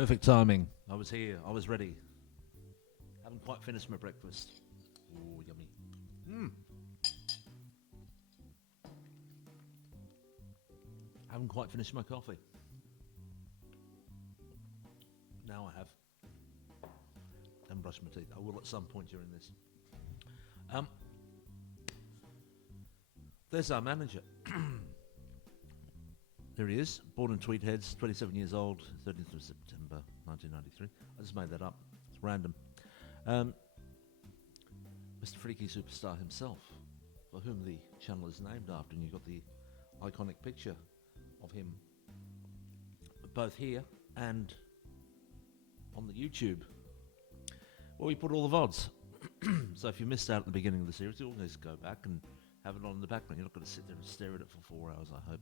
Perfect timing. I was here. I was ready. Haven't quite finished my breakfast. Oh, yummy. Haven't quite finished my coffee. Now I have. Haven't brushed my teeth. I will at some point during this. There's our manager. There he is, born in Tweedheads, 27 years old, 13th of September 1993. I just made that up. It's random. Mr. Freaky Superstar himself, for whom the channel is named after, and you've got the iconic picture of him both here and on the YouTube, where we put all the VODs. So if you missed out at the beginning of the series, you always go back and have it on in the background. You're not going to sit there and stare at it for 4 hours, I hope,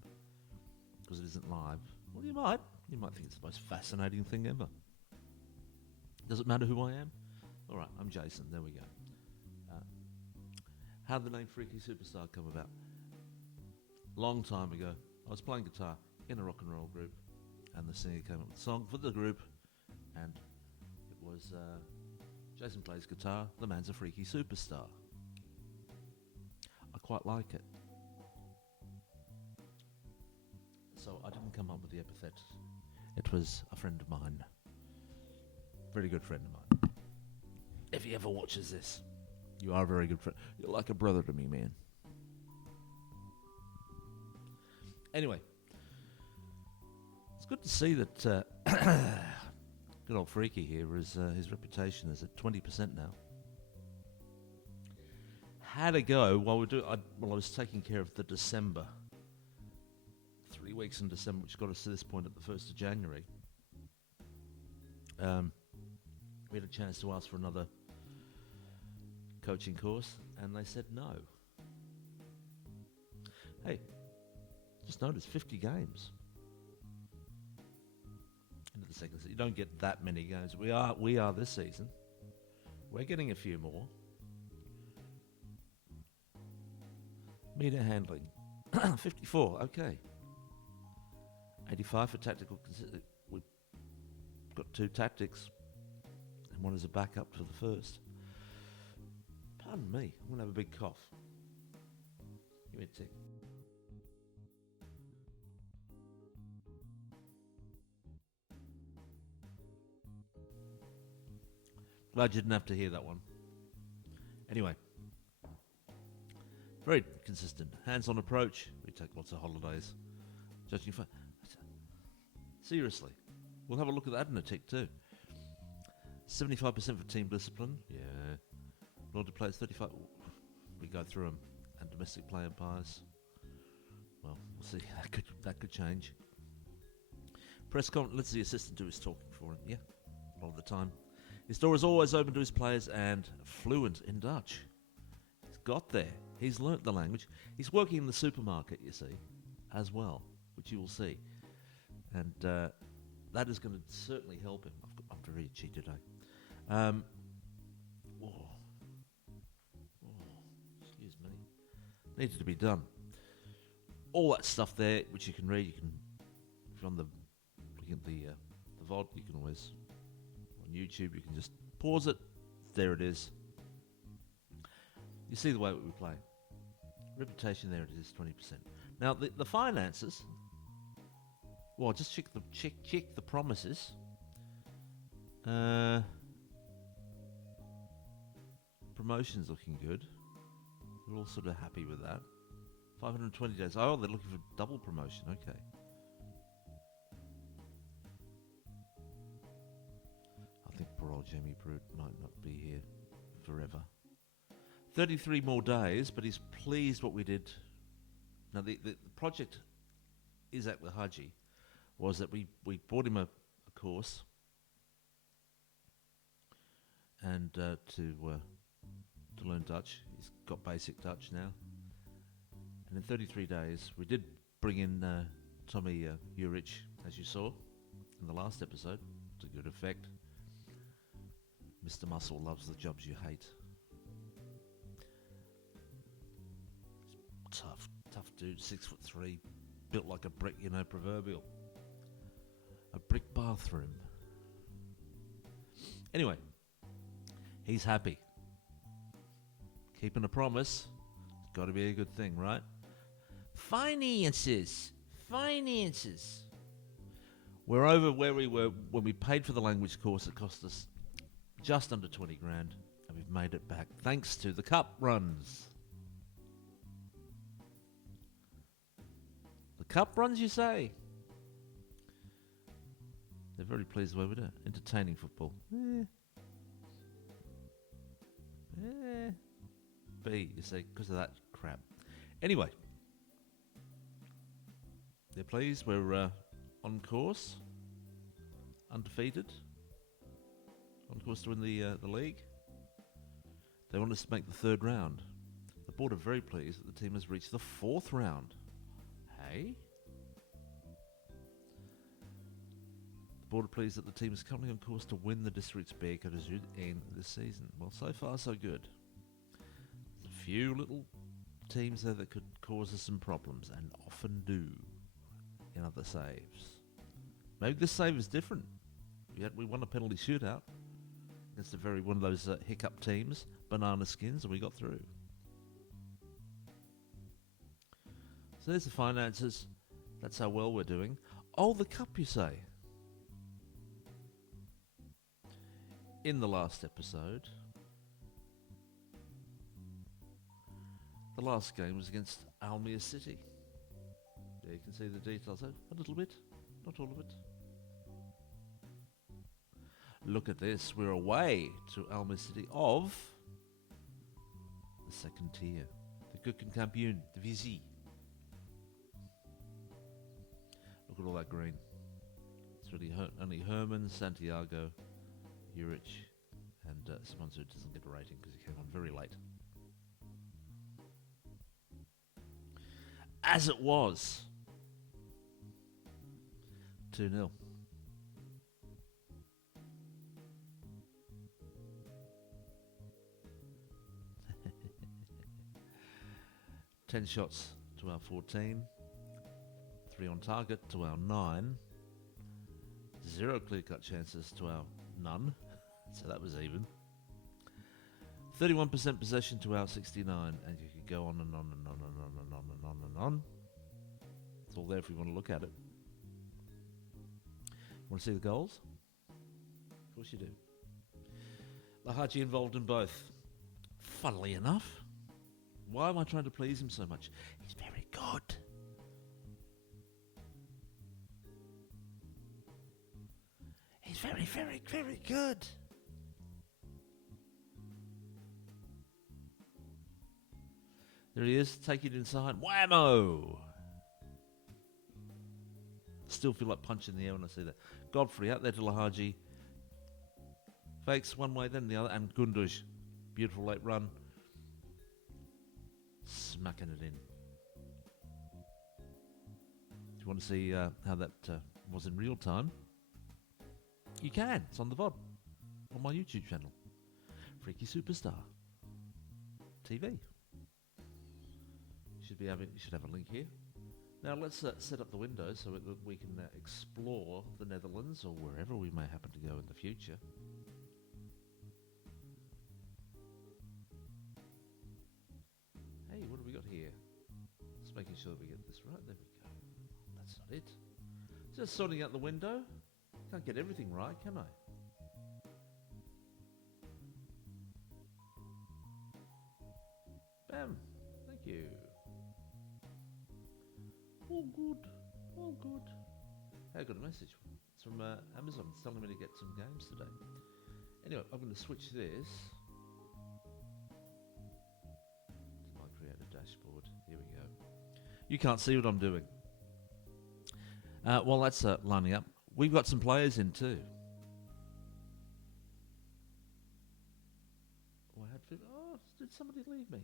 because it isn't live. Well, you might. You might think it's the most fascinating thing ever. Does it matter who I am? All right, I'm Jason. There we go. How did the name Freaky Superstar come about? Long time ago, I was playing guitar in a rock and roll group, and the singer came up with a song for the group, and it was Jason plays guitar, the man's a freaky superstar. I quite like it. So I didn't come up with the epithet. It was a friend of mine. Very good friend of mine. If he ever watches this, you are a very good friend. You're like a brother to me, man. Anyway, it's good to see that good old Freaky here is his reputation is at 20% now. Had a go while I was taking care of the December. 3 weeks in December, which got us to this point at the 1st of January. We had a chance to ask for another coaching course, and they said no. Hey, just notice 50 games into the second season. You don't get that many games. We are this season. We're getting a few more. Meter handling, 54. Okay. 85 for tactical. We've got 2 tactics, and one is a backup for the first. Pardon me, I'm going to have a big cough. Give me a tick. Glad you didn't have to hear that one. Anyway, very consistent. Hands-on approach. We take lots of holidays. Judging for... Seriously, we'll have a look at that in a tick too. 75% for team discipline. Yeah. Loyalty players, 35. We go through them. And domestic play umpires. Well, we'll see. That could change. Press conference. Let's the assistant do his talking for him. Yeah, a lot of the time. His door is always open to his players and fluent in Dutch. He's got there. He's learnt the language. He's working in the supermarket, you see, as well, which you will see. And that is going to certainly help him. I'm very itchy today. Excuse me. Needed to be done. All that stuff there, which you can read, if you're looking at the VOD, you can always, on YouTube, you can just pause it. There it is. You see the way we play. Reputation, there it is, 20%. Now, the finances... Well, just check the promises. Promotion's looking good. We're all sort of happy with that. 520 days. Oh, they're looking for double promotion. Okay. I think poor old Jamie Brute might not be here forever. 33 more days, but he's pleased what we did. Now, the project is at the Haji. Was that we bought him a course and to learn Dutch. He's got basic Dutch now. And in 33 days, we did bring in Tommy Urich, as you saw in the last episode, to good effect. Mr. Muscle loves the jobs you hate. Tough dude, 6'3", built like a brick, proverbial. A brick bathroom. Anyway, he's happy. Keeping a promise, got to be a good thing, right? Finances. We're over where we were when we paid for the language course. It cost us just under 20 grand, and we've made it back thanks to the cup runs. The cup runs, you say? They're very pleased the way we do it. Entertaining football. B, you say, because of that crap. Anyway, they're pleased. We're on course, undefeated, on course to win the league. They want us to make the third round. The board are very pleased that the team has reached the fourth round. Hey? The board are pleased that the team is currently on course to win the district's Beker in this season. Well, so far so good. There's a few little teams there that could cause us some problems, and often do in other saves. Maybe this save is different. We won a penalty shootout against one of those hiccup teams, banana skins, and we got through. So there's the finances. That's how well we're doing. Oh, the cup, you say? In the last episode, the last game was against Almere City. There you can see the details. A little bit, not all of it. Look at this. We're away to Almere City of the second tier, the Keukenkampioen Divisie. Look at all that green. It's really only Herman, Santiago, Urich, and Simonsu doesn't get a rating because he came on very late. As it was, 2-0. Ten shots to our 14, 3 on target to our 9, 0 clear-cut chances to our none, so that was even. 31% possession to our 69, and you could go on and on and on and on and on and on and on. It's all there if we want to look at it. Want to see the goals? Of course you do. Lahaji involved in both. Funnily enough. Why am I trying to please him so much? He's very good. He's very, very, very good. There he is, take it inside. Whammo! Still feel like punching the air when I see that. Godfrey out there to Lahaji. Fakes one way, then the other, and Gundush. Beautiful late run. Smacking it in. If you want to see how that was in real time, you can. It's on the VOD on my YouTube channel, Freaky Superstar TV. You should have a link here. Now let's set up the window so that we can explore the Netherlands or wherever we may happen to go in the future. Hey, what have we got here? Just making sure that we get this right. There we go. That's not it. Just sorting out the window. Can't get everything right, can I? Bam. Thank you. All good. All good. Hey, I got a message. It's from Amazon. It's telling me to get some games today. Anyway, I'm going to switch this to my creator dashboard. Here we go. You can't see what I'm doing. While that's lining up, we've got some players in too. Oh, did somebody leave me?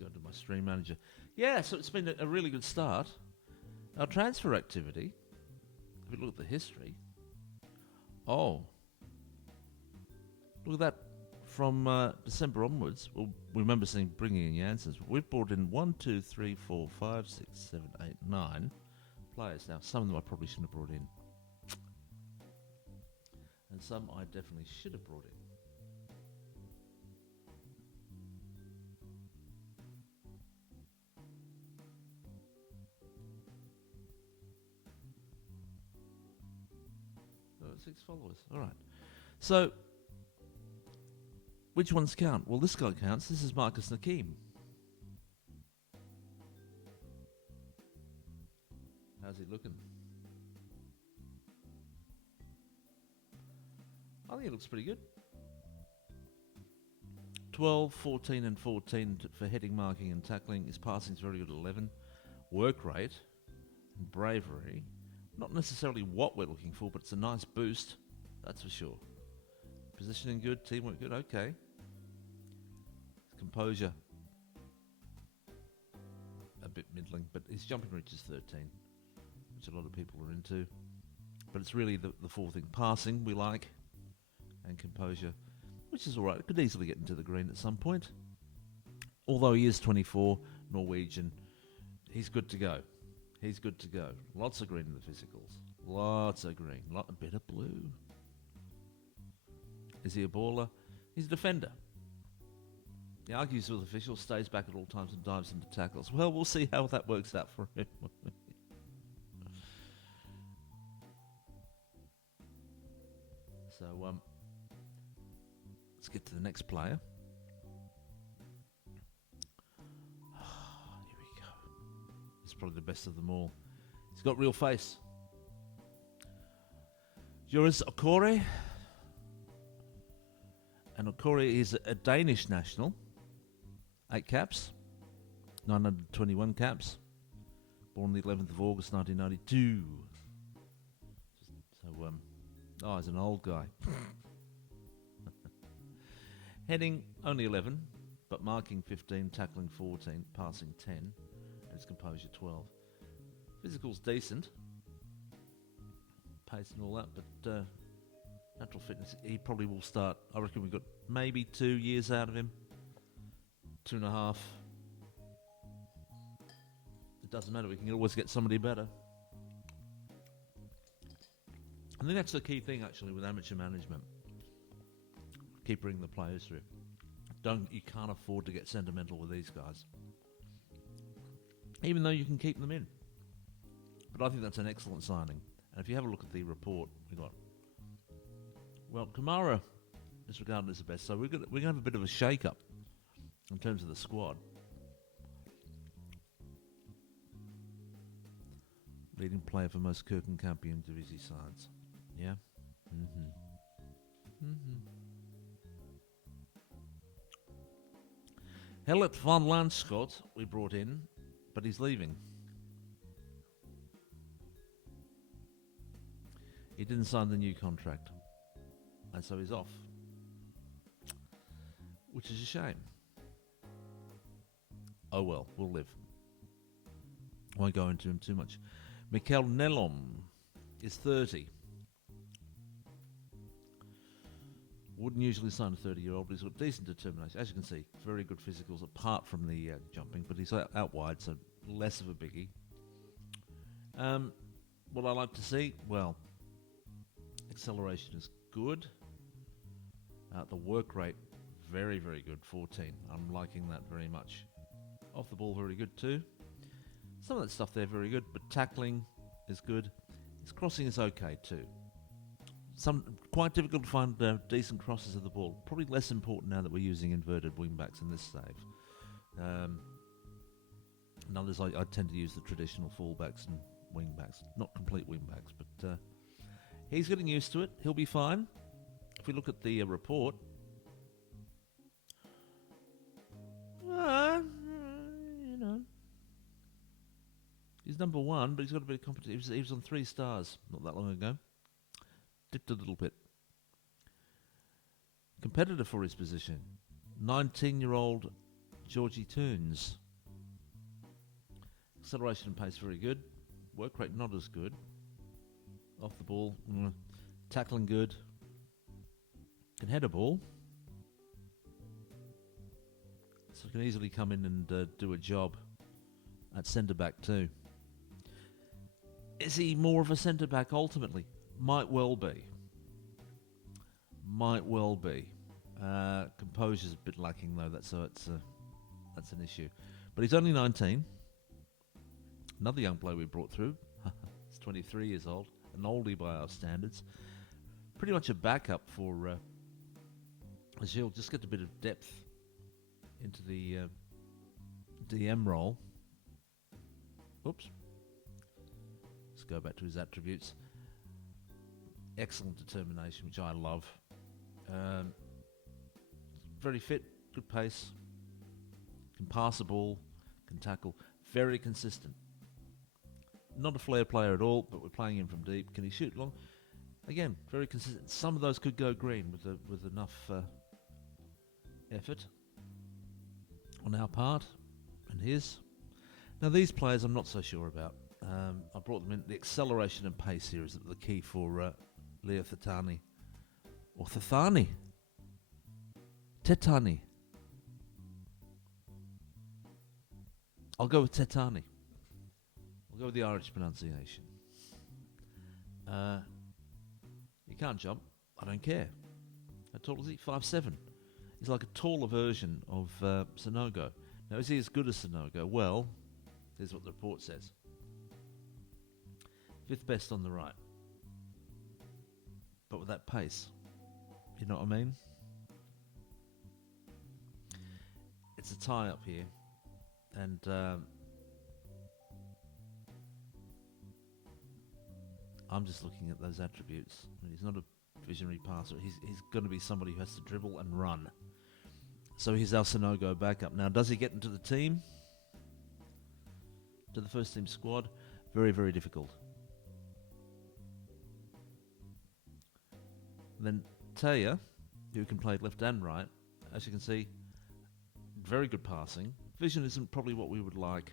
Go to my stream manager. Yeah, so it's been a really good start. Our transfer activity, if we look at the history, Oh, look at that. From December onwards, well, we remember seeing bringing in Janssens. We've brought in 1, 2, 3, 4, 5, 6, 7, 8, 9 players. Now, some of them I probably shouldn't have brought in. And some I definitely should have brought in. Oh, 6 followers. All right. So, which ones count? Well, this guy counts. This is Marcus Nakim. How's he looking? I think he looks pretty good. 12, 14 and 14 for heading, marking and tackling. His passing is very good at 11. Work rate and bravery. Not necessarily what we're looking for, but it's a nice boost. That's for sure. Positioning good, teamwork good, okay. Composure. A bit middling, but his jumping reach is 13, which a lot of people are into. But it's really the four thing. Passing, we like, and composure, which is alright. Could easily get into the green at some point. Although he is 24, Norwegian, he's good to go. He's good to go. Lots of green in the physicals. Lots of green. A bit of blue. Is he a baller? He's a defender. He argues with officials, stays back at all times and dives into tackles. Well, we'll see how that works out for him. So, let's get to the next player. Here we go. He's probably the best of them all. He's got real face. Joris Okore. And Okore is a Danish national. 8 caps. 921 caps. Born the 11th of August 1992. So, he's an old guy. Heading only 11, but marking 15, tackling 14, passing 10, and his composure 12. Physical's decent. Pace and all that, but natural fitness, he probably will start. I reckon we've got maybe 2 years out of him. 2.5. It doesn't matter, we can always get somebody better. I think that's the key thing actually with amateur management. Keep bringing the players through. You can't afford to get sentimental with these guys. Even though you can keep them in. But I think that's an excellent signing. And if you have a look at the report we got, well, Kamara is regarded as the best, so we're going to have a bit of a shake-up in terms of the squad. Leading player for most Kirkenkampian Divisie sides. Yeah? Hellet van Landskot we brought in, but he's leaving. He didn't sign the new contract, and so he's off, which is a shame. Oh well, we'll live. I won't go into him too much. Mikkel Nelom is 30. Wouldn't usually sign a 30-year-old, but he's got decent determination. As you can see, very good physicals apart from the jumping, but he's out wide, so less of a biggie. What I like to see, well, acceleration is good. The work rate, very, very good, 14. I'm liking that very much. Off the ball, very good too. Some of that stuff there, very good, but tackling is good. His crossing is okay too. Some quite difficult to find decent crosses of the ball. Probably less important now that we're using inverted wing-backs in this save. And others, I tend to use the traditional full-backs and wing-backs. Not complete wing-backs, but he's getting used to it. He'll be fine. If we look at the report, he's number 1, but he's got a bit of competition. He was on 3 stars not that long ago. Dipped a little bit. Competitor for his position, 19-year-old Georgie Toons. Acceleration and pace very good. Work rate not as good. Off the ball, tackling good, can head a ball, so can easily come in and do a job at centre-back too. Is he more of a centre-back ultimately? Might well be. Might well be. Composure's a bit lacking though, that's an issue. But he's only 19. Another young player we brought through. He's 23 years old, an oldie by our standards. Pretty much a backup for Gilles. Just get a bit of depth into the DM role. Oops. Let's go back to his attributes. Excellent determination, which I love. Very fit, good pace. Can pass a ball, can tackle. Very consistent. Not a flair player at all, but we're playing him from deep. Can he shoot long? Again, very consistent. Some of those could go green with enough effort on our part and his. Now these players I'm not so sure about. I brought them in. The acceleration and pace here is the key for Leo Thetani. Or Thethani. Tetani. I'll go with Tetani. I'll go with the Irish pronunciation. He can't jump. I don't care. How tall is he? 5'7". He's like a taller version of Sonogo. Now, is he as good as Sonogo? Well, here's what the report says. 5th best on the right. But with that pace. You know what I mean? It's a tie-up here. And I'm just looking at those attributes. I mean, he's not a visionary passer. He's going to be somebody who has to dribble and run. So he's our Sonogo backup. Now, does he get into the team? To the first team squad? Very, very difficult. Then Taya, who can play left and right, as you can see, very good passing. Vision isn't probably what we would like,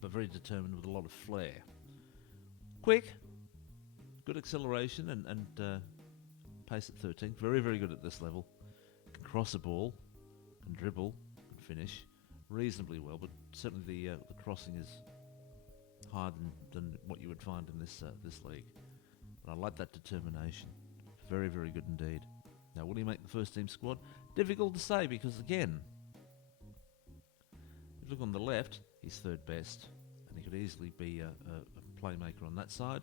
but very determined with a lot of flair. Quick, good acceleration and pace at 13. Very, very good at this level. Can cross a ball, can dribble, can finish reasonably well, but certainly the crossing is higher than what you would find in this league. But I like that determination. Very, very good indeed. Now, will he make the first team squad? Difficult to say because, again, if you look on the left, he's 3rd best, and he could easily be a playmaker on that side,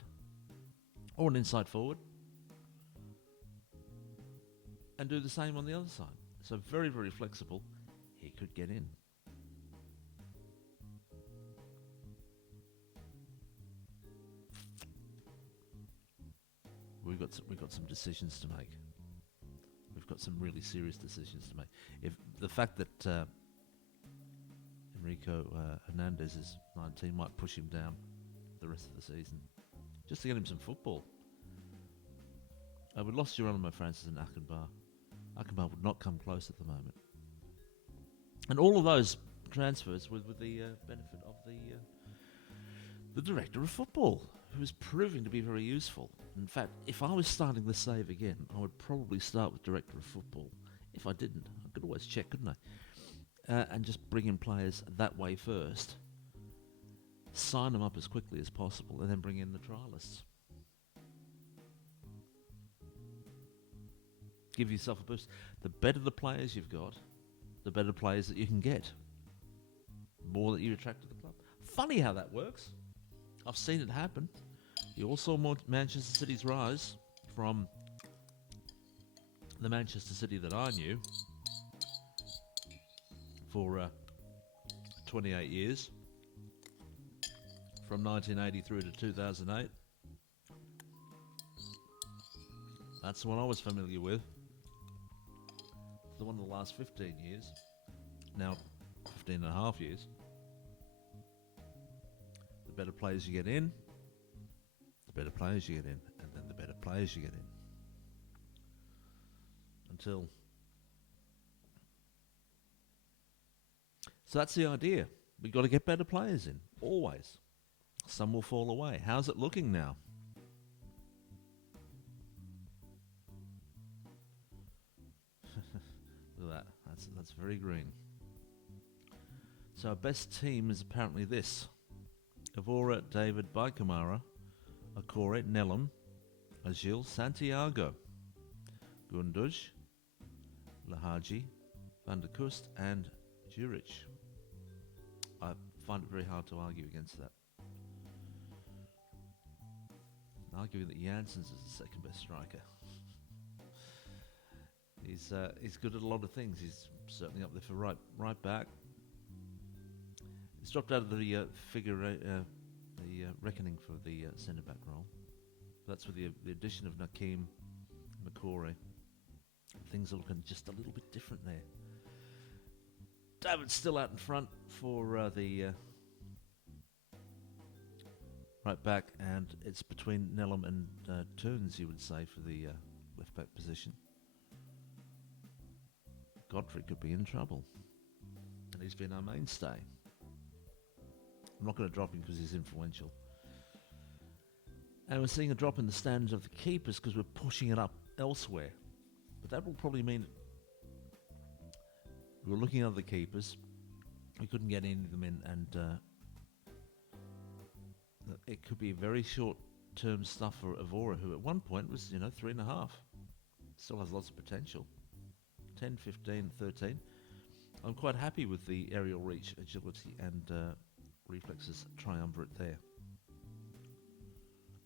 or an inside forward, and do the same on the other side. So very, very flexible. He could get in. We've got some decisions to make. We've got some really serious decisions to make. If the fact that Enrico Hernandez is 19 might push him down the rest of the season, just to get him some football. We lost Geronimo Francis and Achenbach. Achenbach would not come close at the moment. And all of those transfers with the benefit of the director of football, who is proving to be very useful. In fact, if I was starting the save again, I would probably start with director of football. If I didn't, I could always check, couldn't I? And just bring in players that way first, sign them up as quickly as possible, and then bring in the trialists. Give yourself a boost. The better the players you've got, the better players that you can get. More that you attract to the club. Funny how that works. I've seen it happen. You all saw Manchester City's rise from the Manchester City that I knew for 28 years, from 1980 through to 2008. That's the one I was familiar with. The one of the last 15 years, now 15 and a half years. The better players you get in, the better players you get in, and then the better players you get in. Until... So that's the idea. We've got to get better players in, always. Some will fall away. How's it looking now? That's very green. So our best team is apparently this: Evora, David, Baikamara, Akore, Nelum, Agil, Santiago, Gunduj, Lahaji, Van der Kust, and Juric. I find it very hard to argue against that. Arguing that Janssens is the second best striker. He's good at a lot of things. He's certainly up there for right back. He's dropped out of the reckoning for the centre back role. That's with the addition of Nakim Makore. Things are looking just a little bit different there. David's still out in front for the right back, and it's between Nelum and Toons, you would say, for the left back position. Godfrey could be in trouble, and he's been our mainstay. I'm not going to drop him because he's influential. And we're seeing a drop in the standards of the keepers because we're pushing it up elsewhere. But that will probably mean we were looking at other keepers. We couldn't get any of them in, and it could be very short-term stuff for Evora, who at one point was, 3.5. Still has lots of potential. 10, 15, 13. I'm quite happy with the aerial reach, agility, and reflexes triumvirate there.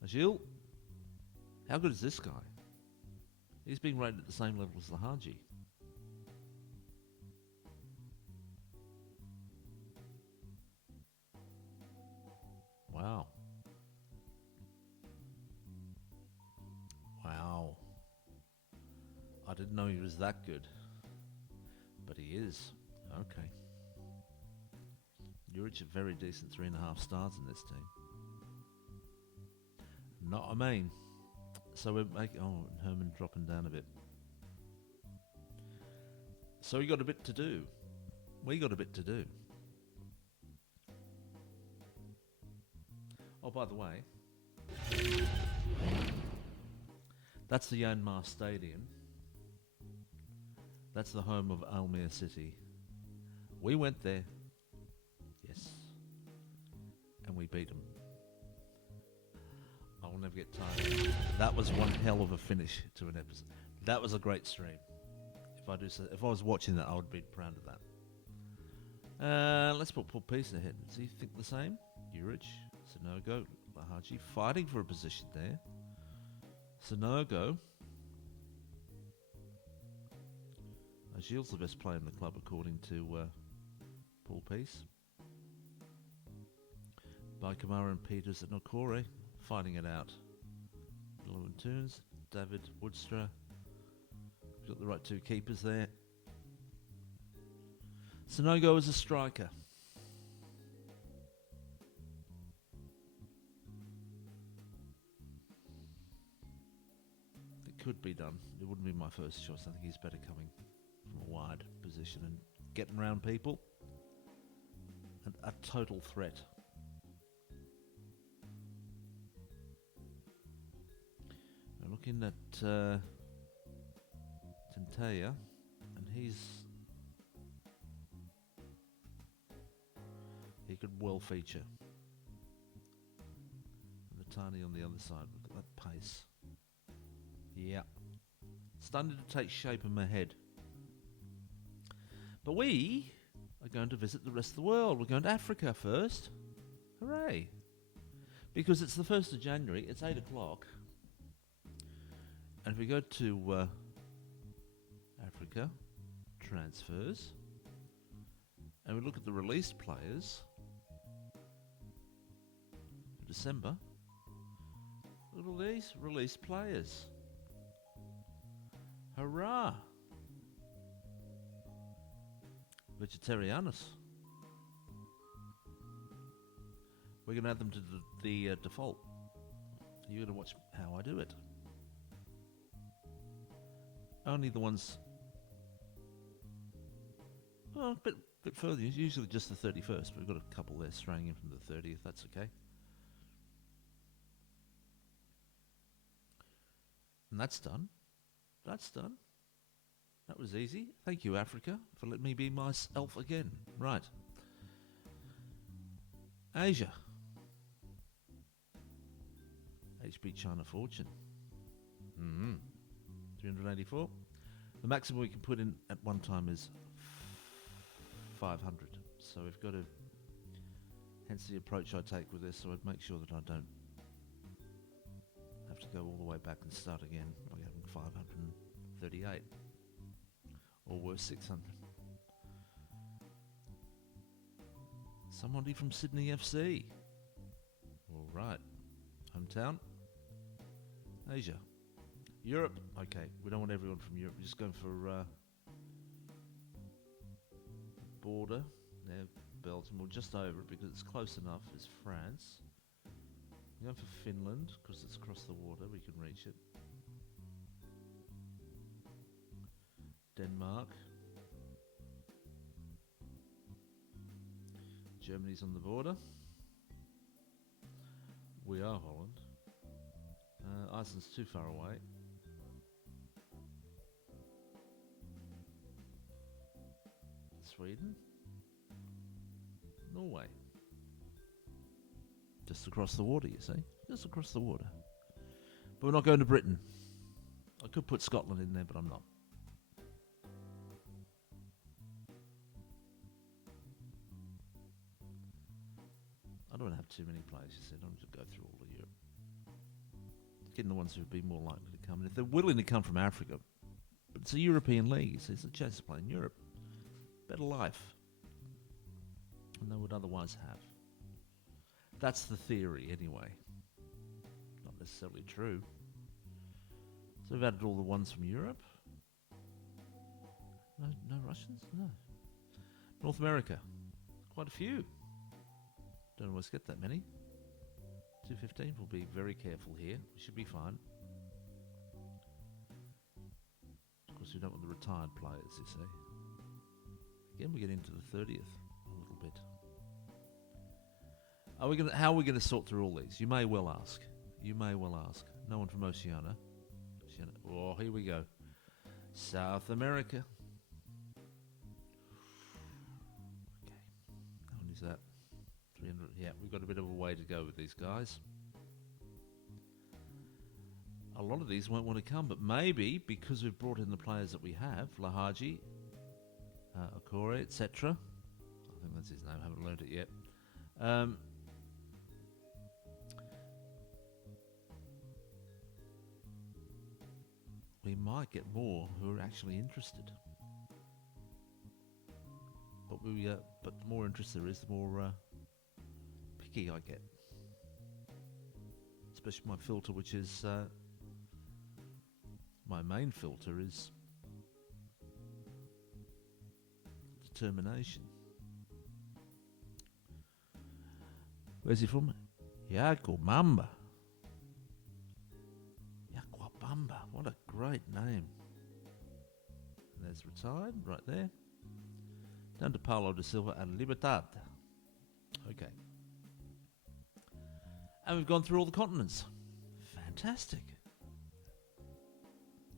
Agil, how good is this guy? He's being rated at the same level as Lahaji. Wow. Wow. I didn't know he was that good. But he is. Okay. Juric a very decent 3.5 stars in this team. Not a main. So we're making... Oh, Herman dropping down a bit. So we got a bit to do. We got a bit to do. Oh, by the way, that's the Yanmar Stadium. That's the home of Almere City. We went there. Yes. And we beat them. I will never get tired. That was one hell of a finish to an episode. That was a great stream. If I was watching that, I would be proud of that. Let's put Paul Peace ahead. Does he think the same? Juric, Sonogo, Lahaji fighting for a position there. Sonogo. Agil's the best player in the club according to Paul Peace. By Kamara and Peters and Okore fighting it out. Lewin Toons, David Woodstra. We've got the right two keepers there. Sonogo is a striker. It could be done. It wouldn't be my first choice. I think he's better coming from a wide position and getting around people. And a total threat. We're looking at Tentaya, and he could well feature. And the Tani on the other side, look at that pace. Yeah. Starting to take shape in my head. But we are going to visit the rest of the world. We're going to Africa first. Hooray. Because it's the 1st of January, it's 8 o'clock. And if we go to Africa, transfers, and we look at the released players for December, look at all these released players. Hurrah! Vegetarianus. We're going to add them to the default. You're going to watch how I do it. Only the ones... Well, a bit further. Usually just the 31st, but we've got a couple there straying in from the 30th. That's okay. And that's done. That's done. That was easy. Thank you, Africa, for letting me be myself again. Right. Asia. HB China Fortune. 384. The maximum we can put in at one time is 500. So we've got to, hence the approach I take with this, so I'd make sure that I don't have to go all the way back and start again by having 538. Or worse, 600. Somebody from Sydney FC. All right. Hometown. Asia. Europe. Okay, we don't want everyone from Europe. We're just going for border. There, Belgium. We're just over it because it's close enough. It's France. We're going for Finland because it's across the water. We can reach it. Denmark. Germany's on the border. We are Holland. Iceland's too far away. Sweden. Norway. Just across the water, you see. Just across the water. But we're not going to Britain. I could put Scotland in there, but I'm not. I don't have too many players, you said. I'm just go through all of Europe. Getting the ones who would be more likely to come. And if they're willing to come from Africa, but it's a European league, so it's a chance to play in Europe. Better life than they would otherwise have. That's the theory, anyway. Not necessarily true. So we've added all the ones from Europe. No Russians? No. North America. Quite a few. Don't always get that many. 215. We'll be very careful here. We should be fine. Of course, we don't want the retired players, you see. Again, we get into the 30th a little bit. How are we going to sort through all these? You may well ask. No one from Oceania. Oh, here we go. South America. Okay. How many is that? 300. Yeah, we've got a bit of a way to go with these guys. A lot of these won't want to come, but maybe because we've brought in the players that we have, Lahaji, Okore, etc. I think that's his name. I haven't learned it yet. We might get more who are actually interested. But the more interest there is, the more picky I get. Especially my filter, which is my main filter is determination. Where's he from? Yakwabamba. Yakwabamba. What a great name. And there's retired right there. Down to Paulo da Silva and Libertad. Okay. And we've gone through all the continents. Fantastic.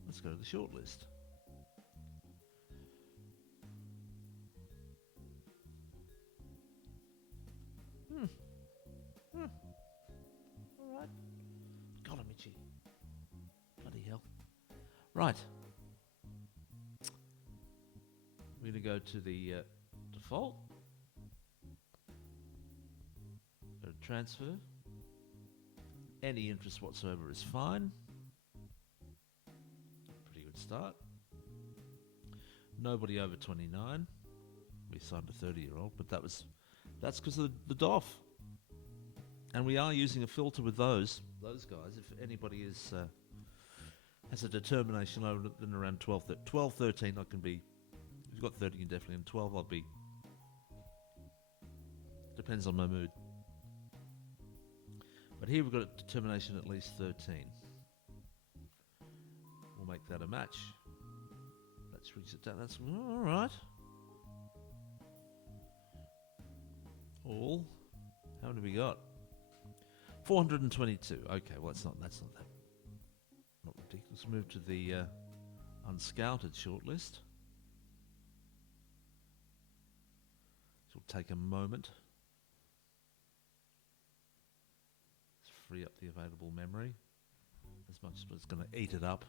Let's go to the short list. All right. God, I'm itchy. Bloody hell. Right. We're going to go to the default. Go to transfer. Any interest whatsoever is fine. Pretty good start. Nobody over 29. We signed a 30-year-old, but that's because of the DOF. And we are using a filter with those guys. If anybody has a determination lower than around 12, 13, I can be. If you've got 30, you definitely. And 12, I'll be. Depends on my mood. But here we've got a determination at least 13. We'll make that a match. Let's reach it down. That's all right. All. How many we got? 422. Okay, well that's not that. Not ridiculous. Move to the unscouted shortlist. take a moment. Let's free up the available memory as much as it's going to eat it up.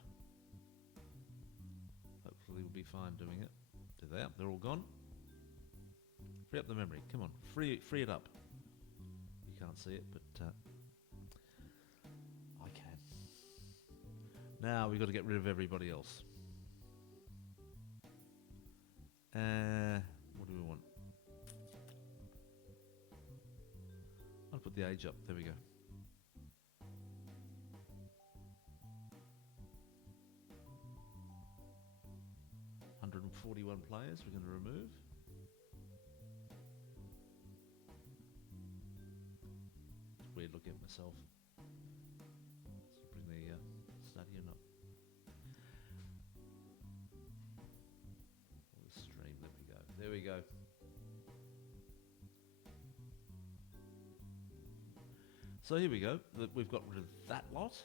Hopefully we'll be fine doing it. There they are. They're all gone. Free up the memory. Come on. Free it up. You can't see it, but I can. Now we've got to get rid of everybody else. What do we want? I'll put the age up. There we go. 141 players we're going to remove. It's weird looking at myself. Let's bring the stadium up. The stream, there we go. There we go. So here we go. We've got rid of that lot.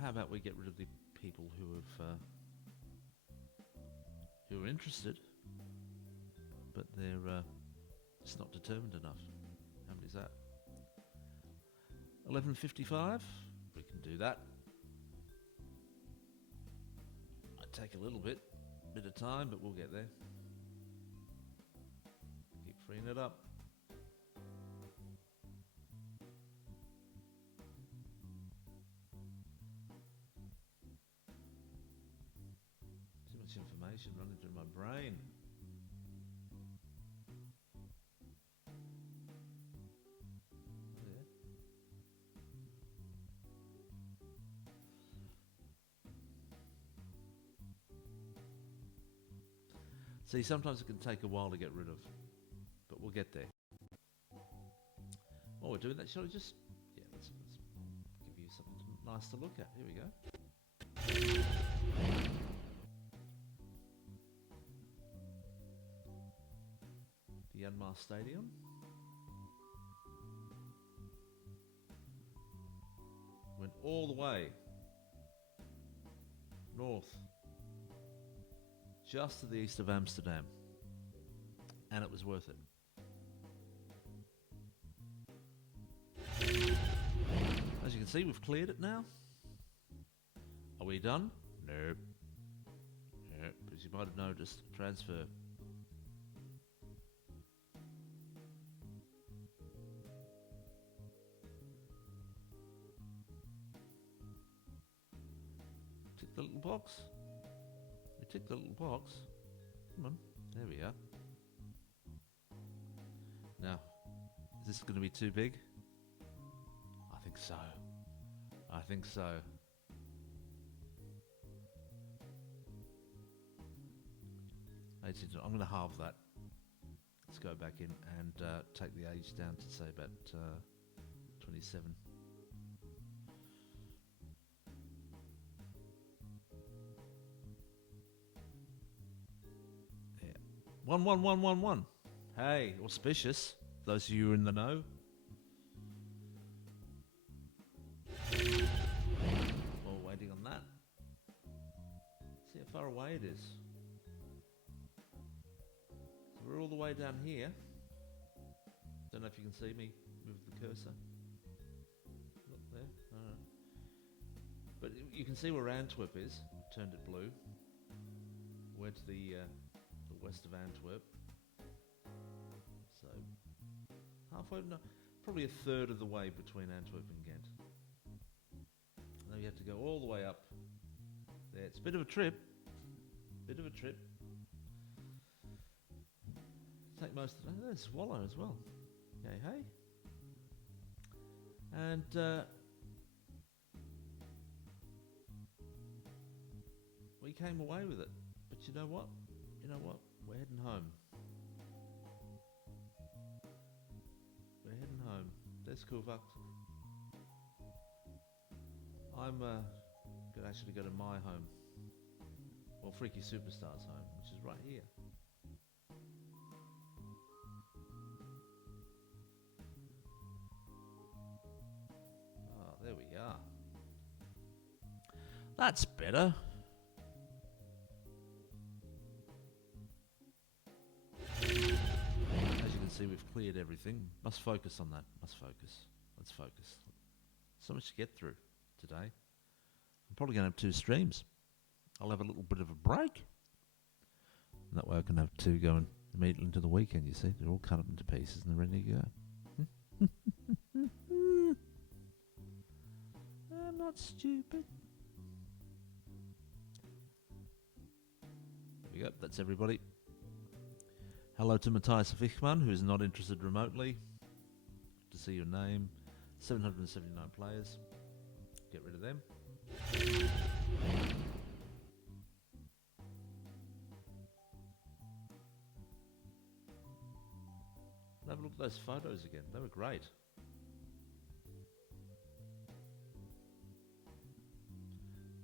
How about we get rid of the people who are interested, but they're just not determined enough. How many is that? 11:55. We can do that. Might take a little bit of time, but we'll get there. Keep freeing it up. Information running through my brain. Yeah. See, sometimes it can take a while to get rid of, but we'll get there. While we're doing that, shall we just... Yeah, let's give you something nice to look at. Here we go. The Unmasked Stadium. Went all the way north, just to the east of Amsterdam, and it was worth it. As you can see, we've cleared it now. Are we done? Nope. Nope. As you might have noticed, transfer. Tick the little box. We tick the little box. Come on. There we are. Now, is this going to be too big? I think so. I think so. I'm going to halve that. Let's go back in and take the age down to say about 27. Yeah. 11111. Hey, auspicious. Those of you who are in the know. Well, waiting on that. See how far away it is. So we're all the way down here. Don't know if you can see me move the cursor. Look there. But you can see where Antwerp is. Turned it blue. We're to the west of Antwerp. So halfway, no, probably a third of the way between Antwerp and Ghent. Now you have to go all the way up there. It's a bit of a trip. Take most of it. There's Swallow as well. Yay, hey. And we came away with it. But you know what? We're heading home. There's Koewacht. I'm going to actually go to my home. Well, Freaky Superstar's home, which is right here. Ah, there we are. That's better. see we've cleared everything. Must focus on that. Must focus. Let's focus. So much to get through today. I'm probably going to have 2 streams. I'll have a little bit of a break. And that way I can have 2 going immediately into the weekend, you see. They're all cut up into pieces and they're ready to go. I'm not stupid. There we go. That's everybody. Hello to Matthias Fichmann, who is not interested remotely. To see your name. 779 players. Get rid of them. Have a look at those photos again. They were great.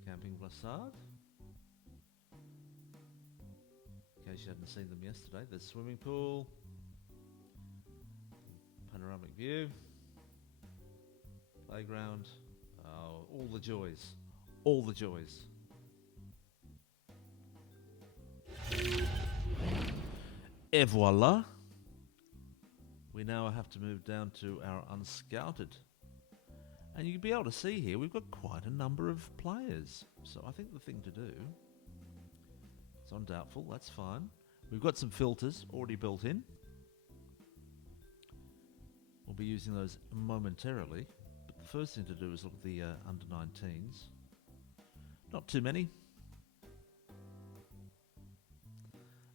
Camping Brassard. In case you hadn't seen them yesterday, there's swimming pool, panoramic view, playground, all the joys, all the joys. Et voila. We now have to move down to our unscouted. And you'll be able to see here, we've got quite a number of players. So I think the thing to do, it's on doubtful, that's fine. We've got some filters already built in. We'll be using those momentarily. But the first thing to do is look at the under 19s. Not too many.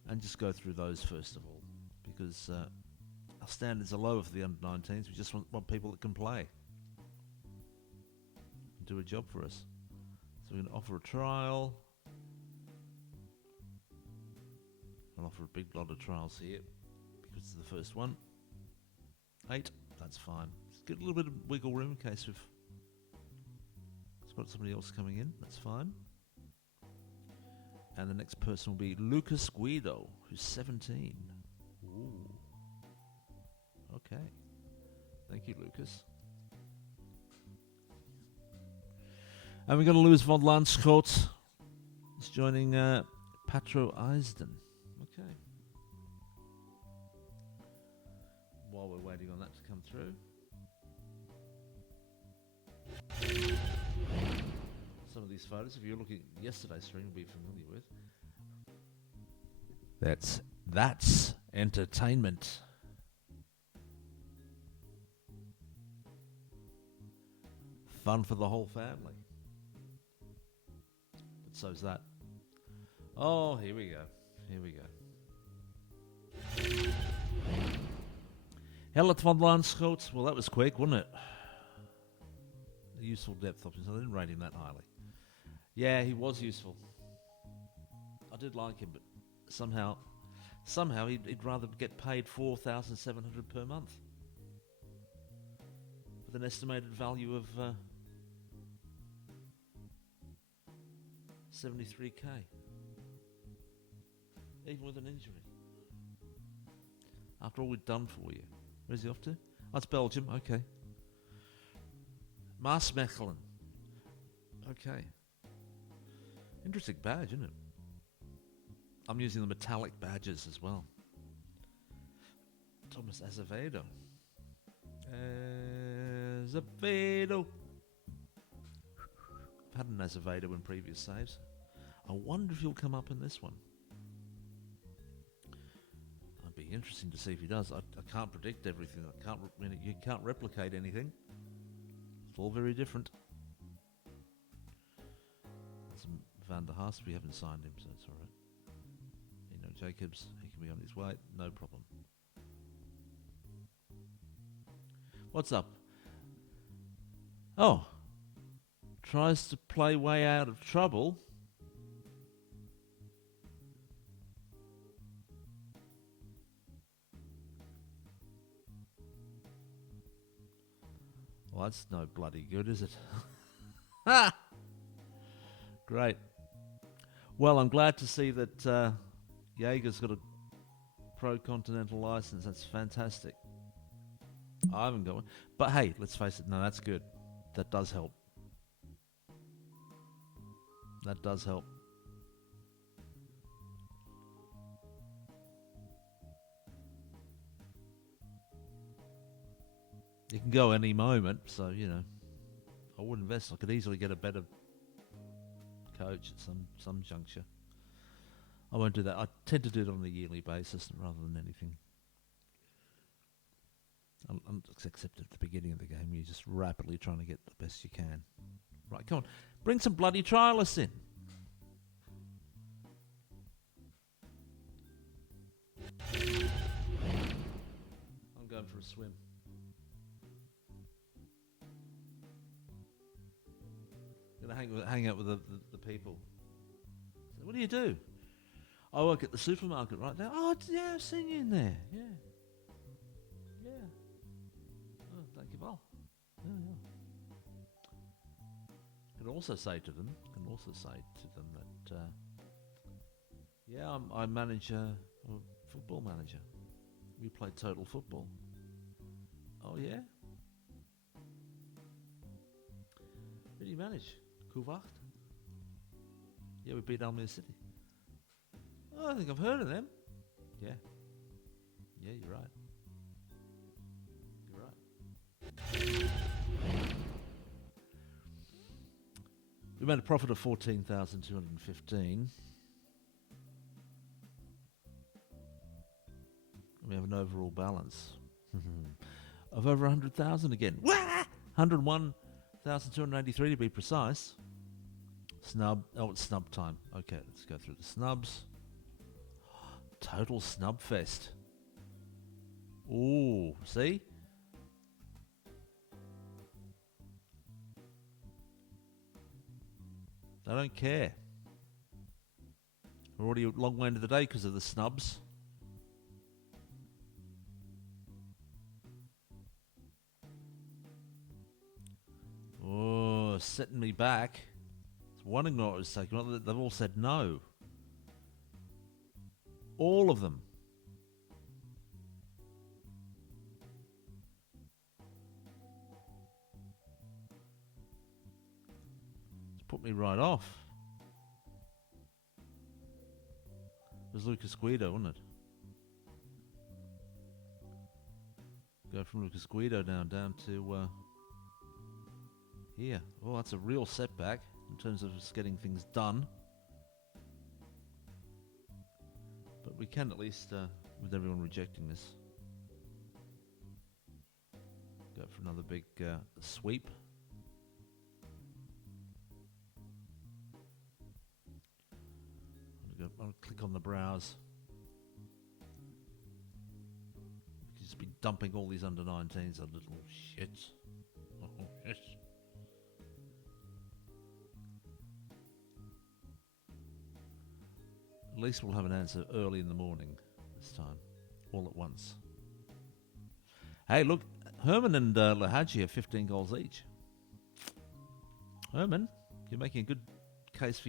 And just go through those first of all. Because our standards are lower for the under 19s. We just want people that can play. And do a job for us. So we're going to offer a trial. I'll offer a big lot of trials here because it's the first one. 8, that's fine. Just get a little bit of wiggle room in case we've got somebody else coming in. That's fine. And the next person will be Lucas Guido, who's 17. Ooh. Okay. Thank you, Lucas. And we're going to lose von Landskot. He's joining Patro Eisden. Okay. While we're waiting on that to come through. Some of these photos, if you're looking at yesterday's stream, you'll be familiar with. That's entertainment. Fun for the whole family. But so's that. Oh, here we go. Here we go. Hellet van Landskot. Well, that was quick, wasn't it? The useful depth options. I didn't rate him that highly. Yeah, he was useful. I did like him, but somehow he'd rather get paid $4,700 per month with an estimated value of 73k, even with an injury. After all we've done for you. Where's he off to? That's Belgium. Okay. Maasmechelen. Okay. Interesting badge, isn't it? I'm using the metallic badges as well. Thomas Azevedo. Azevedo. I've had an Azevedo in previous saves. I wonder if he'll come up in this one. It'd be interesting to see if he does. I can't predict everything. You can't replicate anything. It's all very different. Van der Haast, we haven't signed him, so it's all right. Jacobs, he can be on his way, no problem. What's up? Oh, tries to play way out of trouble. Well, that's no bloody good, is it? Ha! Great. Well, I'm glad to see that Jaeger's got a Pro Continental license. That's fantastic. I haven't got one. But hey, let's face it. No, that's good. That does help. That does help. You can go any moment, so, you know, I would invest. I could easily get a better coach at some juncture. I won't do that. I tend to do it on a yearly basis rather than anything. Except at the beginning of the game, you're just rapidly trying to get the best you can. Right, come on. Bring some bloody trialists in. I'm going for a swim. Gonna hang out with the people. So what do you do? I work at the supermarket right now. Oh, yeah, I've seen you in there. Yeah. Yeah. Oh, thank you, Val. Yeah, yeah. Can also say to them that, yeah, I manage a football manager. We play total football. Oh, yeah? Who do you manage? Koewacht? Yeah, we beat Almere City. Oh, I think I've heard of them. Yeah. Yeah, you're right. You're right. We made a profit of 14,215. We have an overall balance of over 100,000 again. 101,283 to be precise. Snub. Oh, it's snub time. Okay, let's go through the snubs. Total snub fest. Ooh, see? They don't care. We're already a long way into the day because of the snubs. Oh, setting me back. It's one ignore is taken. They've all said no. All of them. It's put me right off. It was Lucas Guido, wasn't it? Go from Lucas Guido down to here. Oh, that's a real setback in terms of us getting things done. But we can at least, with everyone rejecting this, go for another big sweep. I'll click on the browse. We could just be dumping all these under 19s on little shits. Oh, yes. At least we'll have an answer early in the morning this time, all at once. Hey, look, Herman and Lahaji have 15 goals each. Herman, you're making a good case for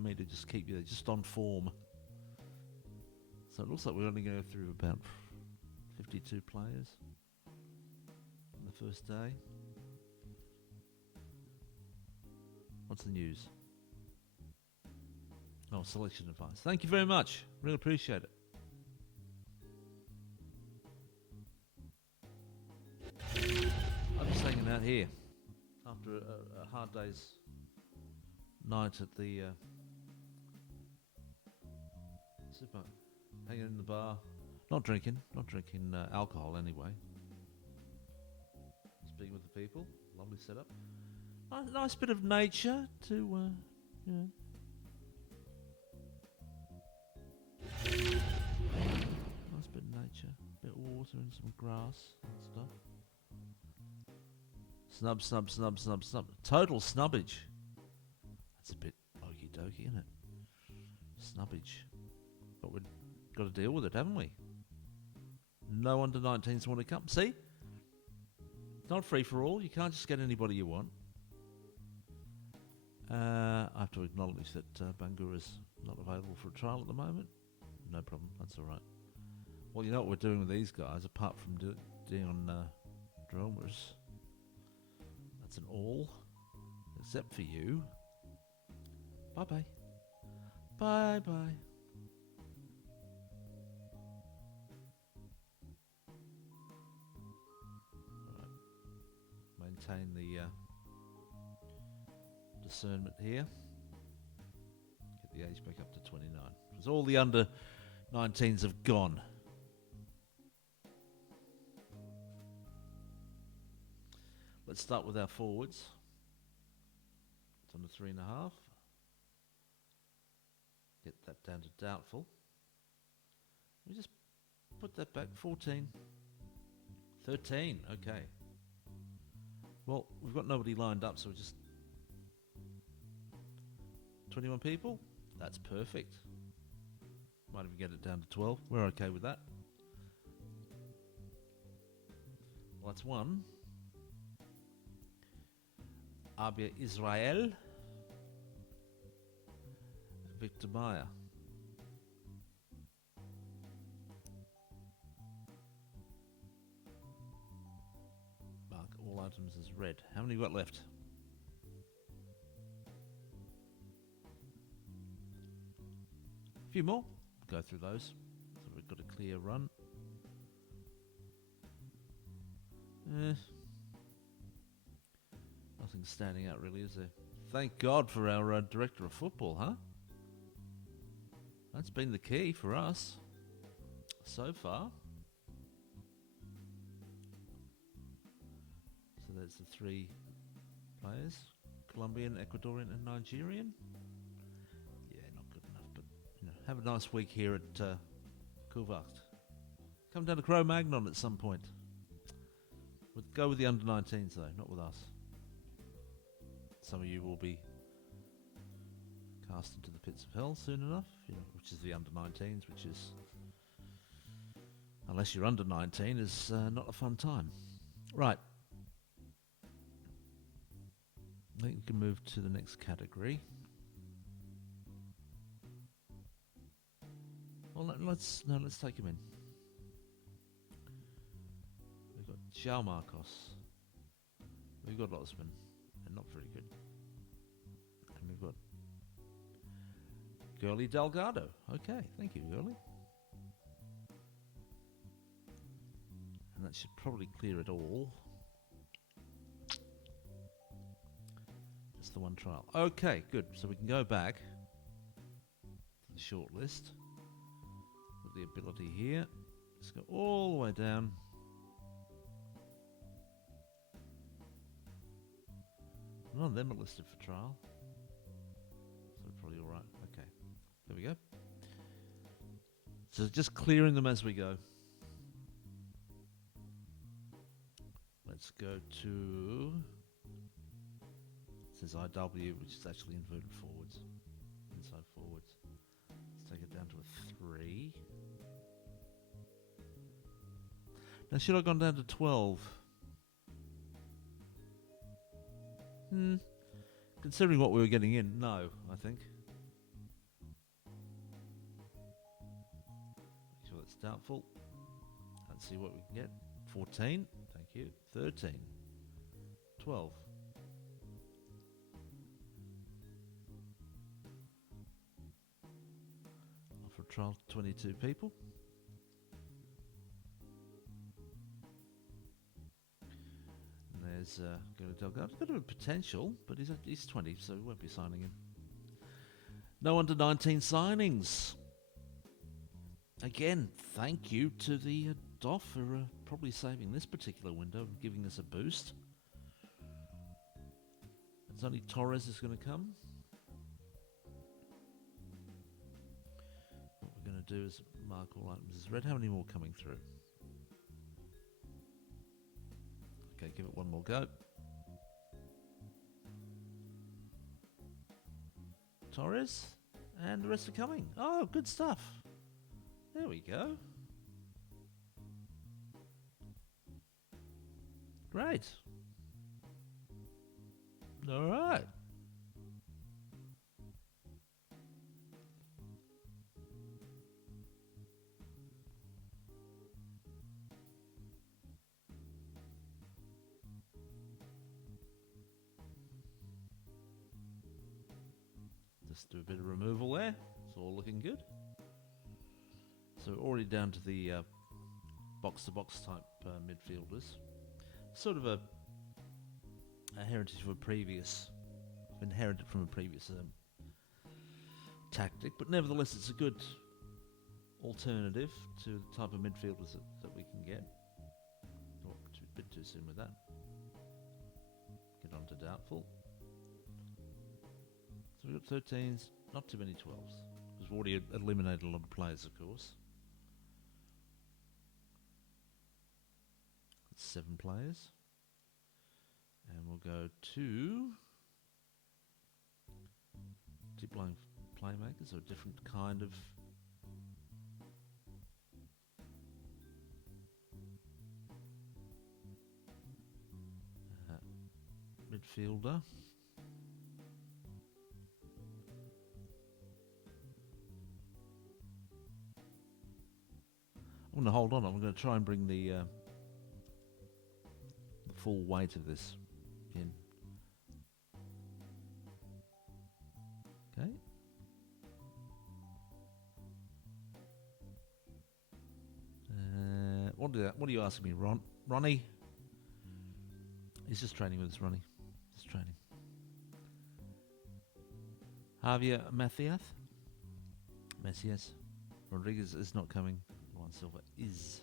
me to just keep you just on form. So it looks like we're only going through about 52 players on the first day. What's the news? Oh, selection advice. Thank you very much. Really appreciate it. I'm just hanging out here after a hard day's night at the super. Hanging in the bar. Not drinking alcohol anyway. Speaking with the people. Lovely setup. Nice bit of nature to, you know. Nice bit of nature, a bit of water and some grass and stuff. Snub. Total snubbage. That's a bit okie dokie, isn't it? Snubbage. But we've got to deal with it, haven't we? No under 19s want to come. See? It's not free for all. You can't just get anybody you want. I have to acknowledge that Bangura's not available for a trial at the moment. No problem, that's alright. Well, you know what we're doing with these guys, apart from doing on Dromas. That's an all, except for you. Bye-bye. Bye-bye. Alright. maintain the discernment here. Get the age back up to 29. Because all the under 19s have gone. Let's start with our forwards. It's on the 3.5. Get that down to doubtful. We just put that back. 14. 13. Okay. Well, we've got nobody lined up, so we just 21 people. That's perfect. Might even get it down to 12. We're okay with that. Well, that's one. Abia Israel. Victor Meyer. Mark all items as red. How many we got left? A few more. Go through those. So we've got a clear run. Nothing standing out really, is there? Thank God for our director of football, huh? That's been the key for us so far. So there's the 3 players. Colombian, Ecuadorian and Nigerian. Yeah, not good enough, but you know, have a nice week here at Koewacht. Come down to Cro-Magnon at some point. We'll go with the under-19s though, not with us. Some of you will be cast into the pits of hell soon enough, you know, which is the under-19s, which is, unless you're under 19, is not a fun time. Right. I think we can move to the next category. Well, let's take him in. We've got João Marcos. We've got Osman. They're not very good. And we've got Girly Delgado. Okay, thank you, Girly. And that should probably clear it all. Just the one trial. Okay, good. So we can go back to the short list with the ability here. Let's go all the way down. None of them are listed for trial. So probably alright. Okay. There we go. So just clearing them as we go. Let's go to, it says IW, which is actually inverted forwards. Inside forwards. Let's take it down to a 3. Now should I have gone down to 12? Considering what we were getting in, no, I think. Make sure that's doubtful. Let's see what we can get. 14, thank you. 13, 12. Offer a trial to 22 people. There's Delgado. Got a bit of potential, but he's 20, so we won't be signing him. No under 19 signings. Again, thank you to the DOF for probably saving this particular window and giving us a boost. It's only Torres is going to come. What we're going to do is mark all items as red. How many more coming through? Okay, give it one more go. Torres, and the rest are coming. Oh, good stuff. There we go. Great. All right. Just do a bit of removal there. It's all looking good. So we're already down to the box-to-box type midfielders. Sort of a heritage of a previous, inherited from a previous tactic, but nevertheless it's a good alternative to the type of midfielders that we can get. Oh, a bit too soon with that. Get on to doubtful. So we've got 13s, not too many 12s, because we've already eliminated a lot of players, of course. 7 players. And we'll go to deep line playmakers, or a different kind of midfielder. I'm going to hold on. I'm going to try and bring the full weight of this in. Okay. What are you asking me, Ronnie? He's just training with us, Ronnie. Just training. Javier Macias. Rodriguez is not coming. Juan Silva is.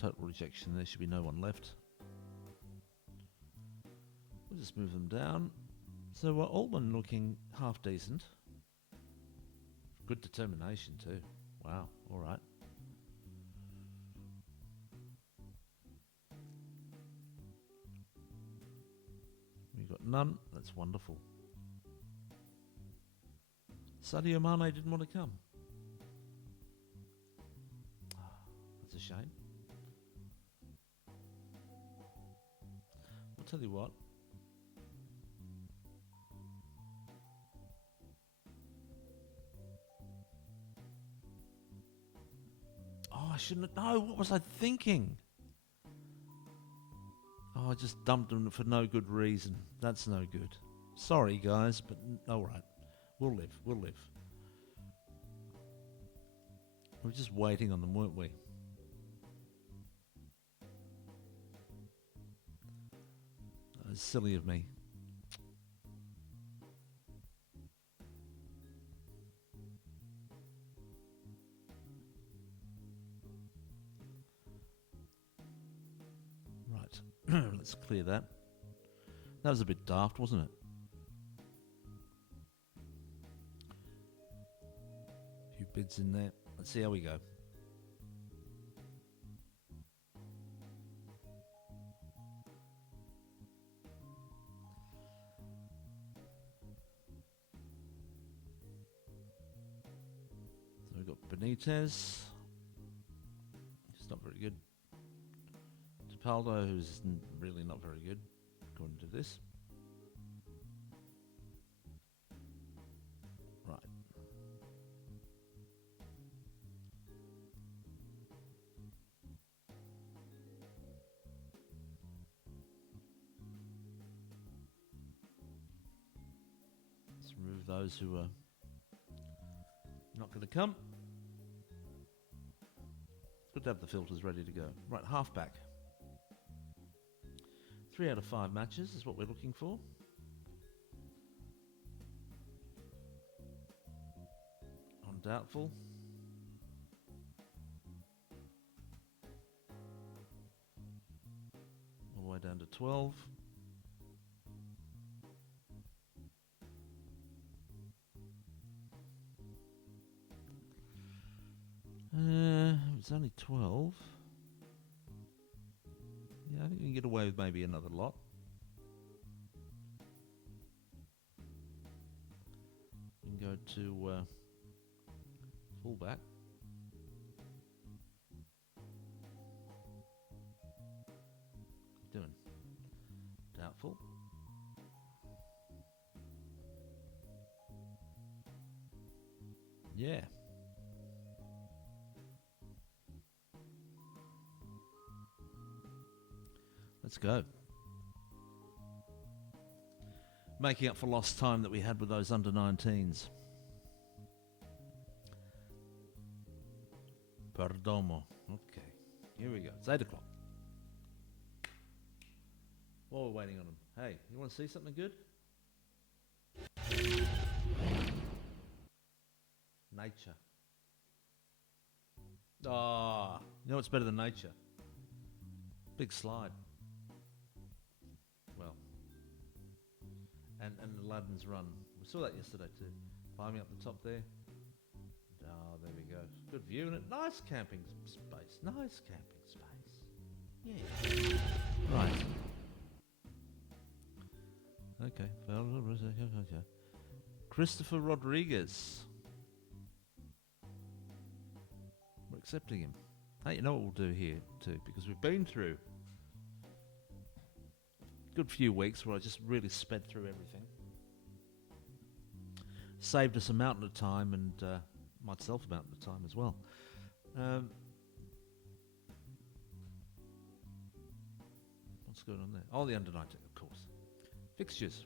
Total rejection. There should be no one left. We'll just move them down. So Altman looking half decent. Good determination too. Wow. All right. We've got none. That's wonderful. Sadio Mane didn't want to come. That's a shame. I'll tell you what. Oh, I shouldn't have. No, what was I thinking? Oh, I just dumped them for no good reason. That's no good. Sorry, guys, but all right. We'll live. We'll live. We were just waiting on them, weren't we? That was silly of me. Right. Let's clear that. That was a bit daft, wasn't it? A few bids in there. Let's see how we go. So we've got Benitez. He's not very good. Topaldo, who's really not very good, according to this. Right. Let's remove those who are not going to come. It's good to have the filters ready to go. Right, halfback. 3 out of 5 matches is what we're looking for. On doubtful. All the way down to 12. It's only 12. Yeah, I think we can get away with maybe another lot. We can go to fullback. Yeah. Let's go. Making up for lost time that we had with those under 19s. Perdomo. Okay. Here we go. It's 8 o'clock. While we're waiting on them. Hey, you want to see something good? Nature. Ah, you know what's better than nature? Big slide. Well, and Aladdin's Run. We saw that yesterday too. Climbing up the top there. Ah, there we go. Good view in it. Nice camping space. Nice camping space. Yeah. Right. Okay. Christopher Rodriguez. We're accepting him. Hey, you know what we'll do here too? Because we've been through a good few weeks where I just really sped through everything. Saved us a mountain of time and myself a mountain of time as well. What's going on there? Oh, the under 19, of course. Fixtures.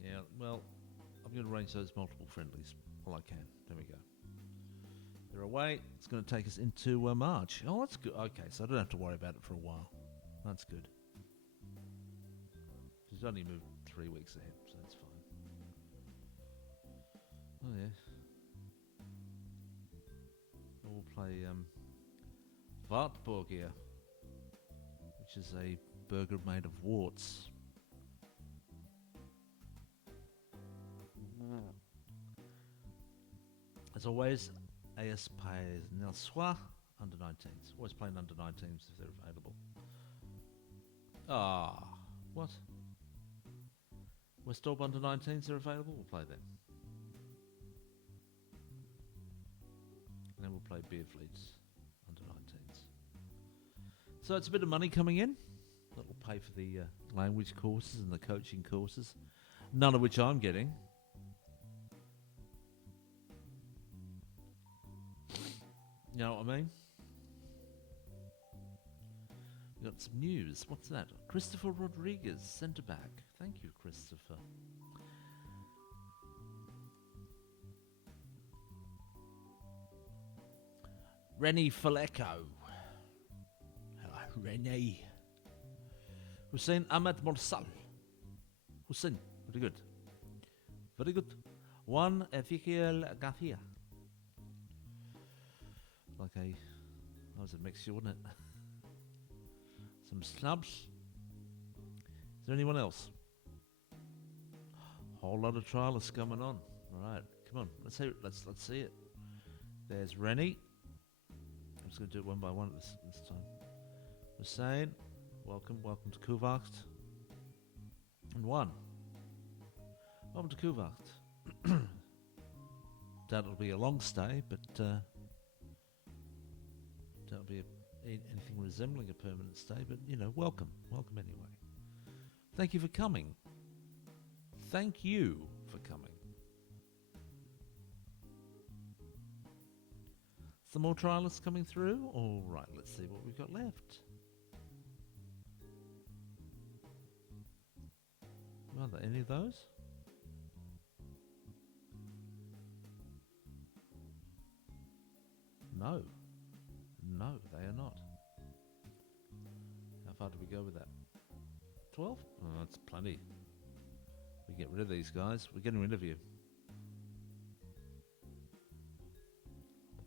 Yeah, well, I'm going to arrange those multiple friendlies all I can. There we go. They're away. It's going to take us into March. Oh, that's good. Okay, so I don't have to worry about it for a while. That's good. She's only moved 3 weeks ahead, so that's fine. Oh, yeah. We'll play Wartburger, which is a burger made of warts. As always, AS Pays Nel Soir under 19s. Always playing under 19s if they're available. Ah, what? Westorp under 19s are available? We'll play them. And then we'll play Beerfleets under 19s. So it's a bit of money coming in. That'll pay for the language courses and the coaching courses. None of which I'm getting. You know what I mean? We got some news. What's that? Christopher Rodriguez, centre back. Thank you, Christopher. Rennie Faleco. Hello, Rennie. Hussein Ahmed Morsal. Hussein, very good. Very good. Juan Ezequiel Garcia. Like that was a mixture, wasn't it? Some snubs. Is there anyone else? Whole lot of trialists coming on. All right, come on, let's see it. Let's see it. There's Rennie. I'm just going to do it one by one this time. Hussein, welcome to Koewacht. And one. Welcome to Koewacht. Doubt it'll be a long stay, but doubt it'll be anything resembling a permanent stay. But welcome anyway. Thank you for coming. Thank you for coming. Some more trialists coming through? All right, let's see what we've got left. Are there any of those? No, they are not. How far do we go with that? 12? Oh, that's plenty. We get rid of these guys. We're getting rid of you.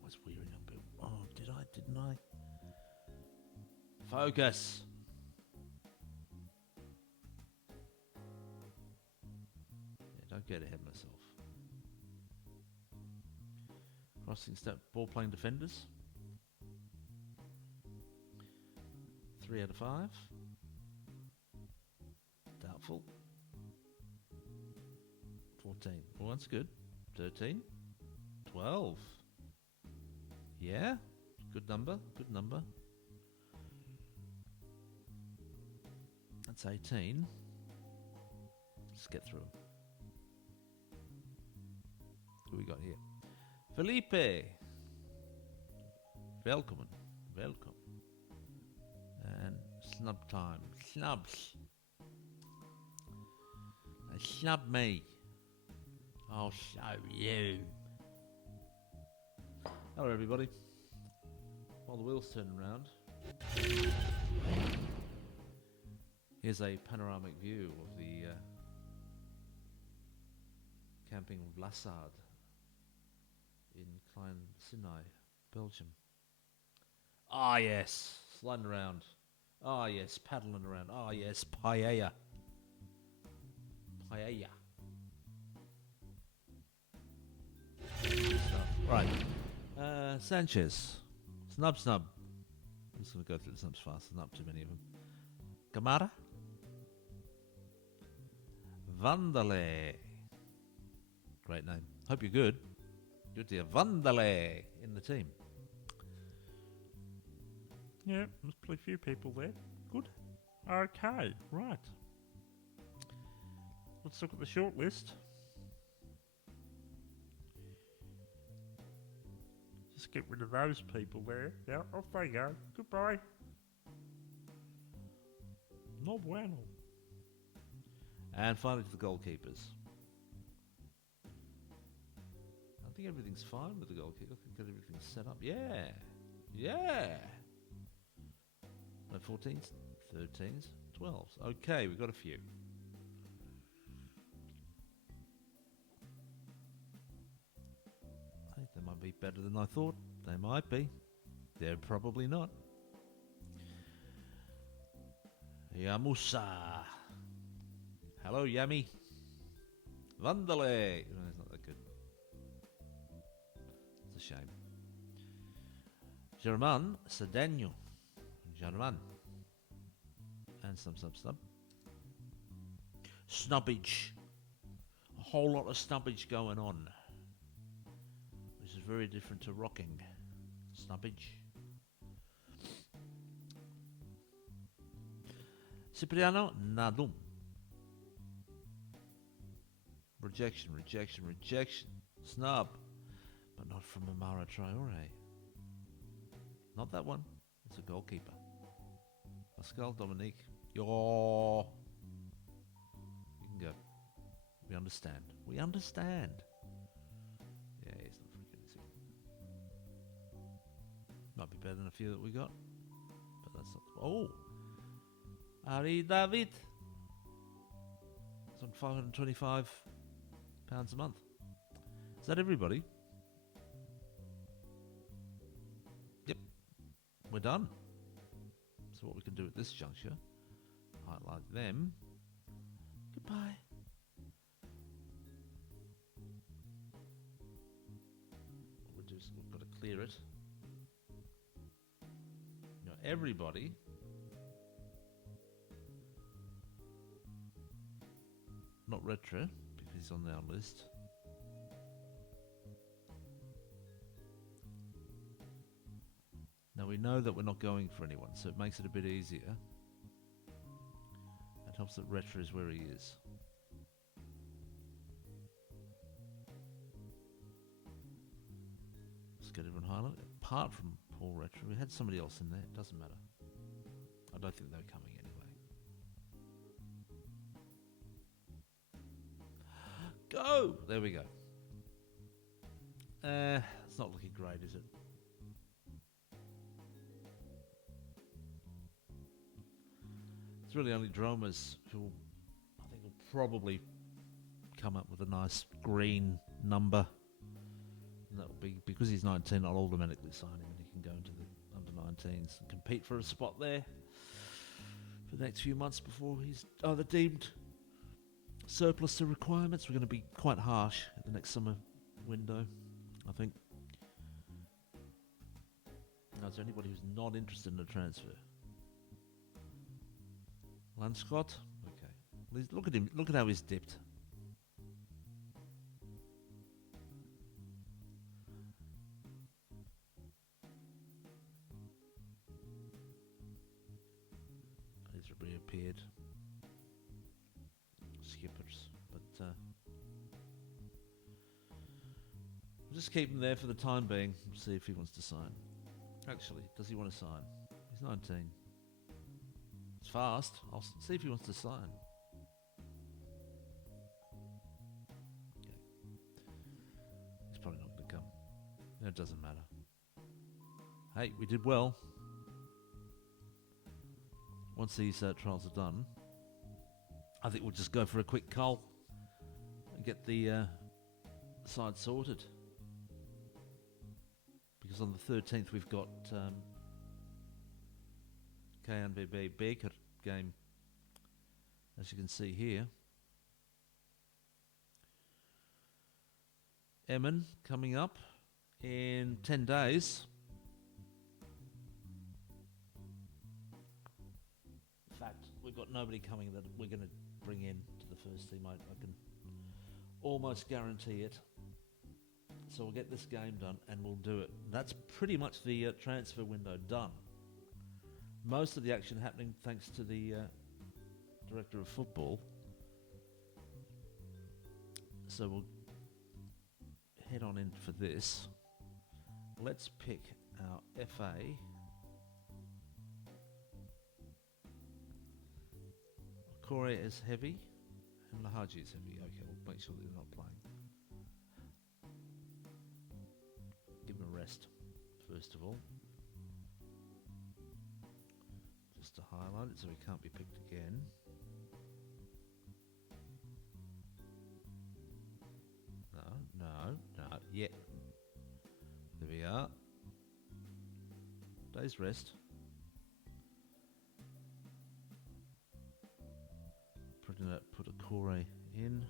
What's weird? Oh, didn't I? Focus. Yeah, don't get ahead of myself. Crossing step, ball playing defenders. 3 out of 5. Doubtful. 14. Well, that's good. 13. 12. Yeah. Good number. That's 18. Let's get through them. Who we got here? Felipe. Welcome. Welcome. And snub time. Snubs. They snub me. I'll show you. Hello, everybody. While the wheels turn around, here's a panoramic view of the camping Vlassard in Klein Sinai, Belgium. Ah, yes, sliding around. Ah, yes, paddling around. Ah, yes, paella. Paella. Right. Sanchez. Snub. I'm just going to go through the snubs fast. There's not too many of them. Camara. Vandale. Great name. Hope you're good. Good to hear Vandale in the team. Yeah, there's a few people there. Good. Okay, right. Let's look at the short list. Just get rid of those people there. Yeah, off they go. Goodbye. No bueno. And finally to the goalkeepers. I think everything's fine with the goalkeeper. I think everything's set up. Yeah. No 14s, 13s, 12s. Okay, we've got a few. I think they might be better than I thought. They might be. They're probably not. Yamusa. Hello, Yami. Vandale. No, it's not that good. It's a shame. German Cedeno. German. And some. Snubbage. A whole lot of snubbage going on. Which is very different to rocking. Snubbage. Cipriano Nadum. Rejection. Snub. But not from Amara Traore. Not that one. It's a goalkeeper. Pascal Dominique. You can go. We understand. Yeah, he's not very good, is he? Might be better than a few that we got. But that's not... Oh! Ari David. It's on £525 a month. Is that everybody? Yep. We're done. So what we can do at this juncture, highlight them. Goodbye. What we'll do is we've got to clear it. You know, everybody not retro because he's on our list. Now we know that we're not going for anyone, so it makes it a bit easier. It helps that retro is where he is. Let's get everyone highlighted. Apart from Paul Retro, we had somebody else in there. It doesn't matter. I don't think they were coming anyway. Go! There we go. It's not looking great, is it? It's really only Dromas who I think will probably come up with a nice green number. And that will be, because he's 19, I'll automatically sign him and he can go into the under-19s and compete for a spot there for the next few months before he's either deemed surplus to requirements. We're going to be quite harsh at the next summer window, I think. Now, is there anybody who's not interested in a transfer? Landscott? Okay. Look at him. Look at how he's dipped. He's reappeared. Skippers. But just keep him there for the time being. See if he wants to sign. Actually, does he want to sign? He's 19. It's fast. I'll see if he wants to sign. Okay. He's probably not going to come. It doesn't matter. Hey, we did well. Once these trials are done, I think we'll just go for a quick cull and get the side sorted. Because on the 13th we've got KNBB Beker game, as you can see here. Emmen coming up in 10 days. In fact, we've got nobody coming that we're going to bring in to the first team. I can almost guarantee it. So we'll get this game done and we'll do it. That's pretty much the transfer window done. Most of the action happening thanks to the director of football. So we'll head on in for this. Let's pick our FA. Kore is heavy and Lahaji is heavy. Okay, we'll make sure that they're not playing. Give him a rest, first of all. Just to highlight it so he can't be picked again. No, yeah. There we are. Day's rest. Put a Kore in.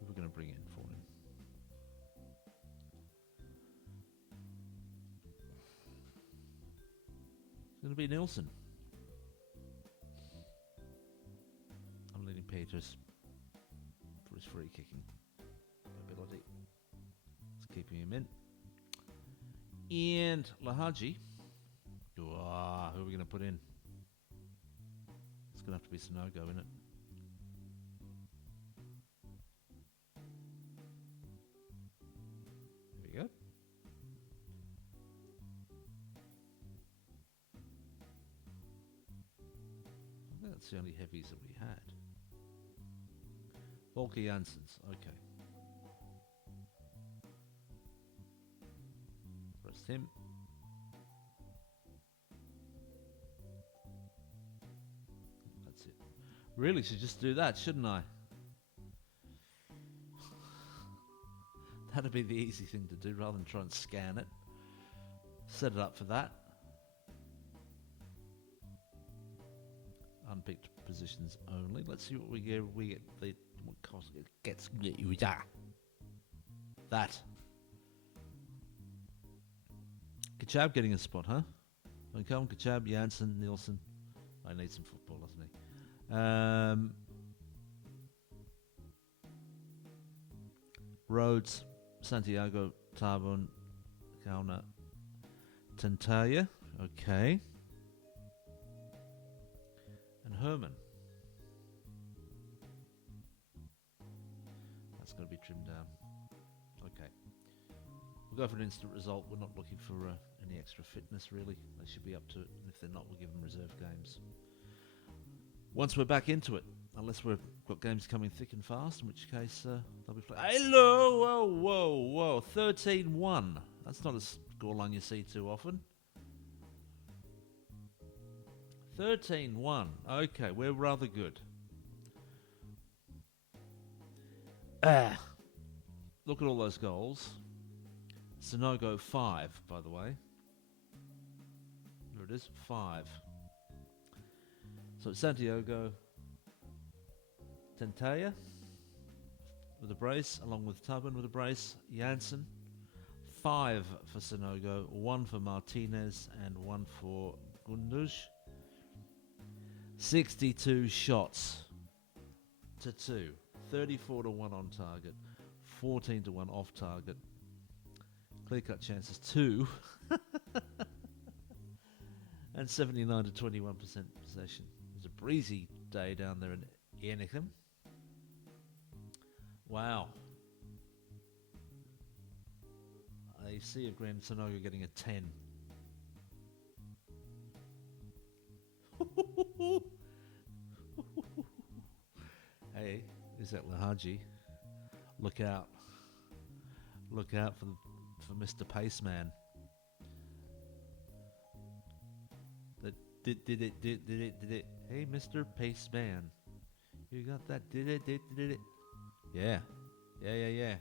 Who are we going to bring in for him? It's going to be Nielsen. I'm leading Peters for his free kicking ability. It's keeping him in. And Lahaji. Who are we going to put in? It's going to have to be Sonogo, isn't it? There we go. I think that's the only heavies that we had. Volker Janssens, okay. Rest him. That's it. Really should just do that, shouldn't I? That'd be the easy thing to do rather than try and scan it. Set it up for that. Unpicked positions only. Let's see what we get. We get the what cost it gets. That. Kachab getting a spot, huh? Okay, Kachab, Janssen, Nielsen. I need some football, doesn't he? Rhodes, Santiago, Tarbon, Kauna, Tantaya. Okay. And Herman. That's going to be trimmed down. Okay. We'll go for an instant result. We're not looking for any extra fitness, really. They should be up to it. And if they're not, we'll give them reserve games. Once we're back into it, unless we've got games coming thick and fast, in which case they'll be playing. Hello! Whoa. 13-1. That's not a scoreline you see too often. 13-1. Okay, we're rather good. Look at all those goals. Sonogo 5, by the way. There it is, 5. So it's Santiago, Tentaya with a brace, along with Tubman with a brace, Janssen. 5 for Sonogo, 1 for Martinez, and 1 for Gundush. 62 shots to 2. 34 to 1 on target. 14 to 1 off target. Clear-cut chances 2. And 79 to 21% possession. It was a breezy day down there in Enicham. Wow. Sea of Grand Sonogo getting a 10. Hey, is that Lahaji? Look out. Look out for Mr. Paceman. Did it. Hey, Mr. Paceman. You got that? Did it. Yeah. Yeah.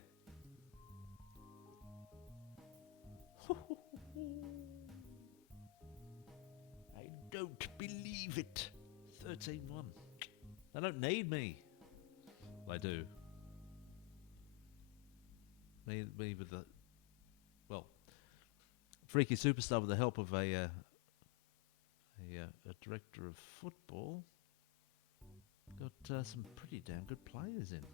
I don't believe it. 13-1. They don't need me. They do. Me with the... Well, Freaky Superstar with the help of a director of football. Got some pretty damn good players in.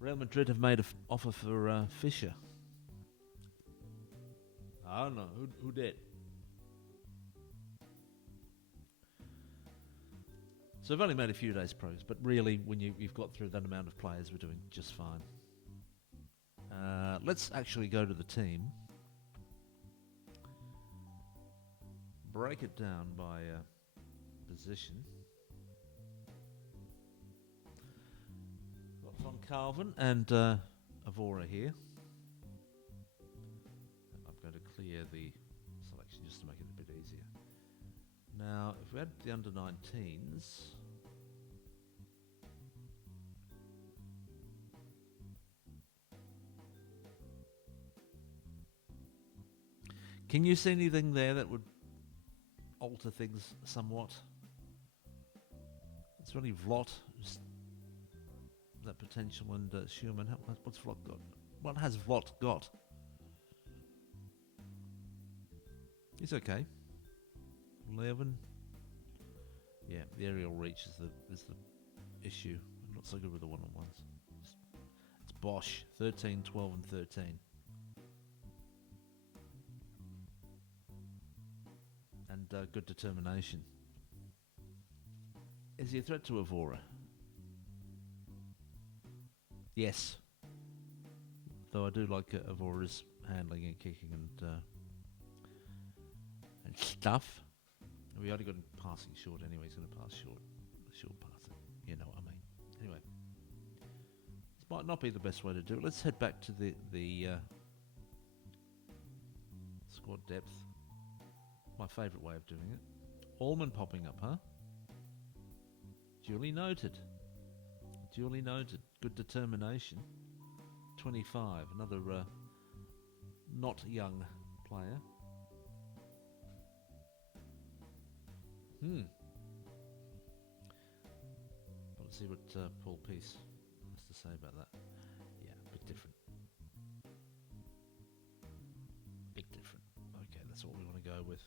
Real Madrid have made an offer for Fisher. I don't know. Who did? So we've only made a few days pros, but really, when you've got through that amount of players, we're doing just fine. Let's actually go to the team. Break it down by position. Got Von Calvin and Avora here. I'm going to clear the selection just to make it a bit easier. Now, if we add the under-19s... Can you see anything there that would alter things somewhat? It's really Vlot, just that potential, and Schumann. What's Vlot got? What has Vlot got? It's okay. 11. Yeah, the aerial reach is the issue. I'm not so good with the one-on-ones. It's Bosch. 13, 12, and 13. And good determination. Is he a threat to Avora? Yes. Though I do like Avora's handling and kicking and stuff. We only got him passing short anyway. He's going to pass short passing. You know what I mean. Anyway, this might not be the best way to do it. Let's head back to the squad depth. My favourite way of doing it. Allman popping up, huh? Duly noted. Duly noted. Good determination. 25. Another not young player. Let's see what Paul Peace has to say about that. Yeah, a bit different. Bit different. Okay, that's what we want to go with.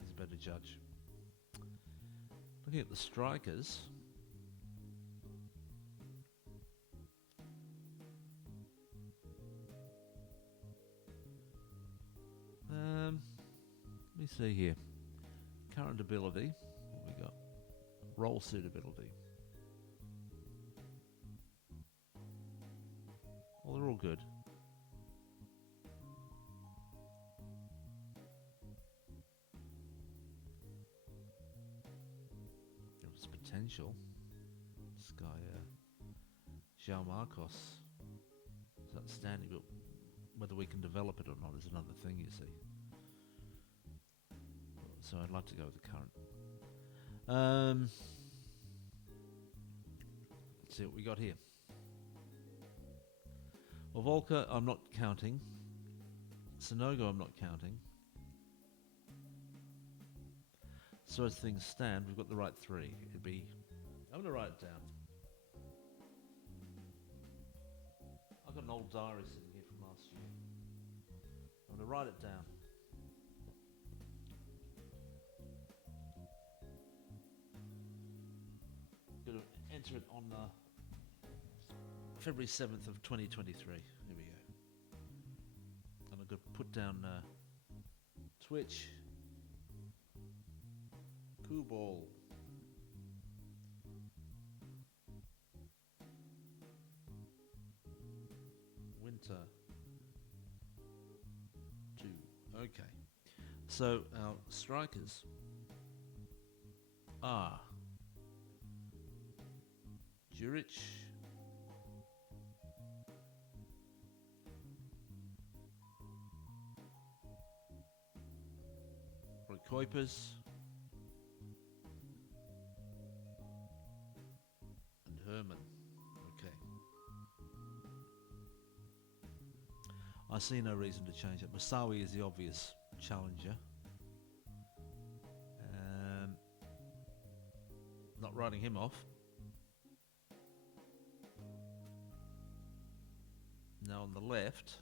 He's a better judge. Looking at the strikers. Let me see here. Current ability. What we got? Role suitability. Well, they're all good. There's potential. This guy, João Marcos, is outstanding, but whether we can develop it or not is another thing, you see. So I'd like to go with the current. Let's see what we got here. Well, Volker, I'm not counting. Sonogo, I'm not counting. So as things stand, we've got the right three. It'd be... I'm going to write it down. I've got an old diary sitting here from last year. I'm going to write it down. I'm going to enter it on February 7th of 2023. Here we go. And I'm going to put down Twitch. Cool ball. 2. Okay. So our strikers are Juric, Kuipers, and Herman. Okay. I see no reason to change it. Masawi is the obvious challenger. Not writing him off. Now on the left,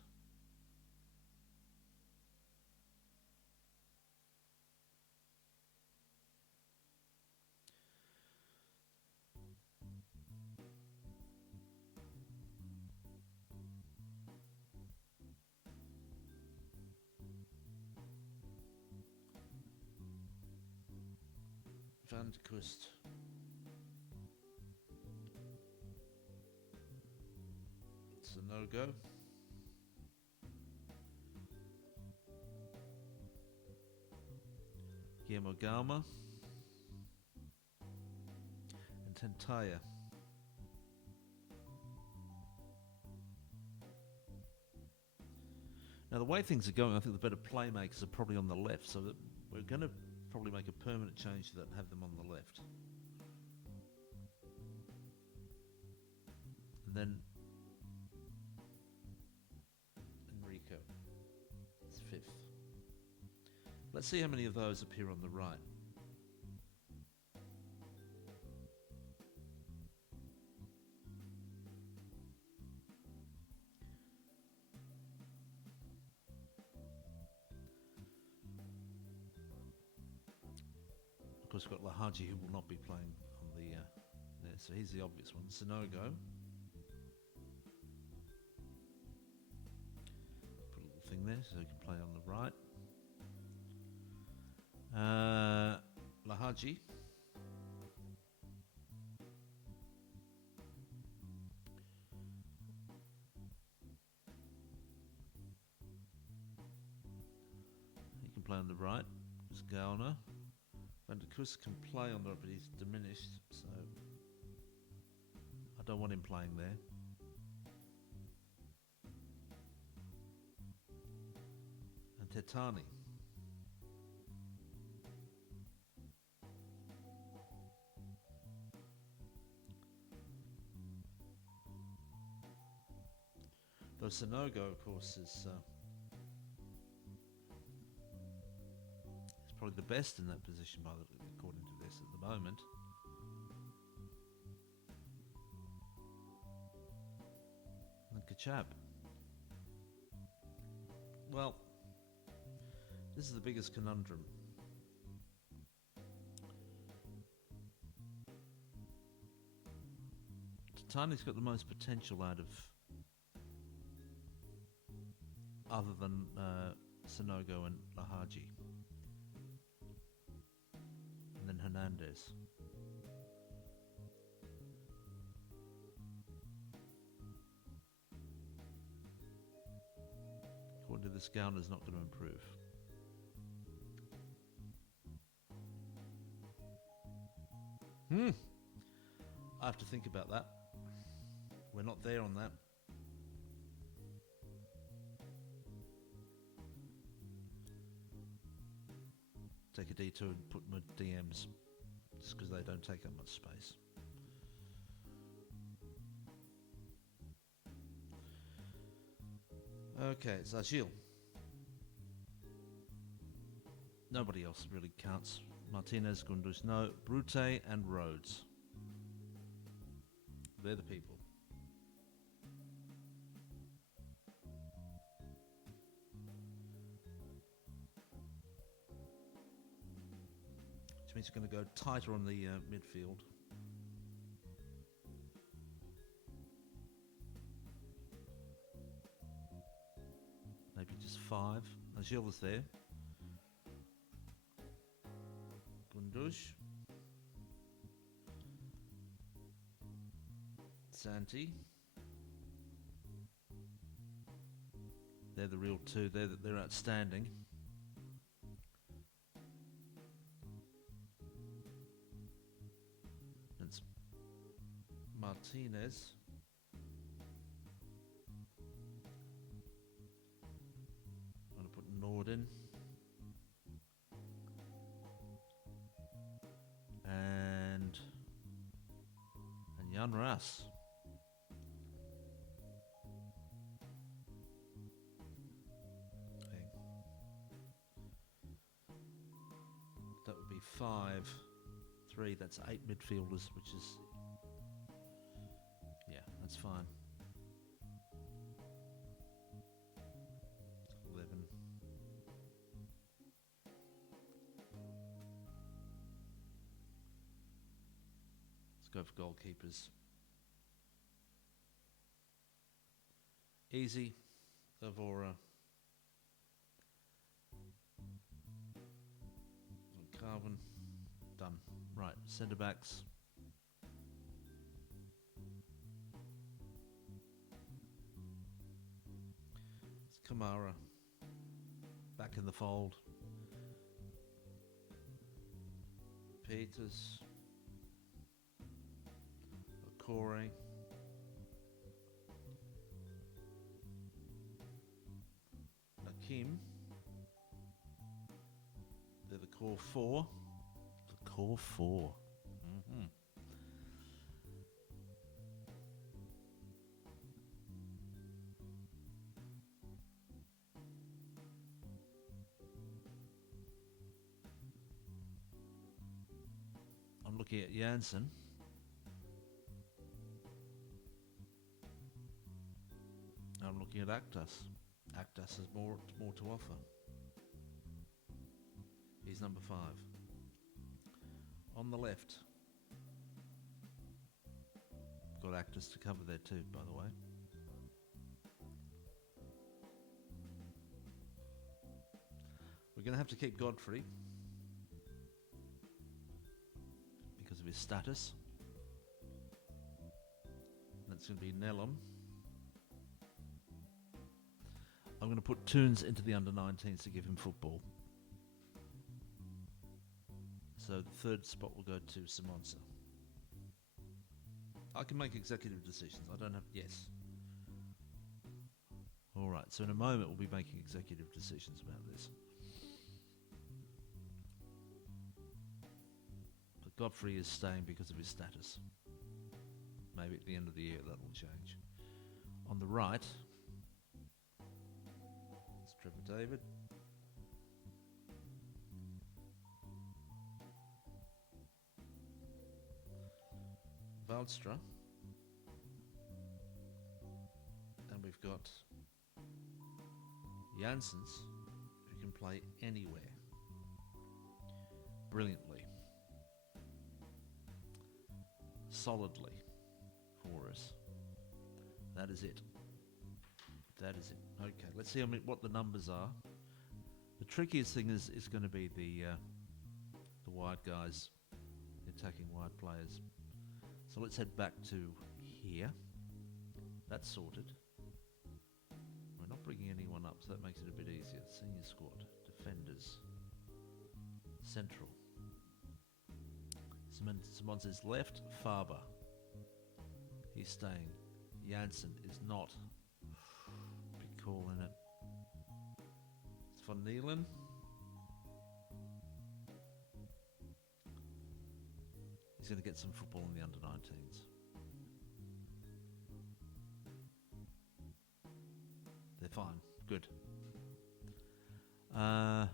Van de Kust. It's a no-go. Guillermo Galma and Tentaya. Now the way things are going, I think the better playmakers are probably on the left, so that we're going to probably make a permanent change to that and have them on the left. And then Enrico is 5th. Let's see how many of those appear on the right. Of course, we've got Lahaji, who will not be playing on the there, so he's the obvious one. Sonogo. Put a little thing there so he can play on the right. Lahaji. He can play on the right. There's Gauner. Van der Kust can play on the right, but he's diminished, so I don't want him playing there. And Tetani. Though Sonogo, of course, is probably the best in that position, according to this, at the moment. And Kachab. Well, this is the biggest conundrum. Titani's got the most potential out of other than Sonogo and Lahaji. And then Hernandez. According to this, Gauner's not going to improve. I have to think about that. We're not there on that. Take a detour and put my DMs, just because they don't take up much space. Okay, it's Agil. Nobody else really counts. Martinez, Gunduz, no. Brute and Rhodes. They're the people. Which means you're going to go tighter on the midfield. Maybe just 5. Agil is there. Gunduz. Santi. They're the real two. They're outstanding. It's Martinez. I'm going to put Nord in. And Jan Ras. That would be 5, 3. That's 8 midfielders, which is, yeah, that's fine. 11. Let's go for goalkeepers. Easy, Evora, Carvin, done. Right, centre backs. It's Kamara, back in the fold. Peters, Okore, Nakim. They're the core four. The core four. Mm-hmm. I'm looking at Janssen. I'm looking at Actas. Actas has more to offer. He's number 5. On the left, got Actas to cover there too, by the way. We're going to have to keep Godfrey because of his status. That's going to be Nelum. I'm going to put Toons into the under-19s to give him football. So the third spot will go to Simonsa. I can make executive decisions. I don't have... Yes. All right. So in a moment, we'll be making executive decisions about this. But Godfrey is staying because of his status. Maybe at the end of the year, that will change. On the right, it's Trevor David. Valstra, and we've got Janssens, who can play anywhere brilliantly, solidly for us. That is it. That is it. Okay, let's see what the numbers are. The trickiest thing is going to be the wide guys, the attacking wide players. So let's head back to here. That's sorted. We're not bringing anyone up, so that makes it a bit easier. Senior squad, defenders, central. Simon says left, Faber. He's staying. Janssen is not. Big call in it. It's Van Nielen. He's going to get some football in the under-19s. They're fine. Good. That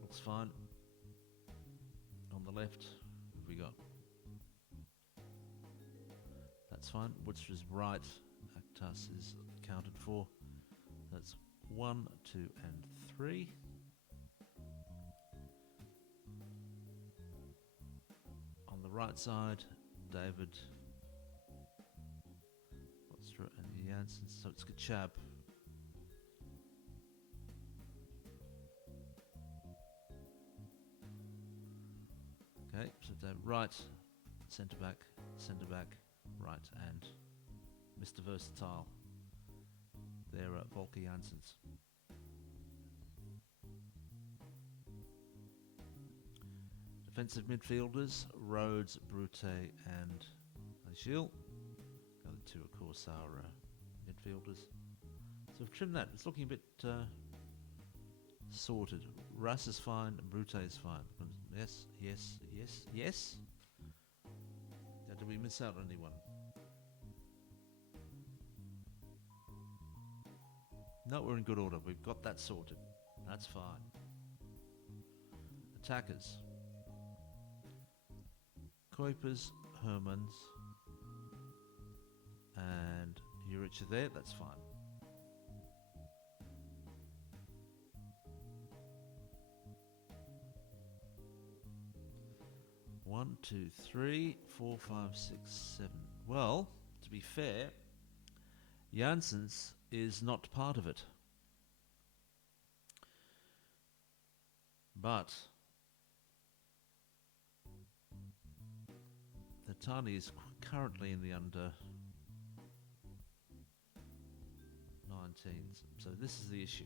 looks fine. On the left, what have we got? That's fine. Woodster's right. Actas is accounted for. That's 1, 2, and 3. On the right side, David, Woodster, and Janssen. So it's Kachab. Okay, so David right, centre back, Right, and Mr. Versatile. They're Volker Janssens. Defensive midfielders, Rhodes, Brute, and Agile. The other two, of course, are midfielders. So we've trimmed that. It's looking a bit sorted. Russ is fine, Brute is fine. Yes, yes, yes, yes. Now, did we miss out on anyone? No, we're in good order. We've got that sorted. That's fine. Attackers. Kuipers, Hermans, and Juric are there. That's fine. One, two, three, 4, 5, 6, 7. Well, to be fair, Janssens is not part of it. But the Tani is currently in the under 19s. So this is the issue.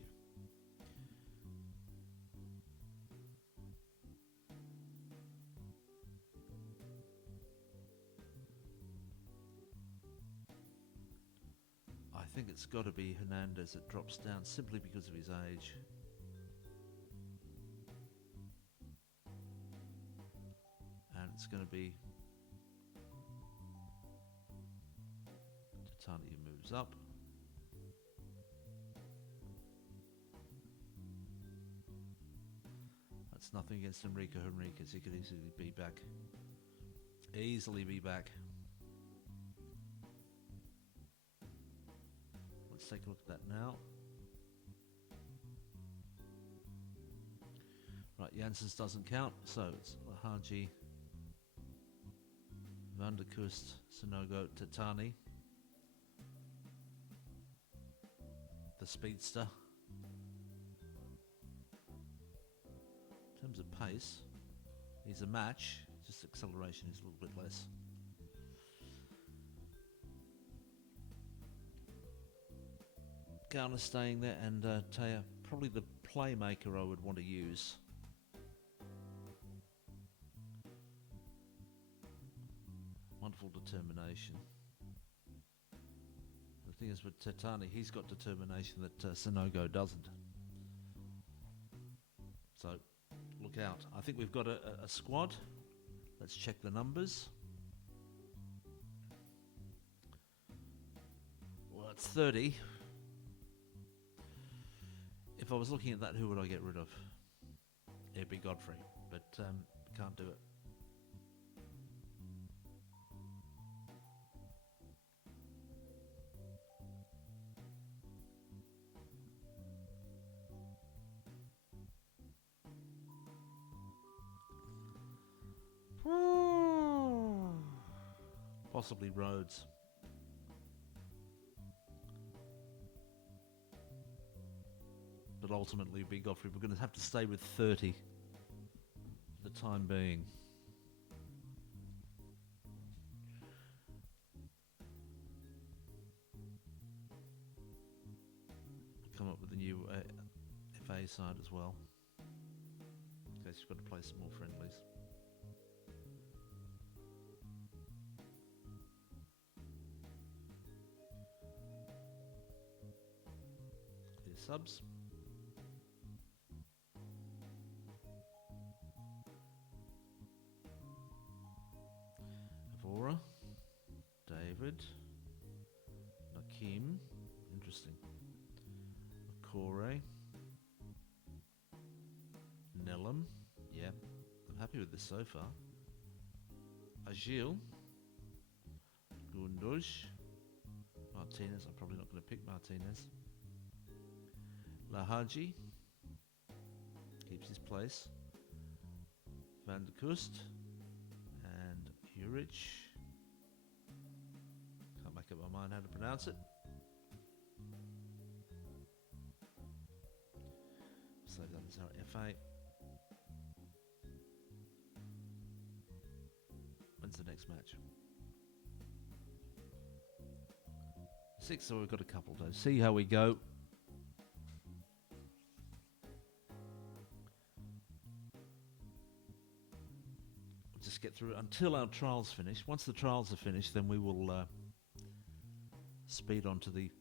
I think it's got to be Hernandez that drops down simply because of his age. And it's going to be Titania moves up. That's nothing against Enrico Henriquez. He could easily be back. Easily be back. Let's take a look at that now. Right, Janssens doesn't count, so it's Haji, Van der Kust, Sonogo, Tatani, the speedster. In terms of pace, he's a match, just acceleration is a little bit less. Garner staying there, and Taya, probably the playmaker I would want to use. Wonderful determination. The thing is with Tatani, he's got determination that Sonogo doesn't. So, look out. I think we've got a squad. Let's check the numbers. Well, it's 30. If I was looking at that, who would I get rid of? It'd be Godfrey, but can't do it. Possibly Rhodes. But ultimately be Godfrey. We're going to have to stay with 30 for the time being. Come up with a new FA side as well. In case you've got to play some more friendlies. Clear subs. Evora, David, Nakim, interesting. Kore, Nellam, yeah, I'm happy with this so far. Agile, Gundush, Martinez, I'm probably not going to pick Martinez. Lahaji, keeps his place. Van der Kust, and Juric. Can't make up my mind how to pronounce it. So that is our FA. When's the next match? 6, so we've got a couple to see how we go. We'll just get through it until our trials finish. Once the trials are finished, then we will speed on to the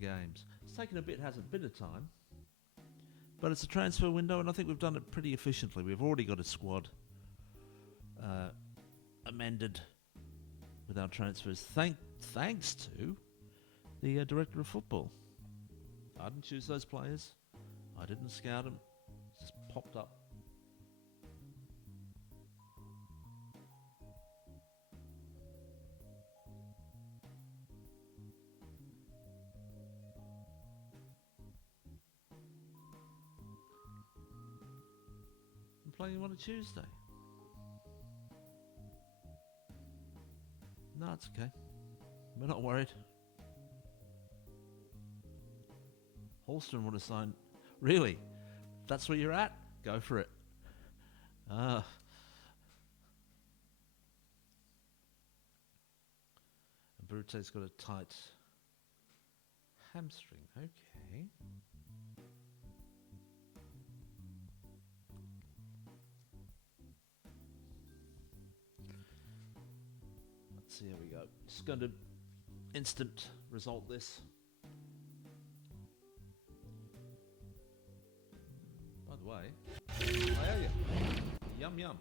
games. It's taken a bit, hasn't been a time, but it's a transfer window, and I think we've done it pretty efficiently. We've already got a squad amended with our transfers, thanks to the director of football. I didn't choose those players. I didn't scout them. It just popped up. I'm playing on a Tuesday. No, it's okay. We're not worried. Holston would have signed. Really? That's where you're at? Go for it. Brute's got a tight hamstring. Okay. Let's see how we go. Just going to instant result this. By the way, how are you? Yum yum.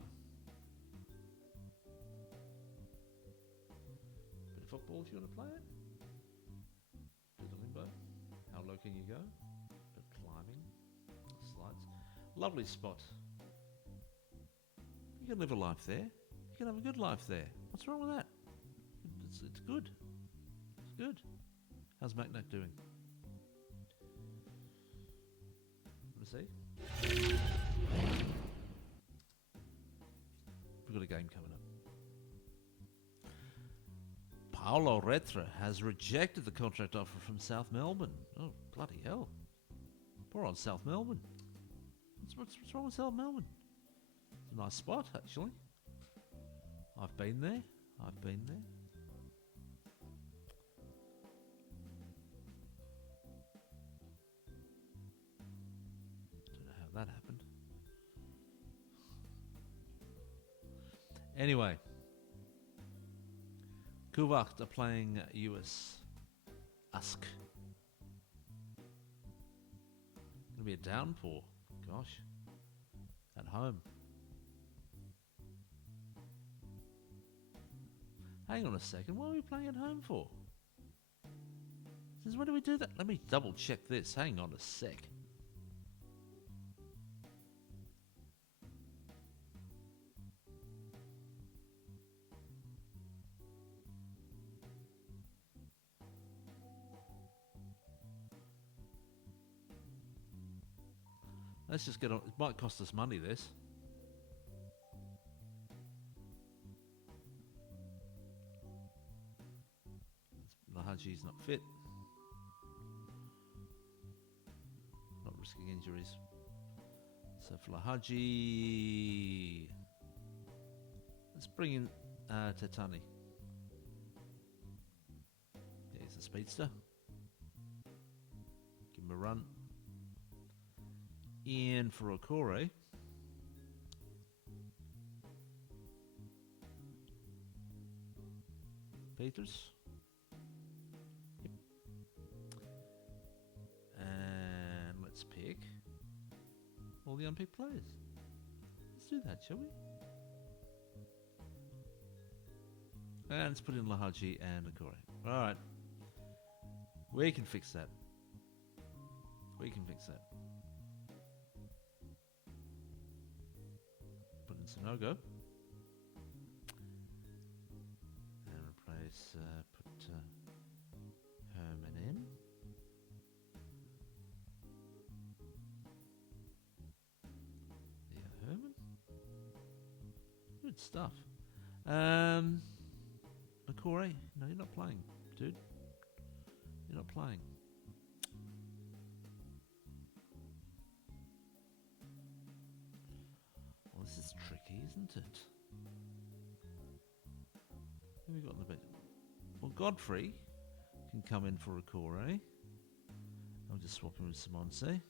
Bit of football if you want to play it. Do the limbo. How low can you go? Bit of climbing. Slides. Lovely spot. You can live a life there. You can have a good life there. What's wrong with that? It's good. It's good. How's Macnac doing? Want to see? We've got a game coming up. Paulo Retra has rejected the contract offer from South Melbourne. Oh, bloody hell. Poor old South Melbourne. What's wrong with South Melbourne? It's a nice spot, actually. I've been there. That happened. Anyway, Koewacht are playing US Usk. Gonna be a downpour. Gosh, at home. Hang on a second. What are we playing at home for? Since when do we do that? Let me double check this. Hang on a sec. Let's just get on. It might cost us money, this. Lahaji's not fit. Not risking injuries. So for Lahaji, let's bring in Tetani. Yeah, he's a speedster. Give him a run. In for Okore. Peters. Yep. And let's pick all the unpicked players. Let's do that, shall we? And let's put in Lahaji and Okore. Alright. We can fix that. We can fix that. Put in Sonogo. And replace, put Herman in. Yeah, Herman. Good stuff. Okore, no, you're not playing, dude. You're not playing. Well, this is tricky, isn't it? Who have we got in the bed? Well, Godfrey can come in for a core, eh? I'll just swap him with Simonse. There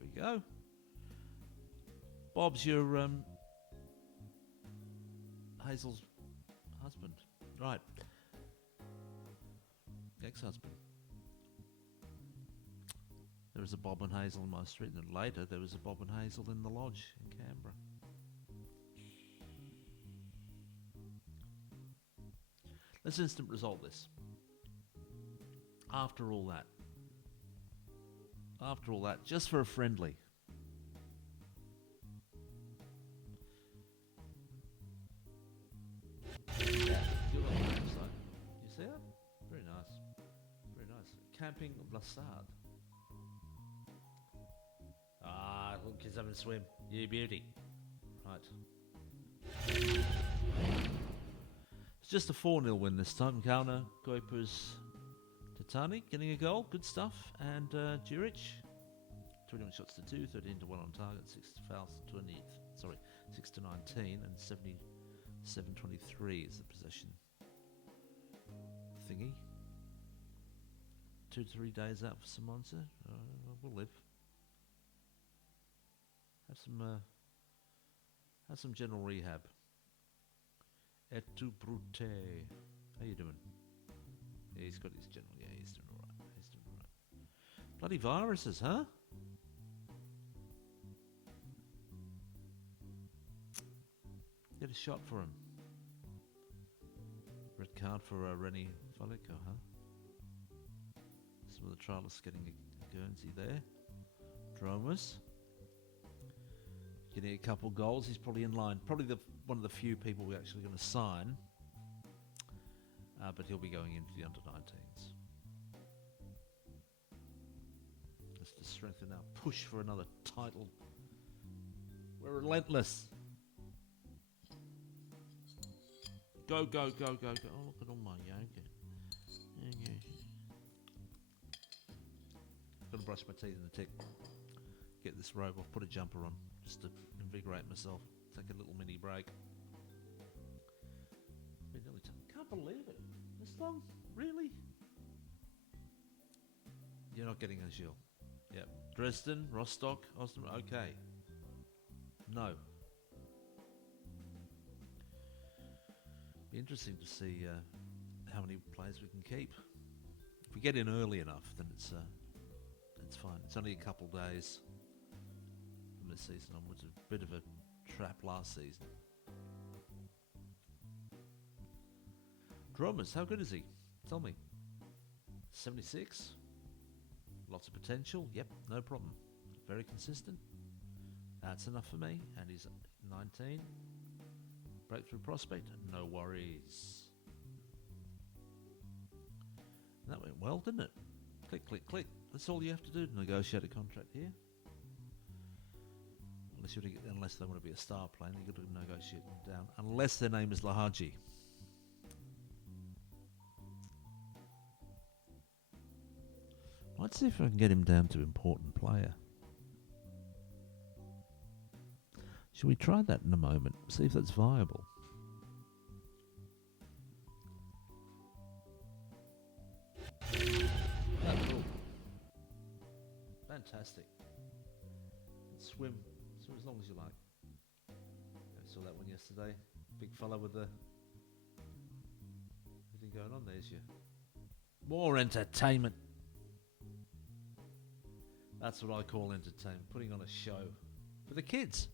we go. Bob's your Hazel's husband. Right. Ex-husband. There was a Bob and Hazel in my street, and then later there was a Bob and Hazel in the lodge in Canberra. Let's instant resolve this. After all that, just for a friendly. Yeah, good on the website. You see that? Very nice. Very nice. Camping Lassard. Ah, look, kids having a swim. You beauty. Right. It's just a 4-0 win this time. Kauna, Kuiper's Titanic getting a goal. Good stuff. And Juric, 21 shots to 2, 13 to 1 on target, 6 fouls to 20. Sorry, 6 to 19, and 77-23 is the possession thingy. 2 to 3 days out for Simonse. We'll live. Have some general rehab. Et tu brute. How you doing? Yeah, he's got his general. Yeah, he's doing alright. Bloody viruses, huh? Get a shot for him. Red card for Rennie Falico, huh? Some of the trialists getting a Guernsey there. Dromas. Getting a couple goals. He's probably in line. Probably one of the few people we're actually going to sign. But he'll be going into the under-19s. Just to strengthen our push for another title. We're relentless. Go, go, go, go, go. Oh, look at all my yoga. Gotta brush my teeth in the tick. Get this robe off, put a jumper on, just to invigorate myself. Take a little mini break. Can't believe it. This long? Really? You're not getting a Gilles. Yep. Dresden, Rostock, Osnabrück. Okay. No. Be interesting to see how many players we can keep. If we get in early enough, then it's fine. It's only a couple days from this season onwards. A bit of a trap last season. Dromas, how good is he? Tell me. 76. Lots of potential. Yep, no problem. Very consistent. That's enough for me. And he's 19. Breakthrough prospect. No worries. That went well, didn't it? Click, click, click. That's all you have to do to negotiate a contract here. Unless they want to be a star player, you've got to negotiate them down. Unless their name is Lahaji. Let's see if I can get him down to important player. Shall we try that in a moment? See if that's viable. That's cool. Fantastic. Swim as long as you like. I saw that one yesterday. Big fella with the everything going on. There's you. More entertainment. That's what I call entertainment. Putting on a show for the kids.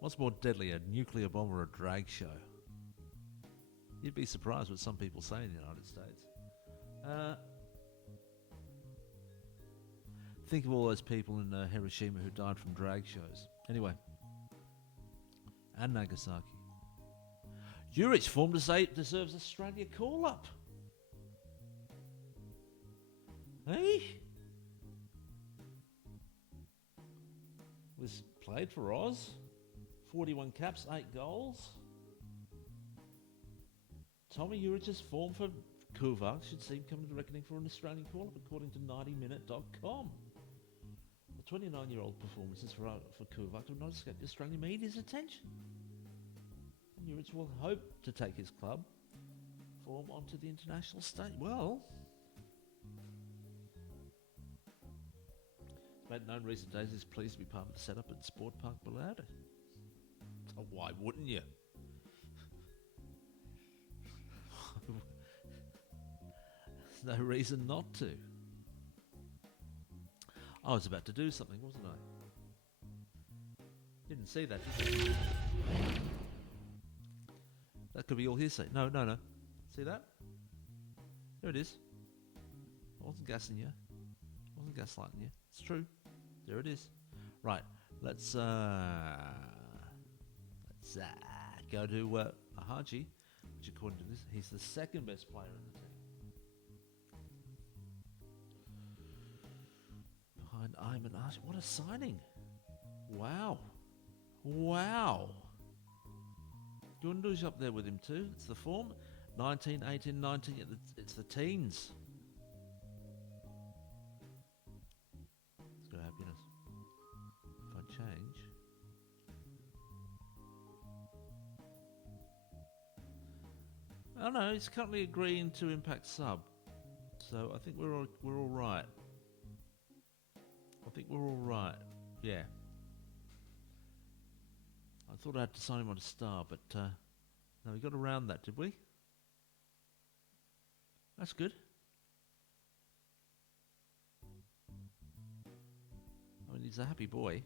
What's more deadly, a nuclear bomb or a drag show? You'd be surprised what some people say in the United States. Think of all those people in Hiroshima who died from drag shows. Anyway. And Nagasaki. Juric form to say it deserves Australia call-up. Hey? Was played for Oz. 41 caps, 8 goals. Tommy Juric's form for Koewacht should see him coming to reckoning for an Australian call-up, according to 90minute.com. The 29-year-old performances for Koewacht have not escaped the Australian media's attention. And Juric will hope to take his club form onto the international stage. Well, it's made known recent days he's pleased to be part of the setup at Sport Park Ballade. Oh, why wouldn't you? There's no reason not to. I was about to do something, wasn't I? Didn't see that, did you? That could be all hearsay. No. See that? There it is. I wasn't gassing you. I wasn't gaslighting you. It's true. There it is. Right. Let's go to Ahaji, which according to this, he's the second best player in the team. Behind Ayman Ahaji. What a signing. Wow. Gundu's up there with him too. It's the form. 19, 18, 19. It's the teens. Let's go to happiness. If I change. I don't know. He's currently agreeing to impact sub. So I think we're all right. Yeah. I thought I had to sign him on a star, but no, we got around that, did we? That's good. I mean, he's a happy boy.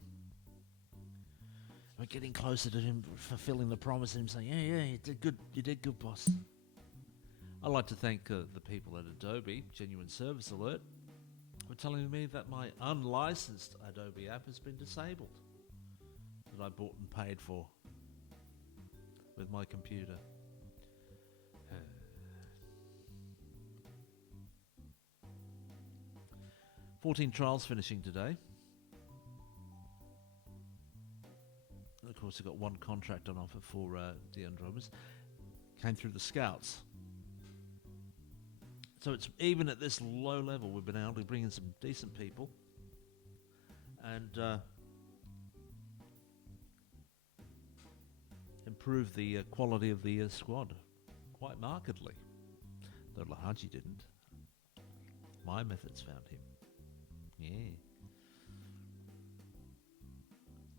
We're getting closer to him fulfilling the promise and him saying, yeah, you did good, boss. I'd like to thank the people at Adobe, Genuine Service Alert, for telling me that my unlicensed Adobe app has been disabled. That I bought and paid for with my computer. 14 trials finishing today. And of course, I got one contract on offer for the Andromas. Came through the scouts. So it's even at this low level, we've been able to bring in some decent people. And improve the quality of the squad quite markedly. Though Lahaji didn't. My methods found him. Yeah.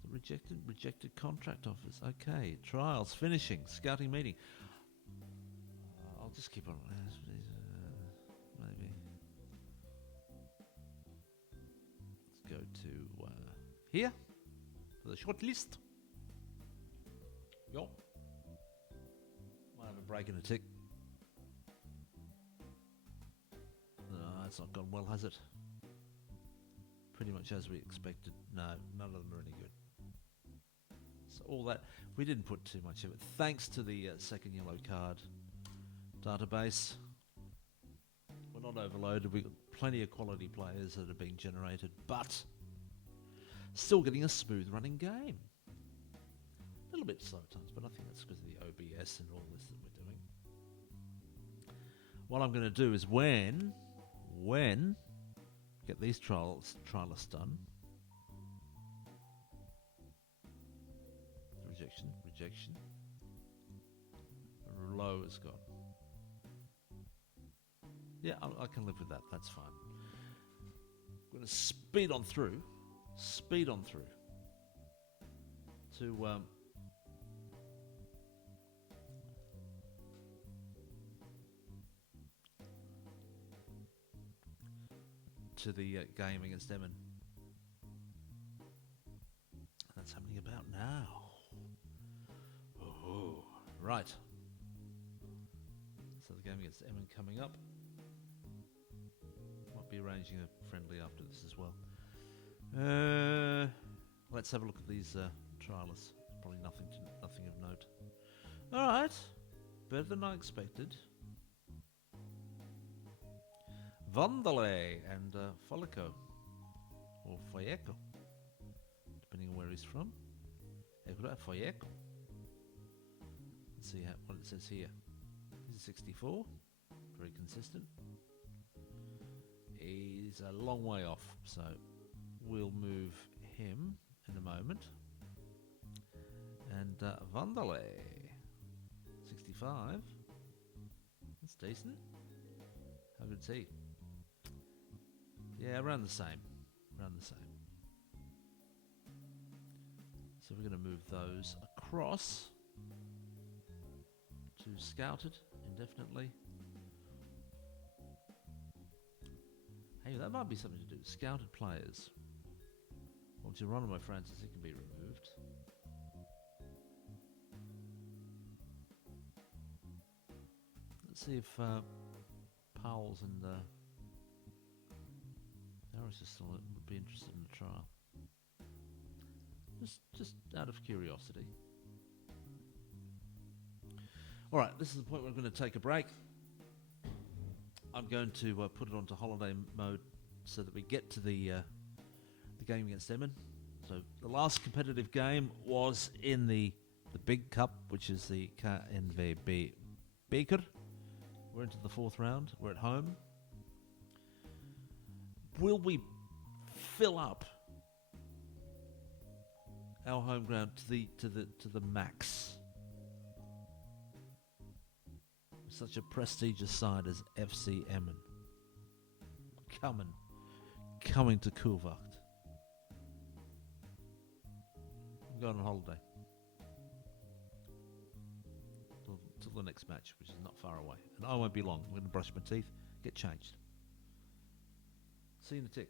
The rejected contract offers. Okay. Trials finishing. Scouting meeting. I'll just keep on. Maybe. Let's go to here for the short list. Yo. Might have a break and a tick. No, it's not gone well, has it? Pretty much as we expected. No, none of them are any good. So all that, we didn't put too much of it. Thanks to the second yellow card database. We're not overloaded. We've got plenty of quality players that are being generated, but still getting a smooth running game. A little bit slow at times, but I think that's because of the OBS and all this that we're doing. What I'm going to do is when get these trialists done. Rejection. Low is gone. Yeah, I can live with that. That's fine. I'm going to speed on through to the game against Emin. That's happening about now. Oh, right. So the game against Emin coming up. Might be arranging a friendly after this as well. Let's have a look at these trialers. Probably nothing of note. All right, better than I expected. Vandale and Folico, or Folleco, depending on where he's from. Folleco. Let's see what it says here. He's a 64, very consistent. He's a long way off, so we'll move him in a moment. And Vandale, 65. decent. How good's he? Yeah, around the same. Around the same. So we're going to move those across to scouted indefinitely. Hey, that might be something to do. Scouted players. Well, Geronimo Francis, it can be removed. Let's see if Powell's and Harris is still would be interested in the trial. Just out of curiosity. All right, this is the point where I'm going to take a break. I'm going to put it onto holiday mode so that we get to the game against Emmen. So the last competitive game was in the Big Cup, which is the KNVB Beker. We're into the fourth round. We're at home. Will we fill up our home ground to the max? Such a prestigious side as FC Emmen coming to Koewacht. I'm going on holiday till the next match, which is not far away, and I won't be long. I'm going to brush my teeth, get changed. See you in a tick.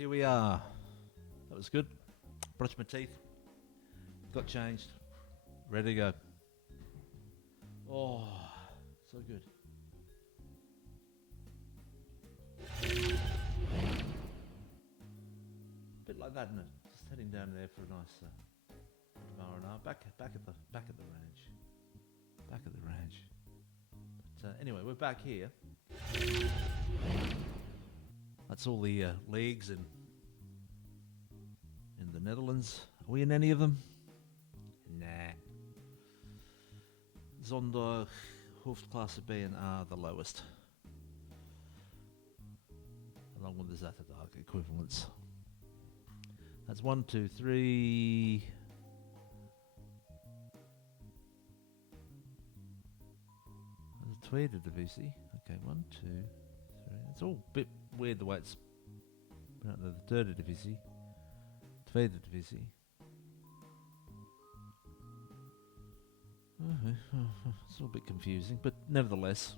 here we are. That was good. Brushed my teeth. Got changed. Ready to go. Oh, so good. Bit like that, isn't it? Just heading down there for a nice R&R. Back at the ranch. Back at the ranch. But anyway, we're back here. That's all the leagues in the Netherlands. Are we in any of them? Nah. Zondag, Hoofdklasse B and R, the lowest. Along with the Zaterdag equivalents. That's 1, 2, 3. There's a Tweede Divisie. Okay, 1, 2, 3. It's all a bit weird the way it's. The Derde Divisie. Tweede Divisie. It's all a bit confusing, but nevertheless,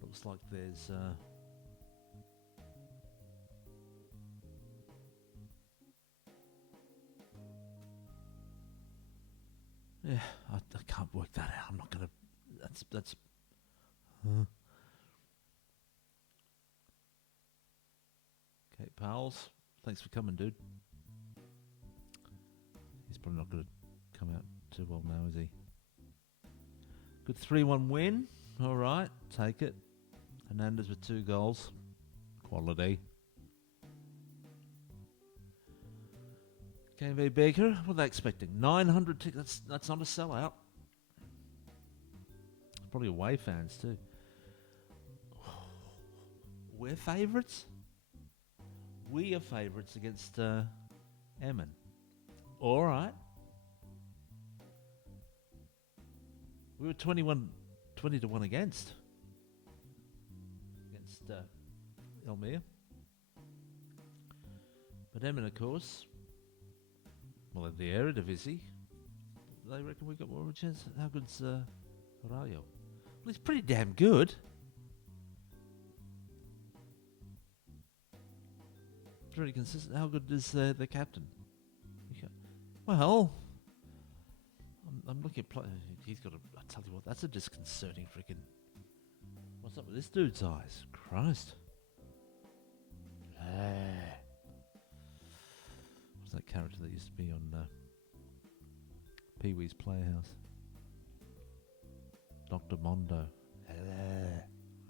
looks like there's. Yeah, I can't work that out. I'm not gonna. That's. Okay, pals. Thanks for coming, dude. He's probably not gonna come out too well now, is he? Good 3-1 win. All right, take it. Hernandez with 2 goals. Quality. KV Baker, what are they expecting? 900 tickets. That's not a sellout. Probably away fans too. We're favourites? We are favourites against Emmen. All right. We were 20 to 1 against Elmere. But Emmen, of course, well, in the Eredivisie, they reckon we got more of a chance. How good's Rayo? Well, he's pretty damn good. Pretty consistent. How good is the captain? Well, I'm looking at he's got a. I tell you what, that's a disconcerting freaking. What's up with this dude's eyes? Christ. What's that character that used to be on Pee Wee's Playhouse? Dr. Mondo.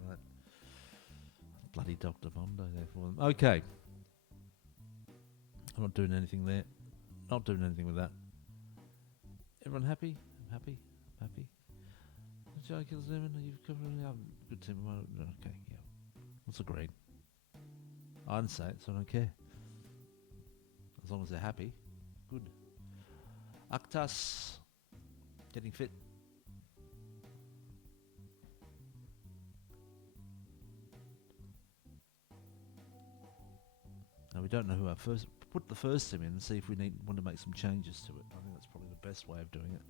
Right. Bloody Dr. Mondo there for them. Okay. I'm not doing anything there. Not doing anything with that. Everyone happy? I'm happy. I'm happy. Joe kills them and you've covered it. Good team. Okay, yeah. That's agreed. I didn't say it, so I don't care. As long as they're happy. Good. Aktas. Getting fit. Now we don't know who our first. Put the first team in and see if we want to make some changes to it. I think that's probably the best way of doing it.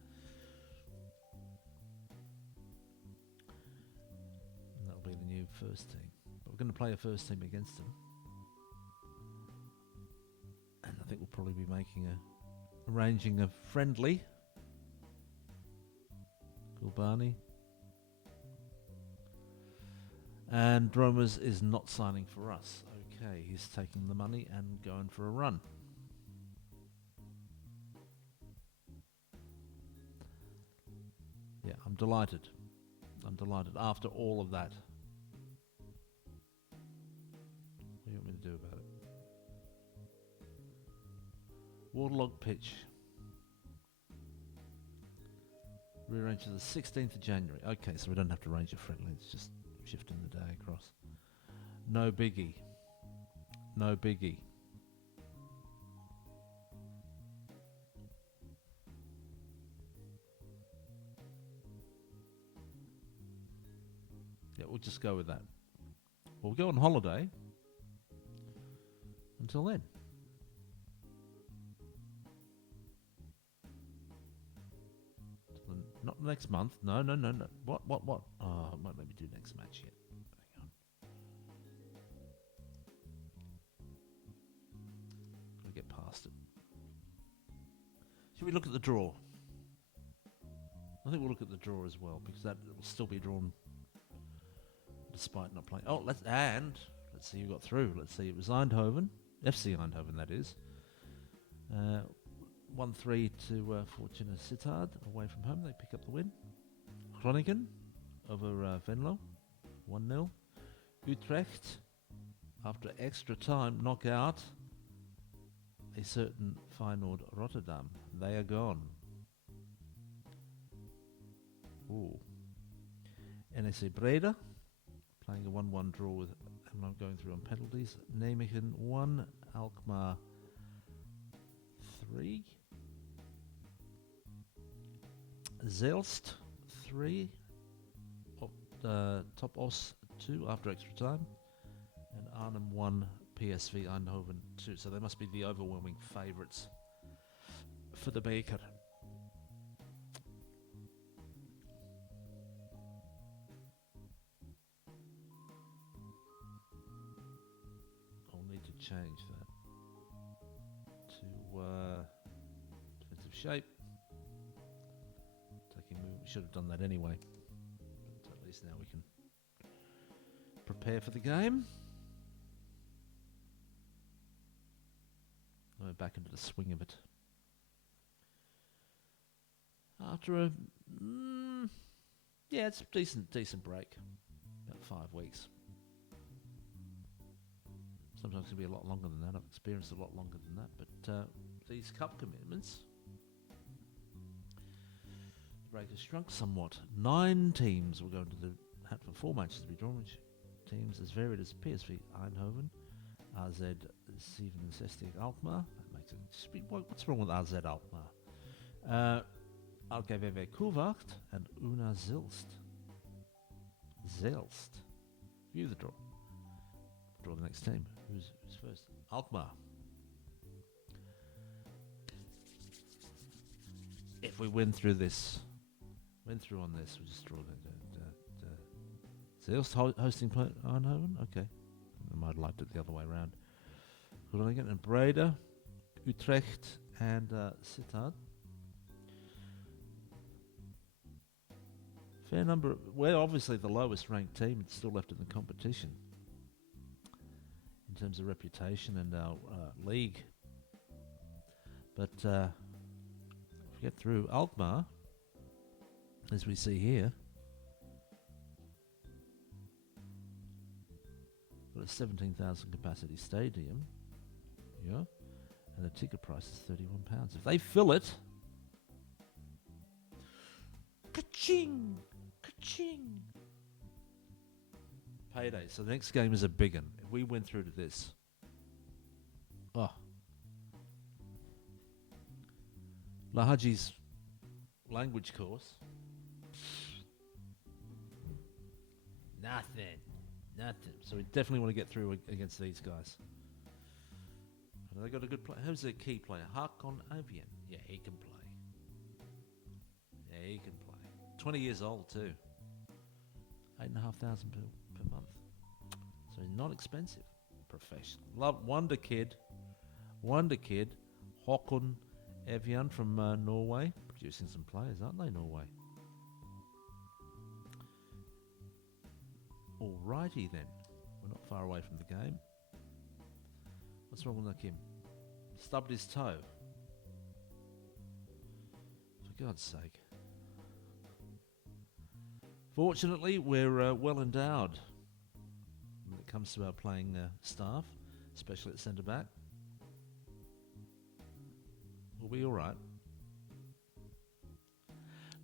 And that'll be the new first team. But we're going to play a first team against them. And I think we'll probably be arranging a friendly. Gulbani. And Dromas is not signing for us. Okay, he's taking the money and going for a run. Yeah, I'm delighted. I'm delighted after all of that. What do you want me to do about it? Waterlog pitch. Rearrange to the 16th of January. Okay, so we don't have to arrange a friendly. It's just shifting the day across. No biggie. No biggie. Yeah, we'll just go with that. We'll go on holiday until then. Not next month. No. What? Oh, it won't let me do next match yet. Hang on. Should we look at the draw? I think we'll look at the draw as well, because that will still be drawn despite not playing. Oh, let's see who got through. Let's see, it was Eindhoven, FC Eindhoven, that is. 1-3 to Fortuna Sittard away from home. They pick up the win. Groningen over Venlo, 1-0. Utrecht, after extra time, knock out a certain Feyenoord Rotterdam. They are gone. Ooh. NEC Breda playing a 1-1 draw with Embark going through on penalties. Nijmegen 1, Alkmaar 3. Zelst 3. Top Os 2 after extra time. And Arnhem 1, PSV Eindhoven 2. So they must be the overwhelming favourites for the beker. I'll need to change that to defensive shape. Taking move. We should have done that anyway. But at least now we can prepare for the game. We're back into the swing of it. After a it's a decent break, about 5 weeks. Sometimes it can be a lot longer than that. I've experienced a lot longer than that. But these cup commitments, the break has shrunk somewhat. 9 teams will go into the hat for 4 matches to be drawn. Which teams as varied as PSV Eindhoven, AZ Steven Sestic Alkmaar. That makes it. What's wrong with AZ Alkmaar? Algeveve Koewacht and Una Zilst. View the draw. Draw the next team. Who's first? Alkmaar. If we win through on this, we'll just draw the Zilst hosting Eindhoven. Okay, I might have liked it the other way around. Groningen and Breda, Utrecht and Sittard. Fair number. We're obviously the lowest ranked team. It's still left in the competition in terms of reputation and our league. But if we get through Alkmaar, as we see here, got a 17,000 capacity stadium, and the ticket price is £31. If they fill it, ka-ching! Ka-ching! Payday. So the next game is a big one. If we went through to this, Lahaji's language course, nothing. So we definitely want to get through against these guys. They got a good player. Who's their key player? Hakon Avian. Yeah, he can play. 20 years old too. 8,500 per month. So not expensive. Professional. Love Wonder Kid. Håkon Evian from Norway. Producing some players, aren't they, Norway? Alrighty then. We're not far away from the game. What's wrong with Nakim? Stubbed his toe. For God's sake. Fortunately, we're well endowed when it comes to our playing staff, especially at centre back. We'll be all right.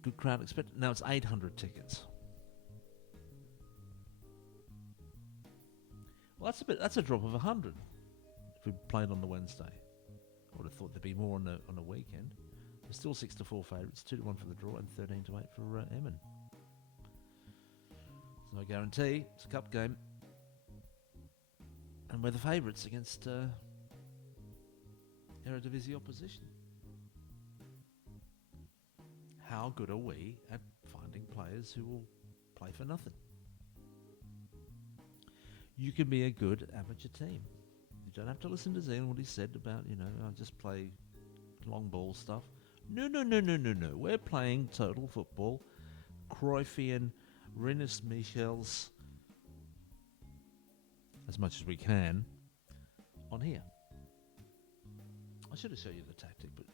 Good crowd expected. Now it's 800 tickets. Well, that's a drop of 100. If we played on the Wednesday, I would have thought there'd be more on a weekend. We're still 6-4 favourites, 2-1 for the draw, and 13-8 for Emmen. No guarantee. It's a cup game. And we're the favourites against Eredivisie opposition. How good are we at finding players who will play for nothing? You can be a good amateur team. You don't have to listen to Zane, what he said about, I just play long ball stuff. No, no, no, no, no, no. We're playing total football. Cruyffian, Rinus Michels, as much as we can, on here. I should have shown you the tactic, but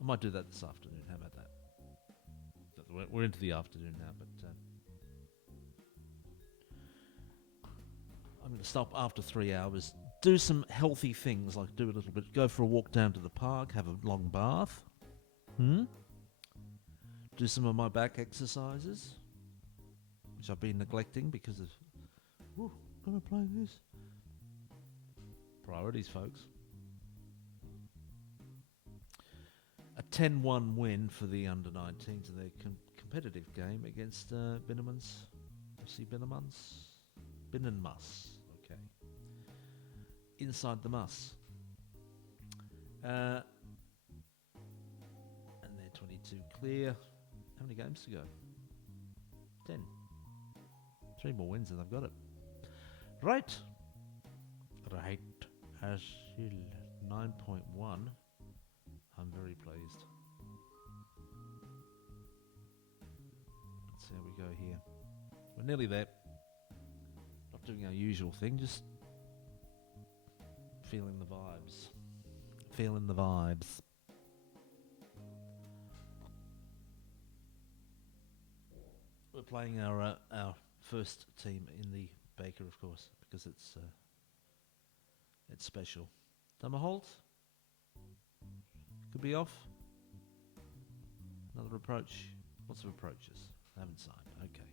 I might do that this afternoon. How about that? We're into the afternoon now, but I'm going to stop after 3 hours. Do some healthy things, like do a little bit. Go for a walk down to the park, have a long bath. Do some of my back exercises, which I've been neglecting because of, gonna play this. Priorities, folks. A 10-1 win for the under-19s in their competitive game against Binnemans. FC Binnemans? Binnenmas. Okay. Inside the Muss. And they're 22 clear. How many games to go? 10. 3 more wins and they've got it. Right. Right. As 9.1. I'm very pleased. Let's see how we go here. We're nearly there. Not doing our usual thing, just feeling the vibes. Feeling the vibes. We're playing our first team in the Baker, of course, because it's special. Dummerholt could be off. Another approach. Lots of approaches. I haven't signed. Okay.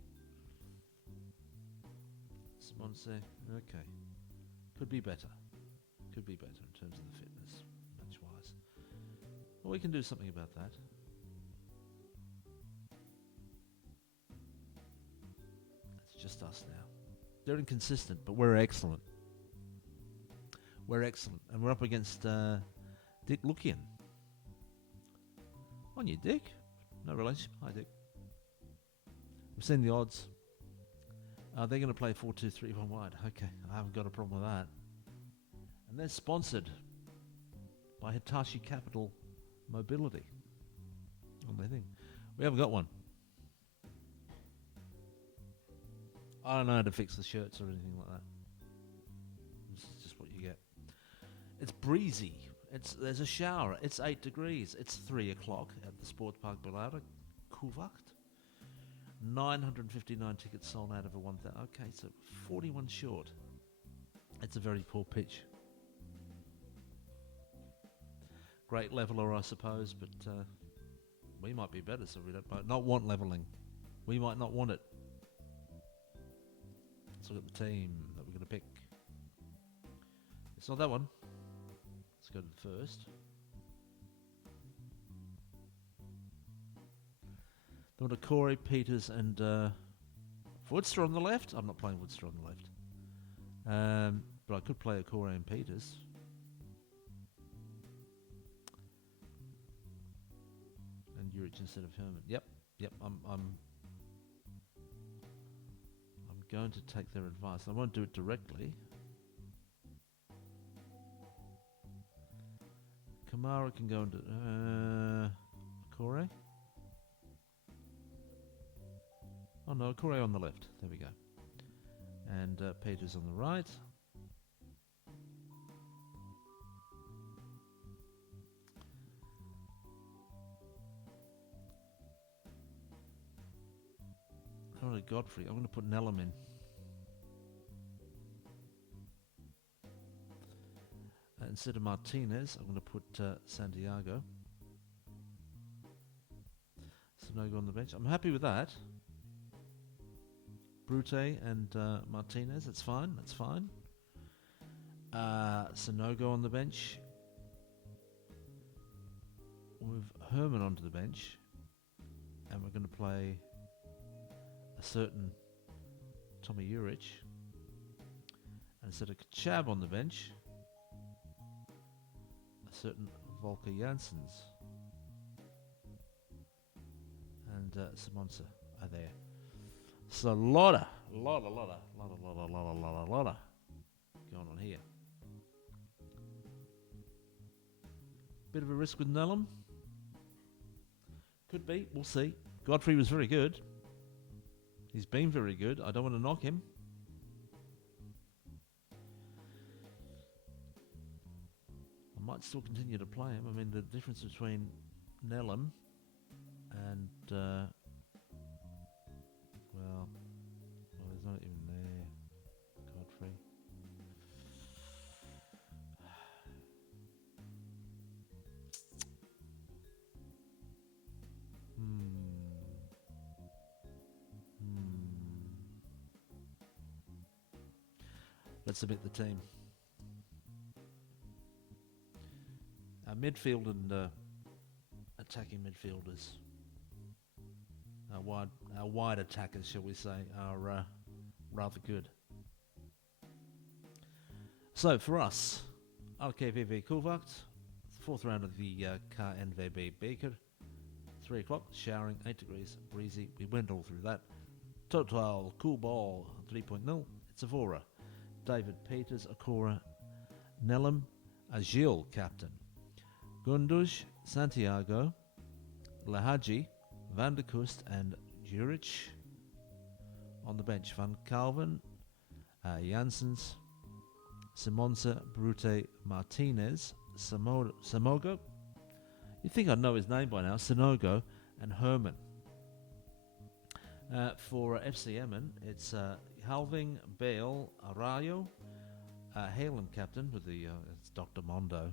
Sponsor. Okay. Could be better. Could be better in terms of the fitness, match-wise. Well, we can do something about that. It's just us now. They're inconsistent, but we're excellent. We're excellent. And we're up against Dick Lukian. On you, Dick. No relation. Hi, Dick. We've seen the odds. They're going to play 4-2-3-1 wide. Okay, I haven't got a problem with that. And they're sponsored by Hitachi Capital Mobility. On their thing. We haven't got one. I don't know how to fix the shirts or anything like that. This is just what you get. It's breezy. There's a shower. It's 8 degrees. It's 3 o'clock at the Sports Park Belauda, Koewacht. 959 tickets sold out of a 1,000. Okay, so 41 short. It's a very poor pitch. Great leveler, I suppose, but we might be better, so we don't not want leveling. We might not want it. Let's look at the team that we're going to pick. It's not that one. Let's go to the first. Then we've got Corey, Peters, and Woodster on the left. I'm not playing Woodster on the left. But I could play a Corey and Peters. And Juric instead of Herman. Yep. I'm going to take their advice. I won't do it directly. Kamara can go into Corey. Oh no, Corey on the left. There we go. And Peters on the right. I want a Godfrey. I'm going to put Nellam in. Instead of Martinez, I'm going to put Santiago. Sonogo on the bench. I'm happy with that. Brute and Martinez, that's fine. That's fine. Sonogo on the bench. With Herman onto the bench. And we're going to play a certain Tommy Juric. And instead of Chab on the bench, a certain Volker Janssens. And Simonsa are there. So lotta going on here. Bit of a risk with Nellam. Could be. We'll see. Godfrey was very good. He's been very good. I don't want to knock him. I might still continue to play him. I mean, the difference between Nellum and, well, he's not even there. Godfrey. Let's submit the team. Our midfield and attacking midfielders, our wide attackers, shall we say, are rather good. So for us, RKVV Koewacht, 4th round of the KNVB Beker, 3 o'clock, showering, 8 degrees, breezy. We went all through that. Total cool ball 3.0. It's Avora. David Peters, Akora, Nellum, Agil, captain. Gundush, Santiago, Lahaji, Van der Kust, and Juric. On the bench, Van Calvin, Janssens, Simonsa, Brute, Martinez, Samogo. You'd think I'd know his name by now. Sinogo and Herman. For FC Emmen, it's Halving, Bale, Arayo, Halen captain with the it's Dr. Mondo.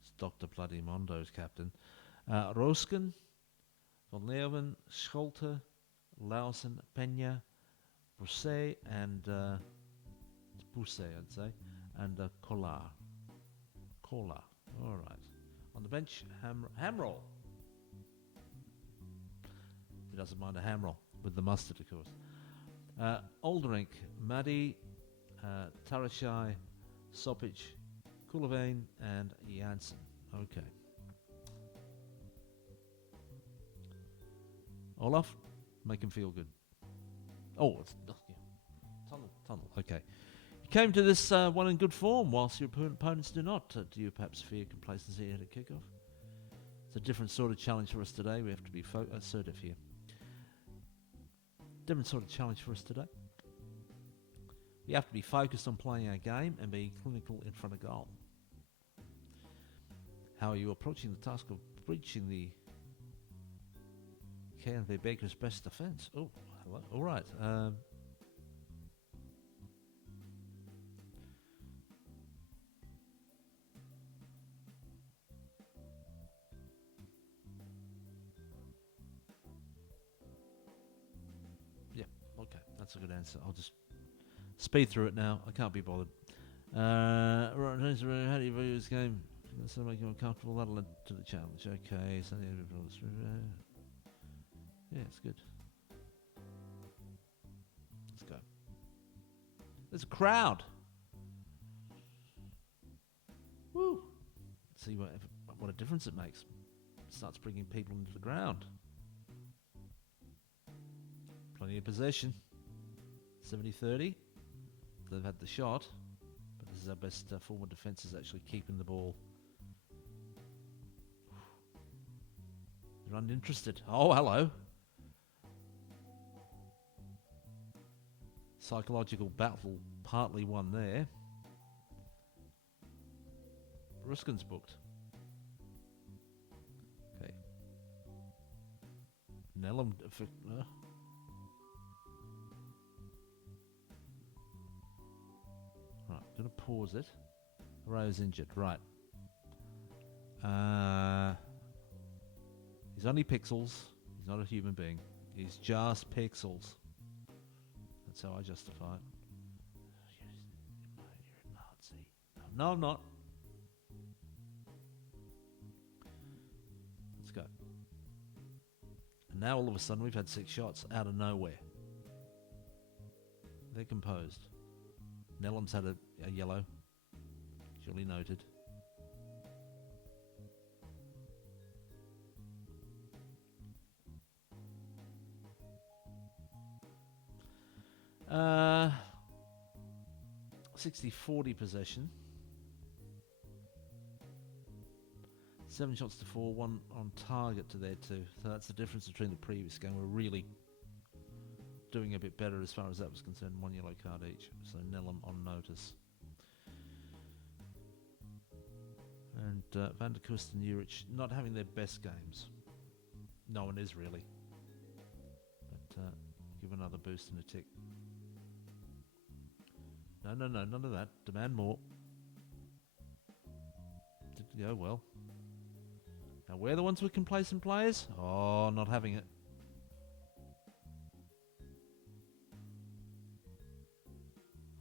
It's Dr. Bloody Mondo's captain. Rosken, Van Leeuwen, Scholte, Lausen, Peña, Bousset, and it's Bousset, I'd say, and Collar. All right. On the bench, Hamroll. He doesn't mind a hamroll with the mustard, of course. Olderink, Maddy, Tarashai, Sopic, Kulavane, and Janssen. Okay. Olaf, make him feel good. Oh, it's tunnel. Okay. You came to this one in good form, whilst your opponents do not. Do you perhaps fear complacency ahead of kickoff? It's a different sort of challenge for us today. We have to be assertive here. Different sort of challenge for us today. We have to be focused on playing our game and being clinical in front of goal. How are you approaching the task of breaching the KNV Baker's best defence? Oh, hello. All right. Okay, that's a good answer. I'll just speed through it now. I can't be bothered. Right, how do you view this game? So make you more comfortable. That'll lead to the challenge. Okay, so yeah, it's good. Let's go. There's a crowd. Woo! See what a difference it makes. It starts bringing people into the ground. Plenty of possession. 70-30. They've had the shot, but this is our best form of defence, is actually keeping the ball. They're uninterested. Oh, hello. Psychological battle partly won there. Ruskin's booked. Okay. Nellum. Right, gonna pause it. Arayo's injured. Right. He's only pixels. He's not a human being. He's just pixels. That's how I justify it. You're a Nazi. No, I'm not. Let's go. And now all of a sudden we've had 6 shots out of nowhere. They're composed. Nellum's had a yellow. Surely noted. Uh, 60-40 possession. 7 shots to 4, 1 on target to their 2. So that's the difference between the previous game. We're really doing a bit better as far as that was concerned. 1 yellow card each. So Nellum on notice. And Van der Kust and Urich not having their best games. No one is really. But give another boost and a tick. No, none of that. Demand more. Didn't go well. Now we're the ones with complacent players? Oh, not having it.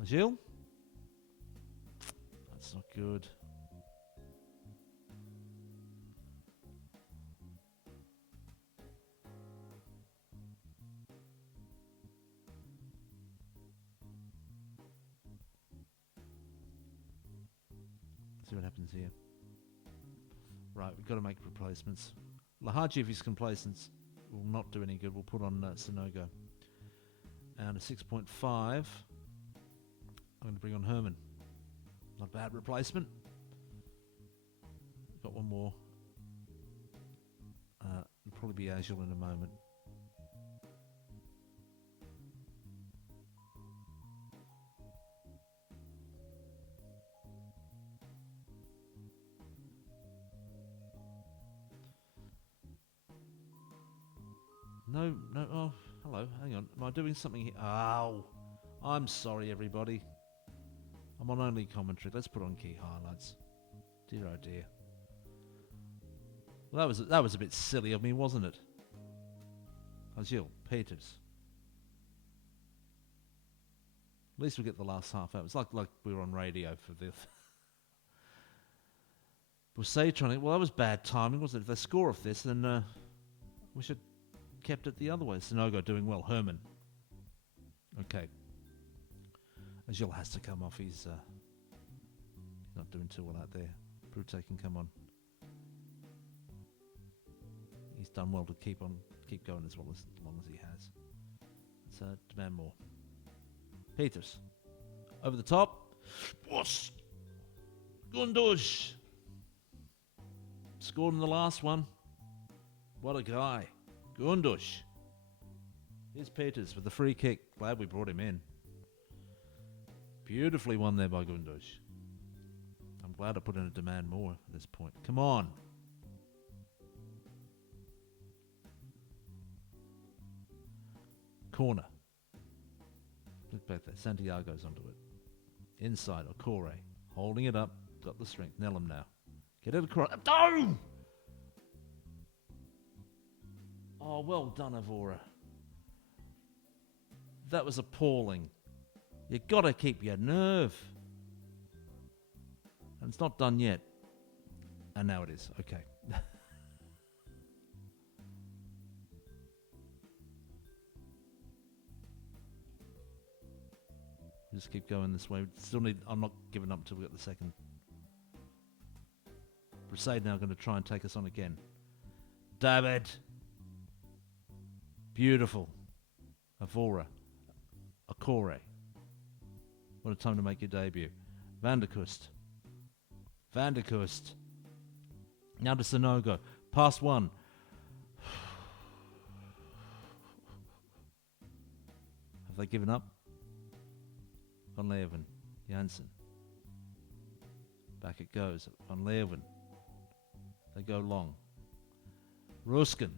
Agile? That's not good. See what happens here. Right, we've got to make replacements. Lahaji, if he's complacent, will not do any good. We'll put on Sonogo. And a 6.5. I'm going to bring on Herman. Not a bad replacement. Got one more. It'll probably be Agile in a moment. No, oh, hello, hang on. Am I doing something here? Oh, I'm sorry, everybody. I'm on only commentary. Let's put on key highlights. Dear oh dear. Well, that was a bit silly of me, wasn't it? Agile, Peters. At least we get the last half out. It's like we were on radio for the... Busatronic, well, that was bad timing, wasn't it? If they score off this, then we should... kept it the other way. Sonogo doing well. Herman. Okay. Agile has to come off. He's not doing too well out there. Brute can come on. He's done well to keep going as long as he has. So demand more. Peters. Over the top. What's Gundush? Scored in the last one. What a guy. Gundush. Here's Peters with the free kick. Glad we brought him in. Beautifully won there by Gundush. I'm glad I put in a demand more at this point. Come on. Corner. Look back there. Santiago's onto it. Inside. Okore. Holding it up. Got the strength. Nellum now. Get it across. No! Oh, well done, Avora. That was appalling. You got to keep your nerve. And it's not done yet. And now it is. Okay. Just keep going this way. I'm not giving up until we get the second. Brusade now going to try and take us on again. David. Beautiful. Avora. Okore. What a time to make your debut. Van der Kust. Van der Kust. Now to Sonogo. Past one. Have they given up? Van Leeuwen. Janssen. Back it goes. Van Leeuwen. They go long. Ruskin.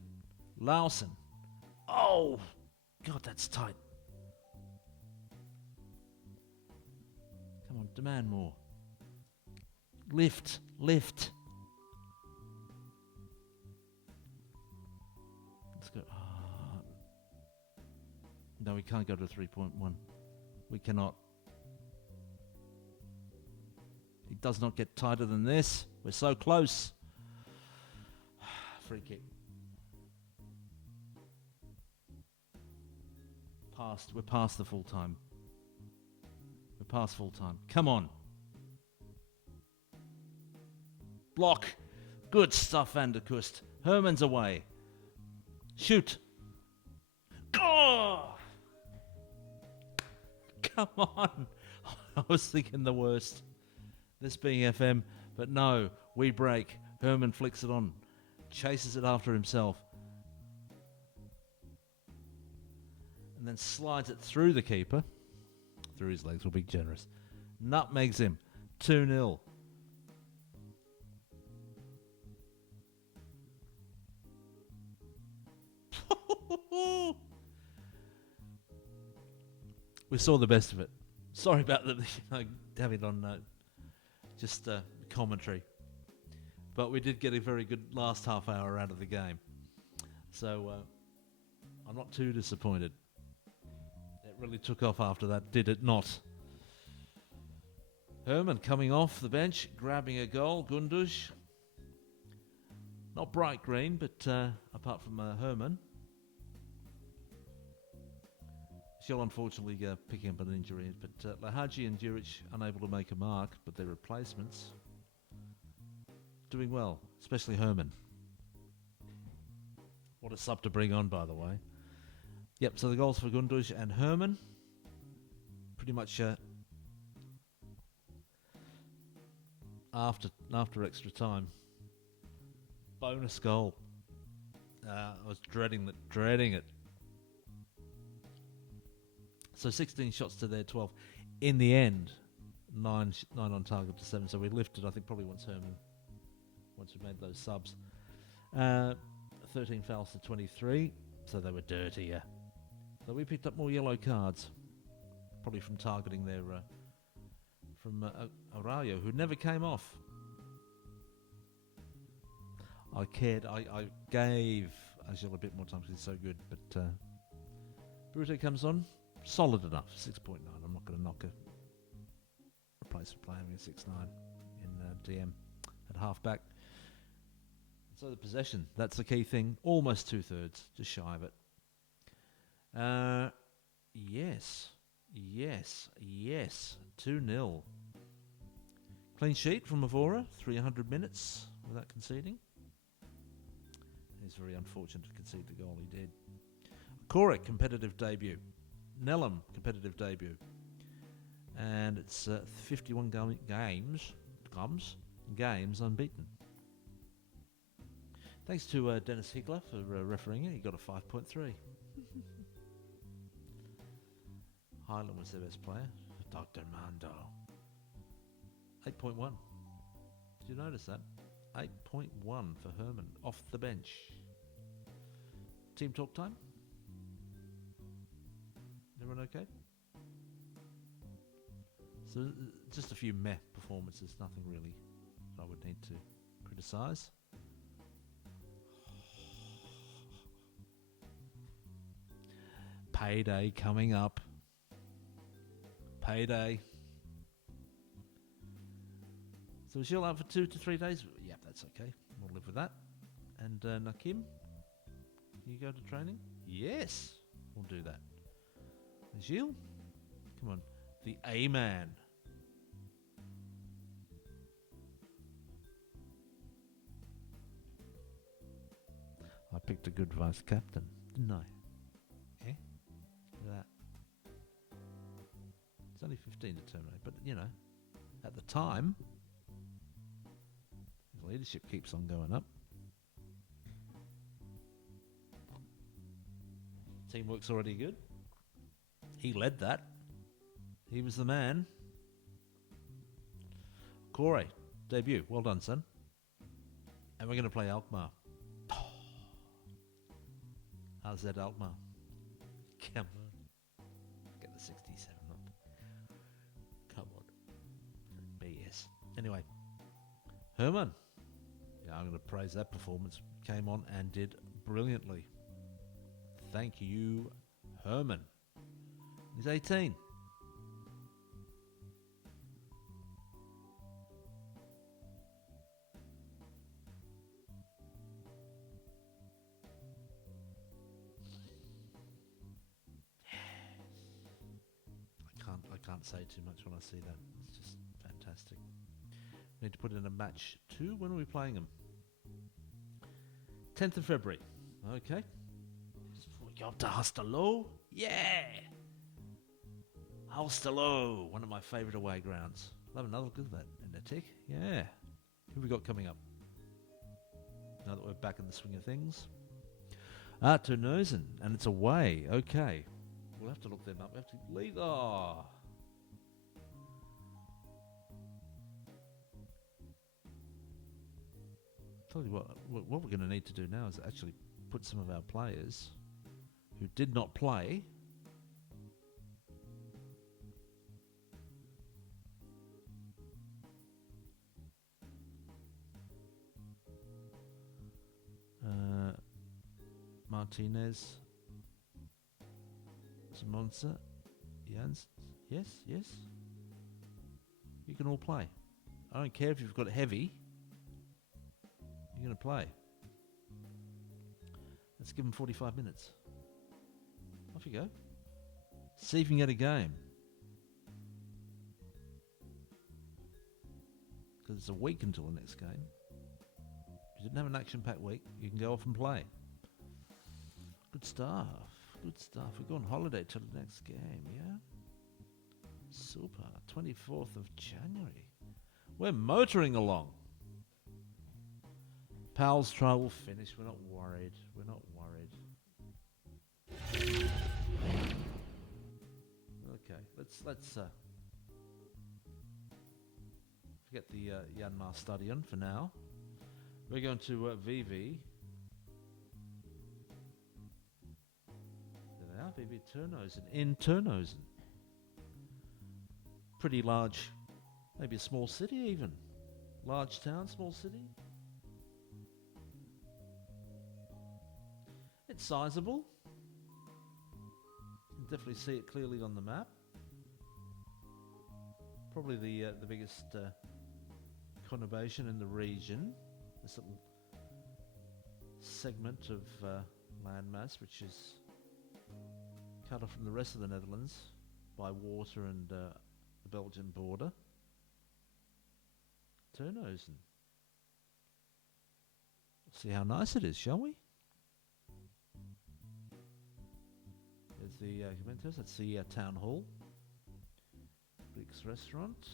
Lausen. Oh! God, that's tight. Come on, demand more. Lift. Let's go. Oh. No, we can't go to 3.1. We cannot. It does not get tighter than this. We're so close. Free kick. We're past the full time. We're past full time. Come on. Block. Good stuff, Van der Kust. Herman's away. Shoot. Oh! Come on. I was thinking the worst. This being FM, but no, we break. Herman flicks it on, chases it after himself, and then slides it through the keeper. Through his legs, will be generous. Nutmegs him. 2-0. We saw the best of it. Sorry about the having on just commentary, but we did get a very good last half hour out of the game, so I'm not too disappointed. It really took off after that, did it not? Herman coming off the bench, grabbing a goal. Gundush, not bright green, but apart from Herman. She'll unfortunately picking up an injury, but Lahaji and Duric unable to make a mark, but their replacements doing well, especially Herman. What a sub to bring on, by the way. Yep, so the goals for Gundush and Herman. Pretty much after extra time. Bonus goal. I was dreading it. So 16 shots to their 12. In the end, 9 on target to 7. So we lifted, I think, probably once we made those subs. 13 fouls to 23. So they were dirtier. So we picked up more yellow cards. Probably from targeting their... from Aurelio, who never came off. I cared. I gave Agil a bit more time because he's so good. But Brute comes on. Solid enough, 6.9. I'm not going to knock a replacement player having a 6.9 in DM at halfback. So the possession, that's the key thing. Almost 2/3, just shy of it. Yes. 2-0. Clean sheet from Avora, 300 minutes without conceding. It's very unfortunate to concede the goal he did. Koewacht, competitive debut. Nelum, competitive debut. And it's 51 games unbeaten. Thanks to Dennis Higler for refereeing it. He got a 5.3. Highland was their best player. Dr. Mando. 8.1. Did you notice that? 8.1 for Herman off the bench. Team talk time? Everyone okay? So just a few meh performances, nothing really I would need to criticise. Payday coming up. Payday. So is she out for 2 to 3 days? Yep, that's okay. We'll live with that. And Nakim, you go to training? Yes, we'll do that. Gilles, come on, the A-man. I picked a good vice captain, didn't I? Eh? Look at that. It's only 15 to terminate, but you know, at the time, his leadership keeps on going up. Teamwork's already good. He led that. He was the man. Corey, debut. Well done, son. And we're going to play Alkmaar. How's that, Alkmaar? Come on. Get the 67 up. Come on. BS. Anyway. Herman. Yeah, I'm going to praise that performance. Came on and did brilliantly. Thank you, Herman. He's 18. I can't say too much when I see that. It's just fantastic. We need to put in a match 2. When are we playing them? 10th of February. Okay. Just before we go up to Hustalo. Yeah! Hustalo, one of my favourite away grounds. Love another look at that. And a tick. Yeah. Who have we got coming up? Now that we're back in the swing of things. Terneuzen, and it's away. Okay. We'll have to look them up. We have to leave. Oh. Tell you what we're going to need to do now is actually put some of our players who did not play Martinez, Simonsa, Jans. Yes. You can all play. I don't care if you've got heavy. You're going to play. Let's give them 45 minutes. Off you go. See if you can get a game. Because it's a week until the next game. If you didn't have an action-packed week, you can go off and play. Good stuff. We go on holiday till the next game, yeah? Super. 24th of January. We're motoring along. Pal's trial will finish. We're not worried. Okay, let's forget the Yanmar Stadion for now. We're going to VV. There they are, VV Terneuzen. In Terneuzen. Pretty large, maybe a small city even. Large town, small city. It's sizable. You can definitely see it clearly on the map. Probably the biggest conurbation in the region. This little segment of landmass, which is cut off from the rest of the Netherlands by water and the Belgian border. Terneuzen. See how nice it is, shall we? There's the Gemeentes. That's the town hall. Brix restaurant.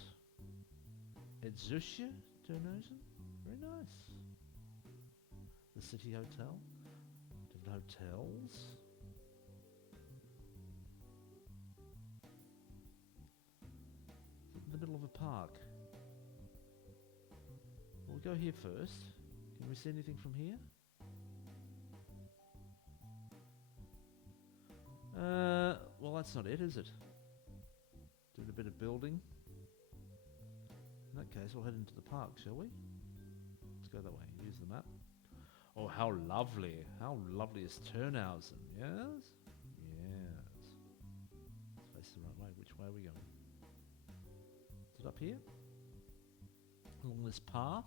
Het Zusje, Terneuzen. Very nice. The city hotel. Different hotels. In the middle of a park. We'll go here first. Can we see anything from here? Well, that's not it, is it? Doing a bit of building. In that case, we'll head into the park, shall we? Let's go that way. Use the map. Oh, how lovely. How lovely is Terneuzen, yes? Yes. Let's face the right way. Which way are we going? Is it up here? Along this path?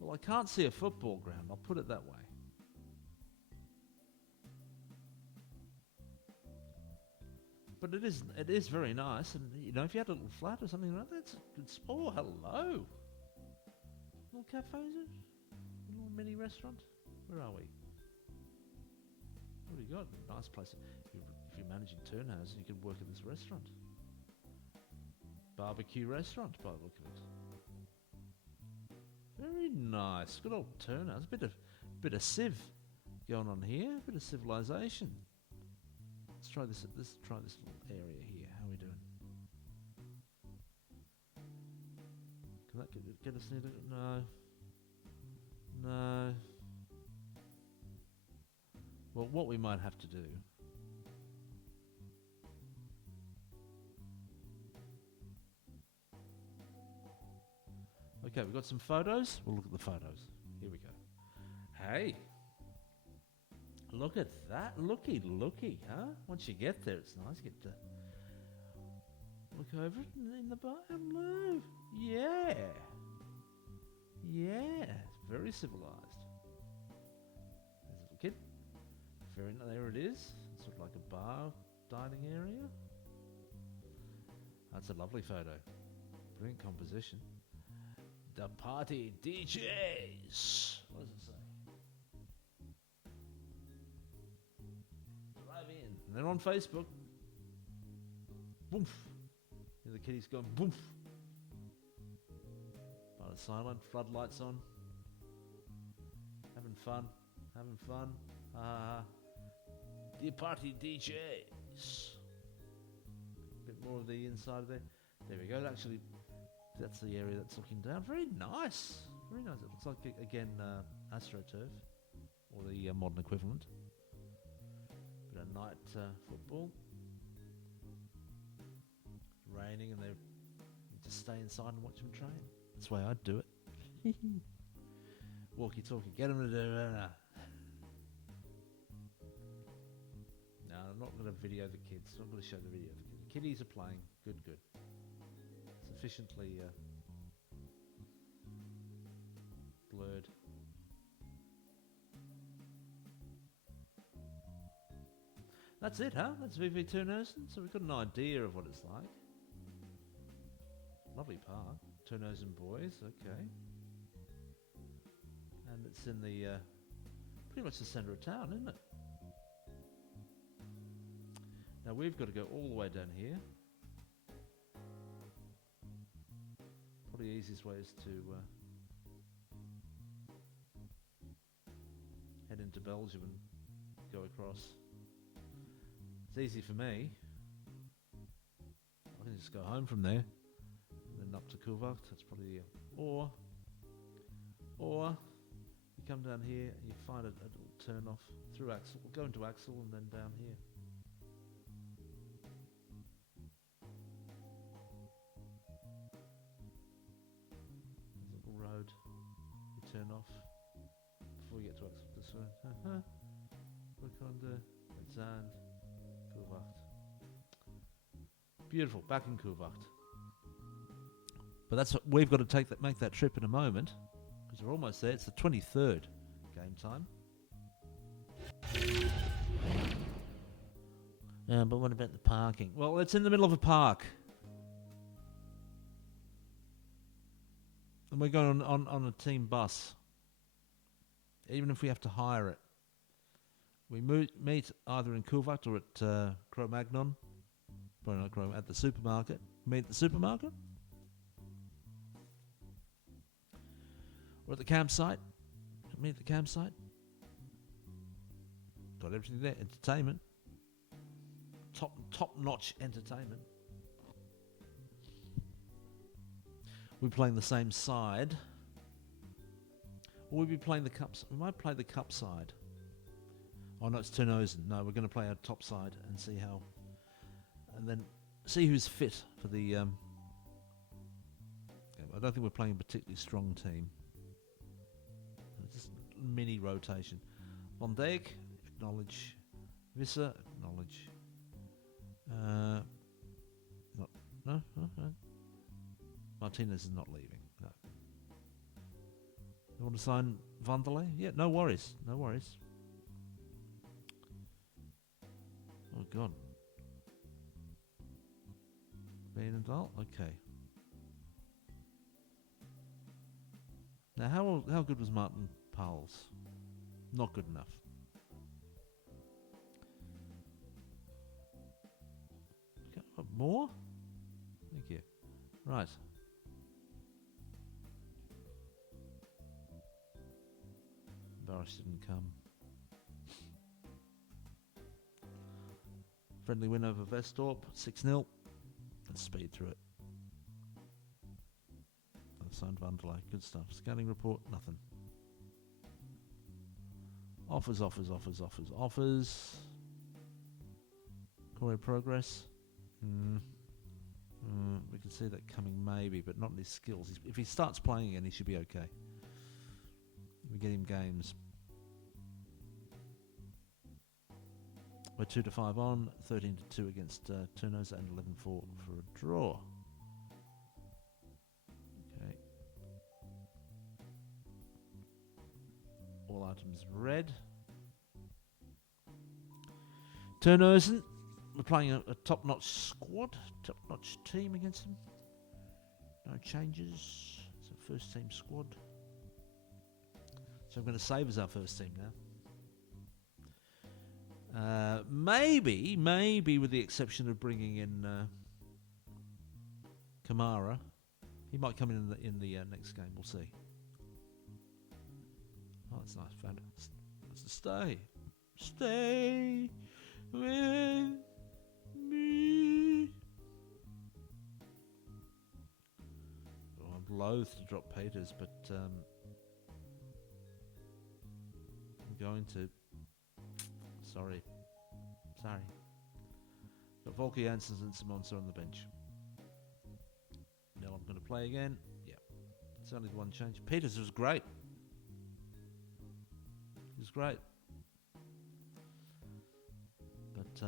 Well, I can't see a football ground. I'll put it that way. But it is very nice, and you know, if you had a little flat or something like that, it's a good spot. Oh, hello. Little cafe, is it? A little mini restaurant. Where are we? What do you got? Nice place. If you're managing Terneuzen, you can work at this restaurant. Barbecue restaurant, by the look of it. Very nice. Good old Terneuzen. Bit of civ going on here. Bit of civilization. Let's try this little area here. How are we doing? Can that get us near it? No. Well, what we might have to do. Okay, we've got some photos. We'll look at the photos. Here we go. Hey. Look at that. Looky, huh? Once you get there, it's nice. You get to look over it in the bottom. Yeah. It's very civilized. There's a little kid. There it is. It's sort of like a bar dining area. That's a lovely photo. Brilliant composition. The party DJs. What does it say? Drive in. And they're on Facebook. Boom. The kiddies going boom. Silent, floodlights on. Having fun. Dear party DJs. Bit more of the inside there. There we go. Actually, that's the area that's looking down. Very nice. Very nice. It looks like, again, AstroTurf, or the modern equivalent. Bit of night football. It's raining, and they just stay inside and watch them train. That's the way I'd do it. Walkie-talkie. Get them to do it. No, I'm not going to video the kids. I'm not going to show the video of the kids. The kiddies are playing. Good. Sufficiently blurred. That's it, huh? That's VV2 Nursing. So we've got an idea of what it's like. Lovely park. Turnhosen Boys, okay. And it's in the pretty much the centre of town, isn't it? Now we've got to go all the way down here. Probably the easiest way is to head into Belgium and go across. It's easy for me. I can just go home from there and then up to Koewacht. That's probably or you come down here and you find a little turn off through Axel. We'll go into Axel and then down here. Little road. You turn off before you get to Axel. This way. Look under Zand. Koewacht. Beautiful, back in Koewacht. But that's what we've got to make that trip in a moment, because we're almost there. It's the 23rd game time. But what about the parking? Well, it's in the middle of a park. And we're going on a team bus. Even if we have to hire it. We meet either in Koewacht or at Cro-Magnon. Probably not Cro, at the supermarket. Meet at the supermarket. Or at the campsite. Meet at the campsite. Got everything there. Entertainment. Top-notch entertainment. We're playing the same side. Or we'll be playing the cups. We might play the cup side. Oh no, it's Turnhosen. No, we're going to play our top side and see how, and then see who's fit for the. I don't think we're playing a particularly strong team. Just mini rotation. Van Dijk, acknowledge. Visser, acknowledge. No. Martinez is not leaving. No. You want to sign Vanderlei? Yeah, no worries. Oh God. Benendal? Okay. Now how good was Martin Pauls? Not good enough. Okay, what, more? Thank you. Right. Barish didn't come. Friendly win over Vestorp, 6-0. Let's speed through it. Signed Vanderlei, good stuff. Scouting report, nothing. Offers. Corey progress. We can see that coming maybe, but not in his skills. If he starts playing again, he should be okay. We get him games. We're 2-5 on, 13-2 against Turnhosen, and 11-4 for a draw. Okay. All items red. Turnhosen, we're playing a top-notch squad, top-notch team against them. No changes. It's a first-team squad. So I'm going to save as our first team now. Maybe with the exception of bringing in Kamara He might come in the next game. We'll see. Oh, that's nice. Found it. It's a stay. Stay with me. Oh, I'm loath to drop Peters, but I'm going to. Sorry. Got Volker Janssens and Simonsa on the bench. Now I'm going to play again. Yeah. It's only one change. Peters was great. He was great. But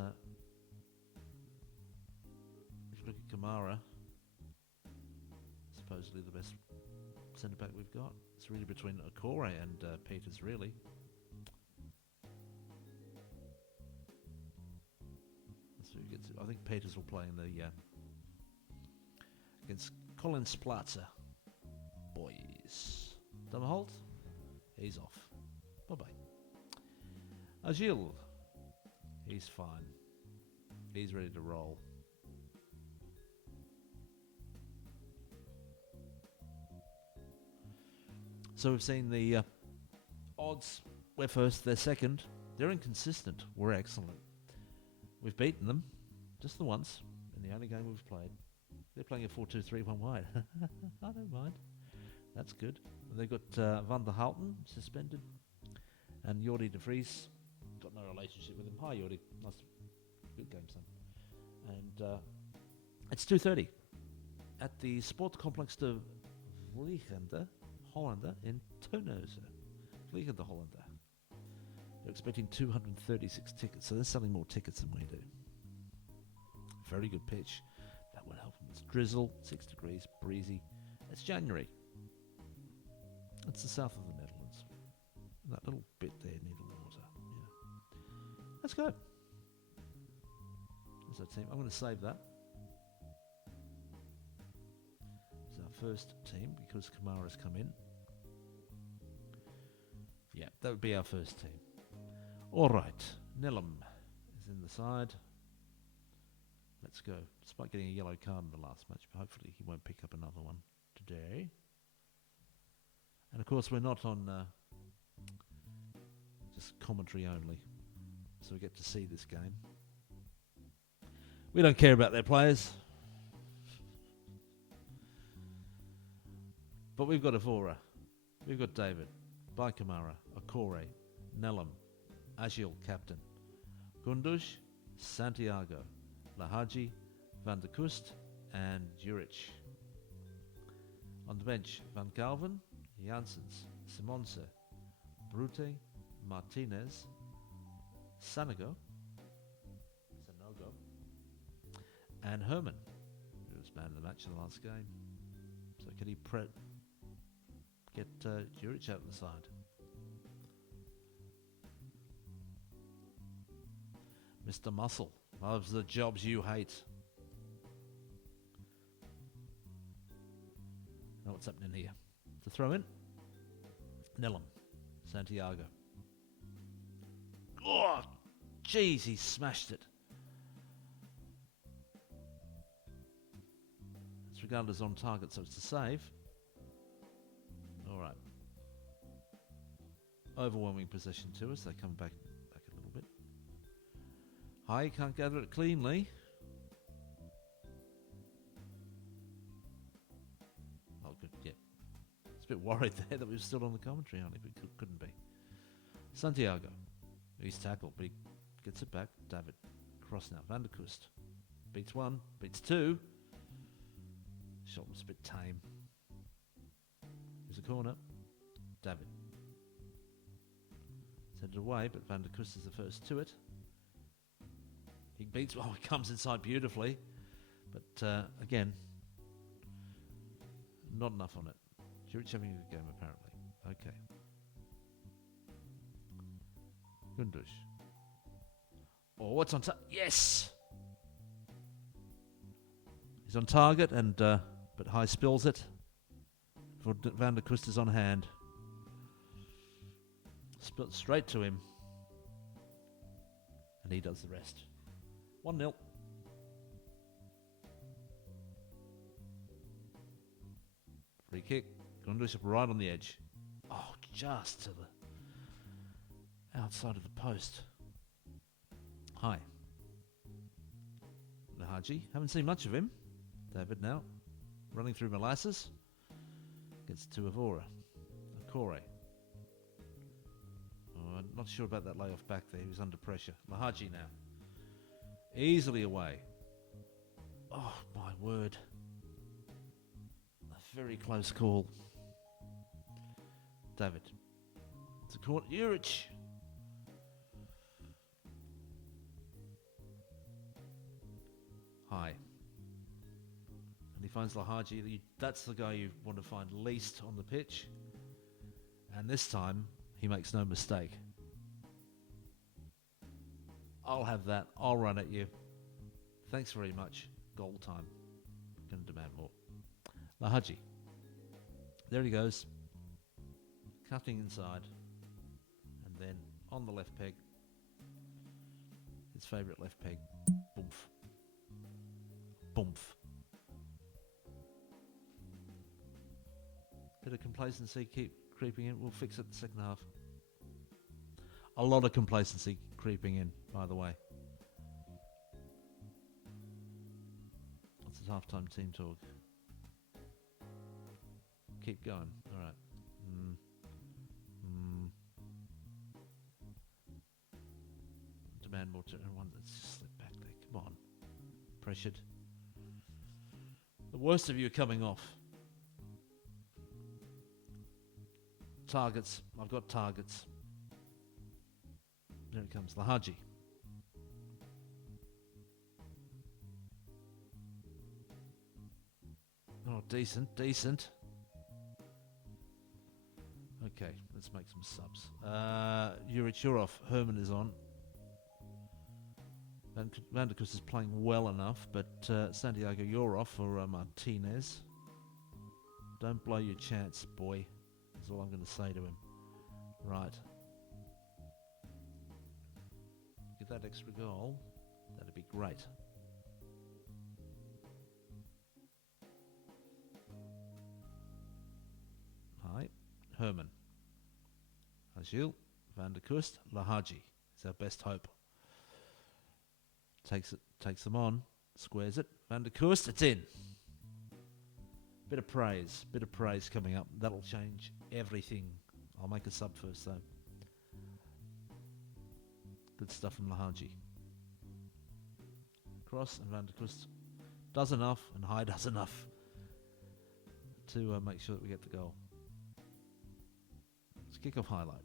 if you look at Kamara, supposedly the best centre back we've got. It's really between Okore and Peters, really. That's who gets it. I think Peters will play in the against Colin Splatzer. Boys. Dummerholt, he's off. Bye-bye. Agil, he's fine. He's ready to roll. So we've seen the odds. We're first, they're second. They're inconsistent. We're excellent. We've beaten them just the once in the only game we've played. They're playing a 4-2-3-1 wide. I don't mind. That's good. They've got Van der Houten suspended and Jordi de Vries. Got no relationship with him. Hi, Jordi. Nice. Good game, son. And it's 2:30 at the Sportcomplex de Vliegende Hollander in Terneuzen. Vliegende Hollander. They're expecting 236 tickets, so they're selling more tickets than we do. Very good pitch. That would help them. It's drizzle, 6 degrees, breezy. It's January. It's the south of the Netherlands. That little bit there near the water. Yeah. Let's go. There's our team. I'm going to save that. It's our first team because Kamara's come in. Yeah, that would be our first team. All right. Nellum is in the side. Let's go. Despite getting a yellow card in the last match, but hopefully he won't pick up another one today. And of course, we're not on just commentary only, so we get to see this game. We don't care about their players, but we've got Evora, we've got David, Baikamara, Okore, Nellum, Agil, captain, Gundush, Santiago, Lahaji, Van der Kust, and Juric. On the bench, Van Galven, Janssens, Simonse, Brute, Martinez, Sanogo, and Herman, who was man of the match in the last game. So can he get Juric out on the side? Mr. Muscle loves the jobs you hate. Know what's happening here? To throw in, Nellum, Santiago. Oh, jeez, he smashed it. It's regarded as on target, so it's a save. All right. Overwhelming possession to us. They come back a little bit. High, can't gather it cleanly. Oh, good, yeah. It's a bit worried there that we were still on the commentary, only, but couldn't be. Santiago. He's tackled, but he gets it back. David. Cross now. Van der Kust. Beats one. Beats two. Shot was a bit tame. Here's a corner. David. Sent it away, but Van der Kust is the first to it. He beats... Oh, he comes inside beautifully. But, again, not enough on it. Juric having a good game, apparently. Okay. Gundush. Oh, what's on target? Yes! He's on target, and but High spills it. For Van der Kust is on hand. Spilled straight to him. And he does the rest. 1-0. kick. Gundus right on the edge. Oh, just to the outside of the post. Hi. Lahaji. Haven't seen much of him. David now. Running through molasses. Gets to Avora. Akore. Oh, I'm not sure about that layoff back there. He was under pressure. Lahaji now. Easily away. Oh, my word. A very close call. David. It's a corner. Urich. High. And he finds Lahaji. That's the guy you want to find least on the pitch. And this time, he makes no mistake. I'll have that. I'll run at you. Thanks very much. Goal time. Going to demand more. Lahaji. There he goes. Cutting inside. And then on the left peg. His favourite left peg. Boomf. Boomf. Bit of complacency keep creeping in. We'll fix it the second half. A lot of complacency creeping in, by the way. That's a half-time team talk. Keep going. All right. Demand more. Everyone, let's just slip back there. Come on. Pressured. The worst of you are coming off. Targets. I've got targets. There it comes. Lahaji. Oh, decent, decent. Okay, let's make some subs. Urich, you're off. Herman is on. Van der Kus is playing well enough, but Santiago, you're off for Martinez. Don't blow your chance, boy. That's all I'm going to say to him. Right. Get that extra goal. That'd be great. Hi. Herman. Agil. Van der Kust. Lahaji is our best hope. Takes them on. Squares it. Van der Kust. It's in. Bit of praise coming up. That'll change everything. I'll make a sub first though. Good stuff from Lahaji. Cross and Van der Kust does enough, and High does enough to make sure that we get the goal. It's kick-off highlight.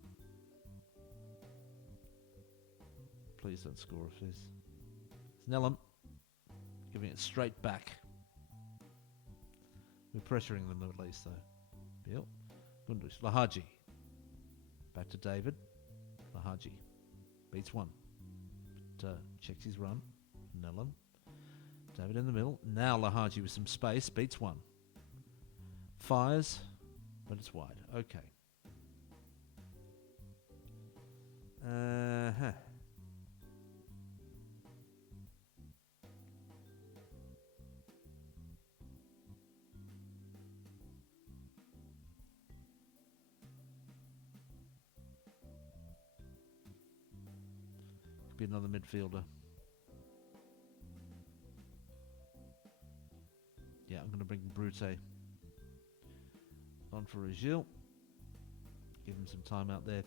Please don't score if this. Snellum giving it straight back. We're pressuring them at least though. Bill. Gundus. Lahaji. Back to David. Lahaji. Beats one. But, checks his run. Nellum. David in the middle. Now Lahaji with some space. Beats one. Fires. But it's wide. Okay. Be another midfielder. Yeah, I'm going to bring Brute on for Agil. Give him some time out there.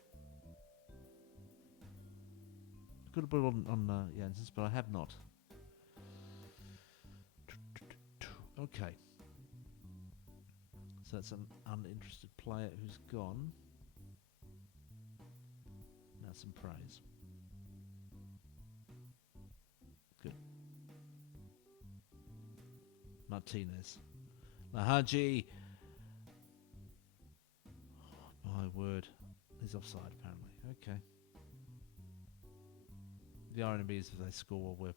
I could have put it on Janssens, but I have not. Okay. So that's an uninterested player who's gone. Now some praise. Good. Martinez. Lahaji. Oh, my word. He's offside, apparently. Okay. The RNB is if they score, we're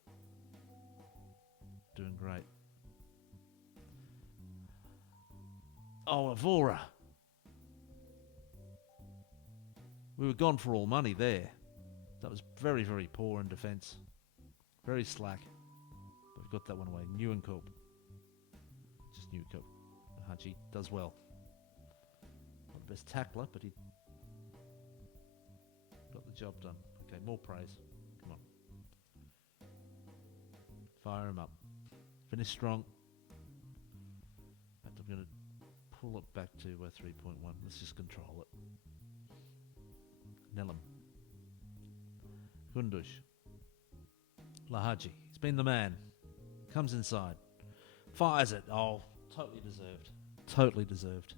doing great. Oh, Avora. We were gone for all money there. That was very, very poor in defence. Very slack. We've got that one away. Newenkoop. Just Newenkoop. Haji does well. Not the best tackler, but he got the job done. Okay, more praise. Come on. Fire him up. Finish strong. In fact, I'm going to pull it back to 3.1. Let's just control it. Nelum. Gundush. Lahaji. He's been the man. Comes inside. Fires it. Oh, totally deserved. Totally deserved.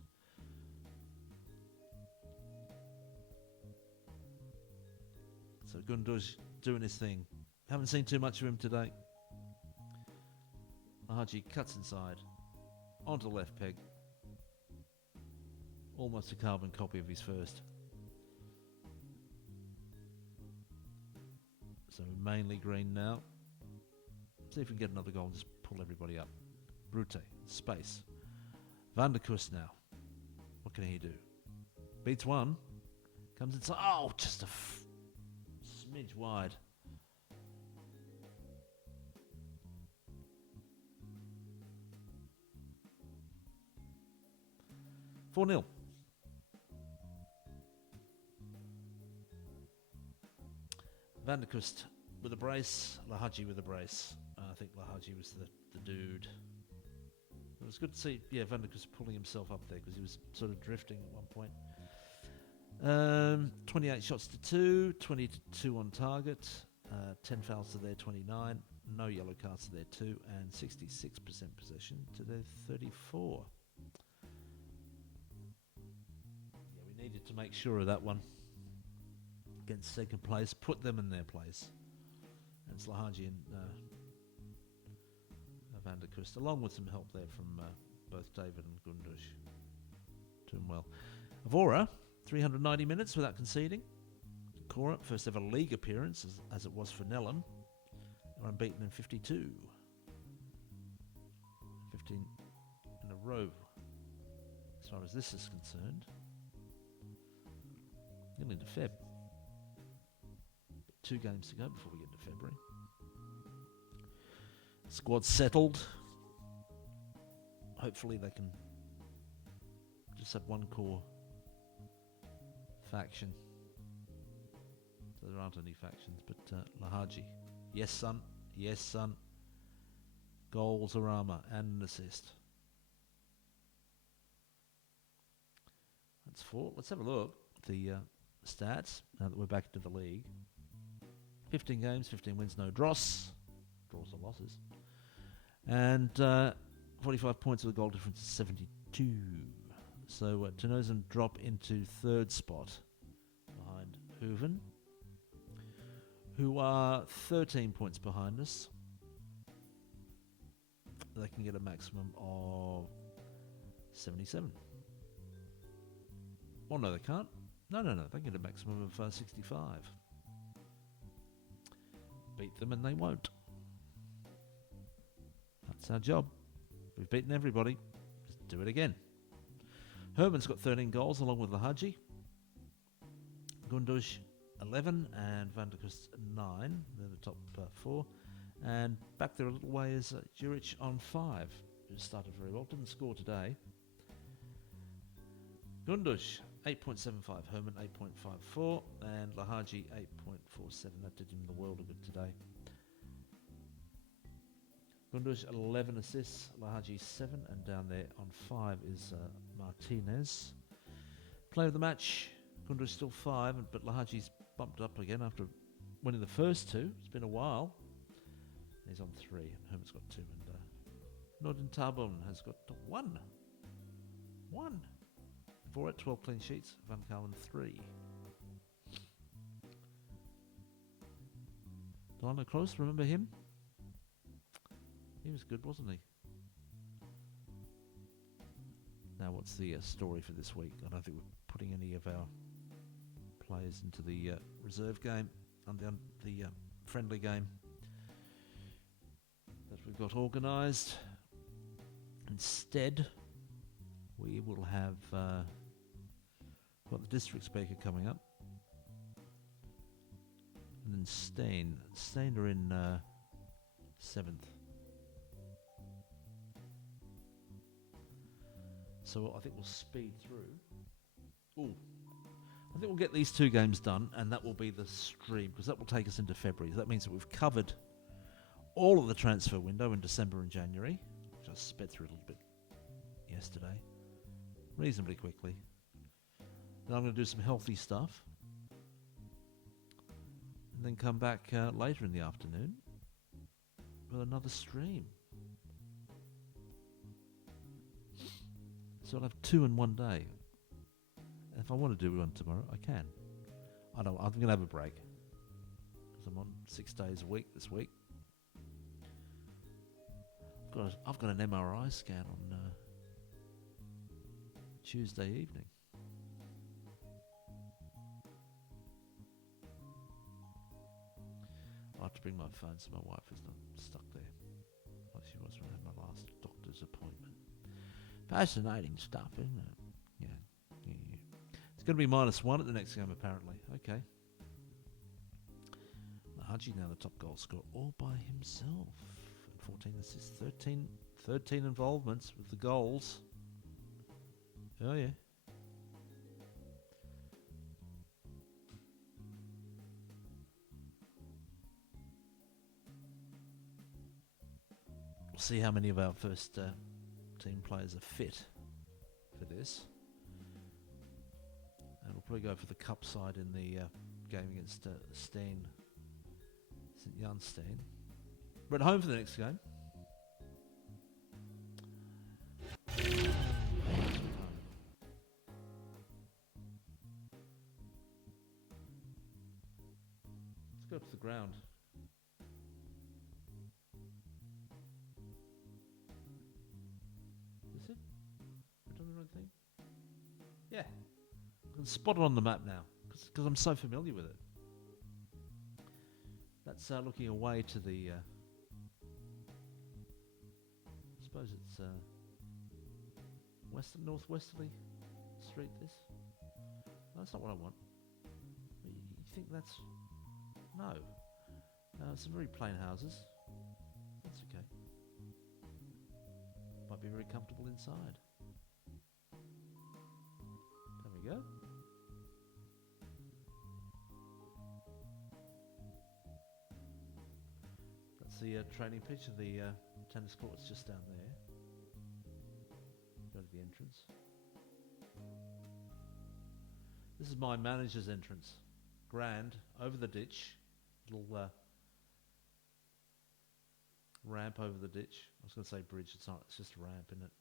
So Gundush doing his thing. Haven't seen too much of him today. Lahaji cuts inside. Onto the left peg. Almost a carbon copy of his first. So mainly green now. See if we can get another goal and just pull everybody up. Brute. Space. Van der Kust now. What can he do? Beats one. Comes inside. Oh, just a smidge wide. Four 0. Van der Kust with a brace, Lahaji with a brace. I think Lahaji was the dude. It was good to see, Van der Kust pulling himself up there because he was sort of drifting at one point. 28 shots to 2, 20 to 2 on target, 10 fouls to their 29, no yellow cards to their 2, and 66% possession to their 34. Yeah, we needed to make sure of that one. Against second place, put them in their place. And it's Lahaji and Van der Kust, along with some help there from both David and Gundush. Doing well. Avora, 390 minutes without conceding. Cora, first ever league appearance, as it was for Nelum. They're unbeaten in 52. 15 in a row, as far as this is concerned. Getting into Feb. 2 games to go before we get into February. Squad settled. Hopefully they can just have one core faction. So there aren't any factions, but Lahaji. Yes, son. Yes, son. Goals or armour and an assist. That's 4. Let's have a look at the stats now that we're back into the league. 15 games, 15 wins, no draws. Draws or losses. And 45 points with a goal difference of 72. So Tenosen drop into 3rd spot behind Hooven, who are 13 points behind us. They can get a maximum of 77. Oh, no, they can't. No. They can get a maximum of 65. Beat them and they won't. That's our job. We've beaten everybody. Just do it again. Herman's got 13 goals along with Lahaji. Gundush 11 and Van der Kust 9. They're the top 4. And back there a little way is Juric on 5, who started very well. Didn't score today. Gundush 8.75, Herman 8.54, and Lahaji 8.47. That did him the world of good today. Gundush 11 assists, Lahaji 7, and down there on 5 is Martinez. Player of the match, Gundush still 5, but Lahaji's bumped up again after winning the first 2. It's been a while. He's on 3, and Herman's got 2, and Norden Tarbon has got 1. 1. 4 at 12 clean sheets, Van Cowen 3. Delano Kroos, remember him? He was good, wasn't he? Now, what's the story for this week? I don't think we're putting any of our players into the reserve game and the friendly game that we've got organised. Instead, we will have got the district speaker coming up, and then Stain. Stain are in 7th. So I think we'll speed through Ooh. I think we'll get these 2 games done, and that will be the stream, because that will take us into February. So that means that we've covered all of the transfer window in December and January, which I sped through a little bit yesterday, reasonably quickly. Then I'm going to do some healthy stuff, and then come back later in the afternoon with another stream. So I'll have 2 in one day. And if I want to do one tomorrow, I can. I'm going to have a break, because I'm on 6 days a week this week. I've got an MRI scan on Tuesday evening. I have to bring my phone so my wife is not stuck there like she was when I had my last doctor's appointment. Fascinating stuff, isn't it? Yeah. It's going to be -1 at the next game, apparently. Okay. Haji now the top goal scorer all by himself. 14 assists, 13 involvements with the goals. Oh, yeah. We'll see how many of our first team players are fit for this. And we'll probably go for the cup side in the game against St. Jan-Steen. We're at home for the next game. Let's go to the ground. Is it? We've done the right thing? Yeah. I can spot it on the map now, because I'm so familiar with it. That's looking away to the... I suppose it's northwesterly street, this? No, that's not what I want. You think that's... No. Some very plain houses. That's okay. Might be very comfortable inside. There we go. That's the training pitch of the tennis court's just down there. Go to the entrance. This is my manager's entrance. Grand, over the ditch. Little ramp over the ditch. I was going to say bridge. It's not. It's just a ramp, isn't it?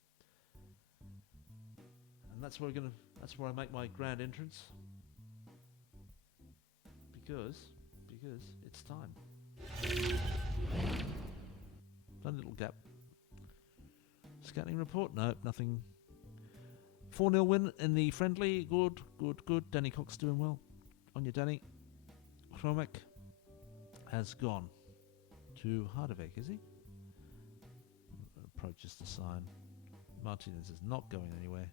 And that's where That's where I make my grand entrance. Because it's time. Done a little gap. Scouting report? No, nothing. 4-0 win in the friendly. Good. Danny Cox doing well. On you, Danny. Koewacht has gone to Harderwijk, is he? Approaches the sign. Martinez is not going anywhere.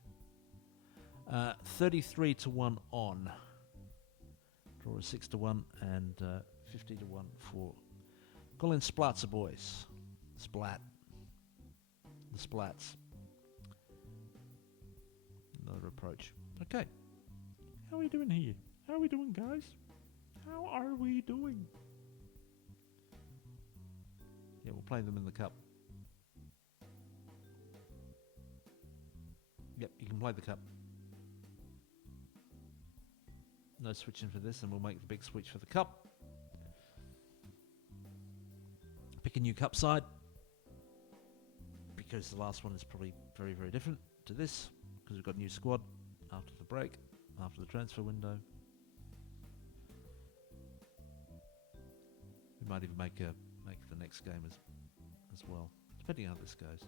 33-1 on. Draw is 6-1 and 50-1 for Colin Splatzer boys. Splat. The Splats. Another approach. Okay. How are we doing here? How are we doing, guys? How are we doing? Yeah, we'll play them in the cup. Yep, you can play the cup. No switching for this, and we'll make the big switch for the cup. Pick a new cup side, because the last one is probably very, very different to this, because we've got a new squad after the break, after the transfer window. We might even make the next game as well, depending on how this goes.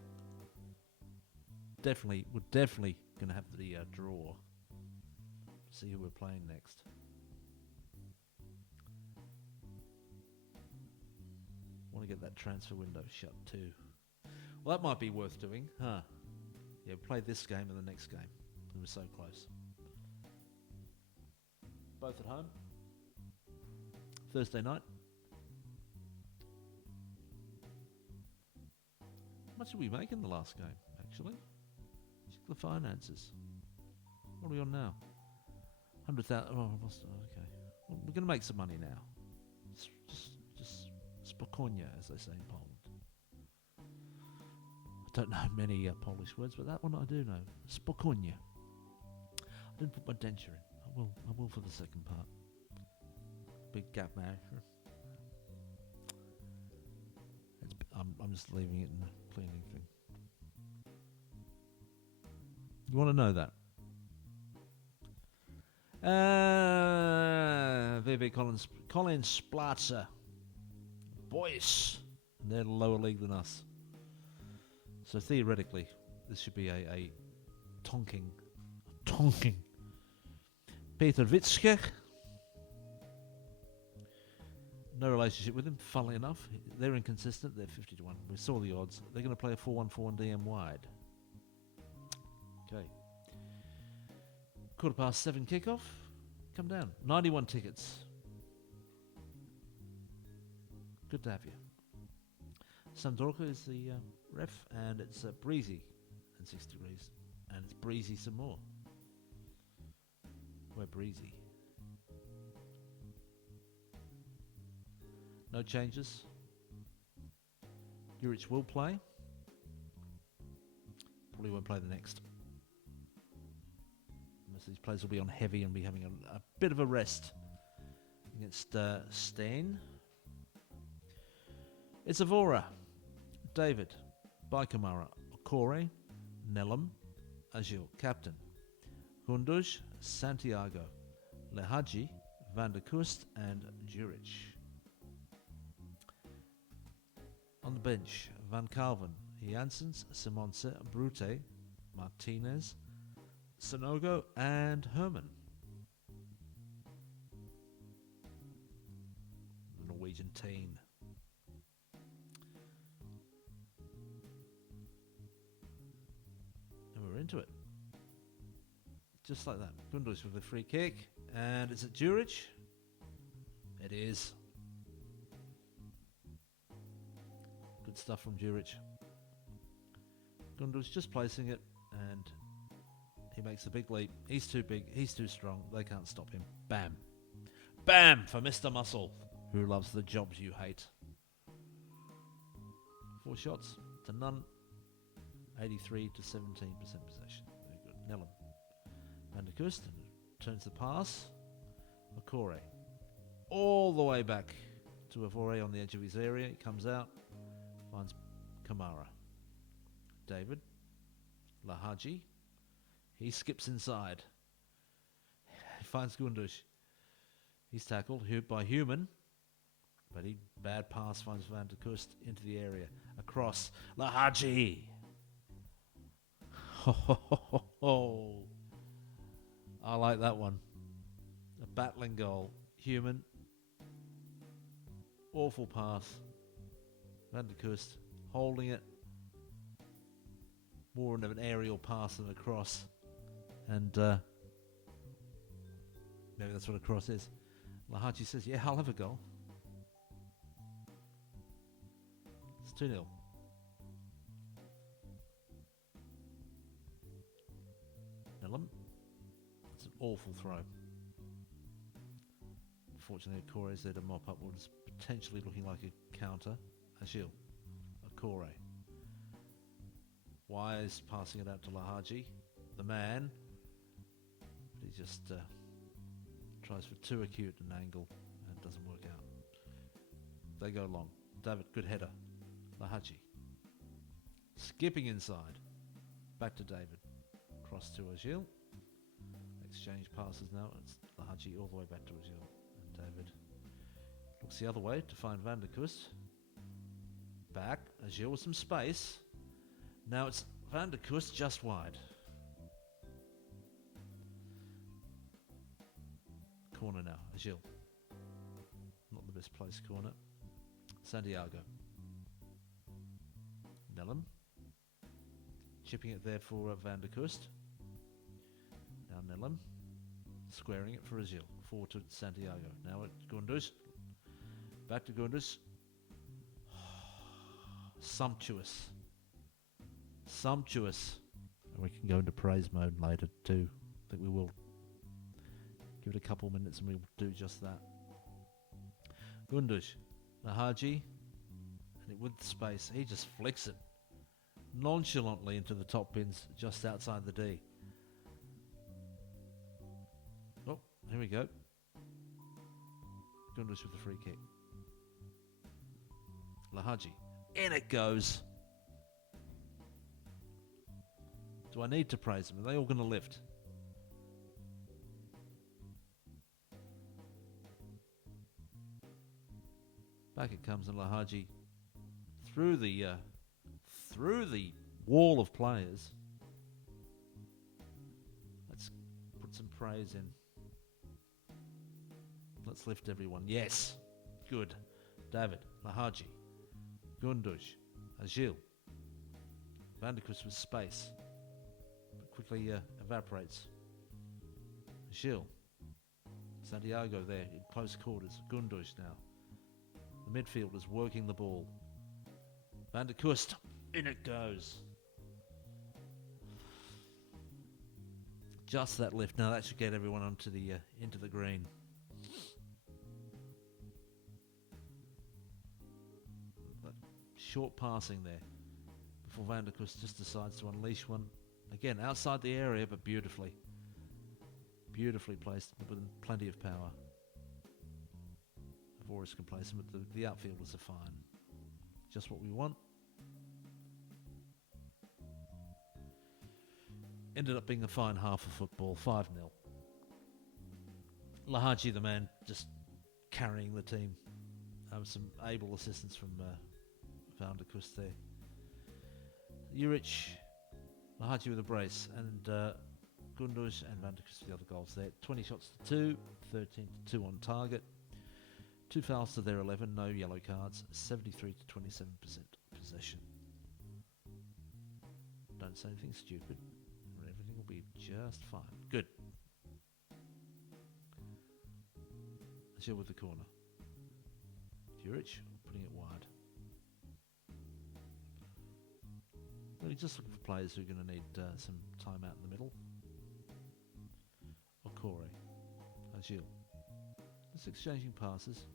We're definitely going to have the draw. See who we're playing next. Want to get that transfer window shut too. Well, that might be worth doing, huh? Yeah, play this game and the next game. We're so close. Both at home. Thursday night. How much did we make in the last game, actually? Check the finances. What are we on now? 100,000. Oh, okay. Well, we're going to make some money now. Just spokojnie, as they say in Poland. I don't know many Polish words, but that one I do know. Spokojnie. I didn't put my denture in. I will for the second part. Big gap there. I'm just leaving it in the cleaning thing. You want to know that? VB Colin Splatzer. Boys. And they're lower league than us. So theoretically, this should be a tonking. Peter Witzke. No relationship with him, funnily enough. They're inconsistent. They're 50 to 1. We saw the odds. They're going to play a 4-1-4 and DM wide. Okay. 7:15 kickoff. Come down. 91 tickets. Good to have you. Sandorka is the ref, and it's breezy and 6 degrees. And it's breezy some more. We're breezy. No changes. Juric will play. Probably won't play the next. Most of these players will be on heavy and be having a bit of a rest against Stain. It's Avora, David, Baikamara, Okore, Nelam, Agil, Captain, Gunduj, Santiago, Lehaji, Van der Kust, and Juric. On the bench, Van Calven, Janssens, Simonse, Brute, Martinez, Sonogo, and Herman. The Norwegian teen. And we're into it. Just like that. Gunduz with a free kick. And is it Juric? It is. Good stuff from Juric. Gunduz just placing it, and he makes a big leap. He's too big. He's too strong. They can't stop him. Bam. Bam for Mr. Muscle, who loves the jobs you hate. 4 shots to none. 83 to 17% possession. Very good. Nellam. Van der Kust turns the pass. Okore. All the way back to Avore on the edge of his area. He comes out. Finds Kamara. David. Lahaji. He skips inside. He finds Gundush. He's tackled by Human. But bad pass finds Van der Kust into the area. Across. Lahaji. Ho. I like that one. A battling goal. Human. Awful pass. Van der Kust holding it. More of an aerial pass than a cross. And maybe that's what a cross is. Lahaji says, yeah, I'll have a goal. It's 2-0. Nellam. It's an awful throw. Unfortunately, Okore is there to mop up what is potentially looking like a counter. Agil. Okore. Wise passing it out to Lahaji. The man. But he just tries for too acute an angle and it doesn't work out. They go long. David, good header. Lahaji. Skipping inside. Back to David. Cross to Agil. Exchange passes now. It's Lahaji all the way back to Agil. And David looks the other way to find Van der Kust. Back. Agil with some space. Now it's Van der Kust just wide. Corner now. Agil. Not the best placed corner. Santiago. Nellam. Chipping it there for Van der Kust. Now Nellam. Squaring it for Agil. Forward to Santiago. Now at Gunduz. Back to Gunduz. Sumptuous. And we can go into praise mode later too. I think we will. Give it a couple minutes and we'll do just that. Gundush, Lahaji, and it with space, he just flicks it nonchalantly into the top pins just outside the D. Oh, here we go. Gundush with the free kick. Lahaji, in it goes. Do I need to praise them? Are they all going to lift? Back it comes, and Lahaji through the wall of players. Let's put some praise in. Let's lift everyone. Yes, good. David, Lahaji, Gundush, Agil, Vanderkus with space, but quickly evaporates. Agil, Santiago there in close quarters. Gundush now. The midfield is working the ball. Van der Kust, in it goes. Just that lift. Now that should get everyone onto the into the green. That short passing there before Van der Kust just decides to unleash one. Again, outside the area, but beautifully. Beautifully placed with plenty of power. Voris can place them, but the outfielders are fine. Just what we want. Ended up being a fine half of football, 5-0. Lahaji, the man, just carrying the team. Some able assistance from Van der Kust there. Juric, Lahaji with a brace, and Gundush and Van der Kust with the other goals there. 20 shots to 2, 13 to 2 on target. 2 fouls to their 11, no yellow cards, 73 to 27% possession. Don't say anything stupid, or everything will be just fine. Good. Agil with the corner. Juric putting it wide. Really just looking for players who are going to need some time out in the middle. Okore, Agil. Just exchanging passes.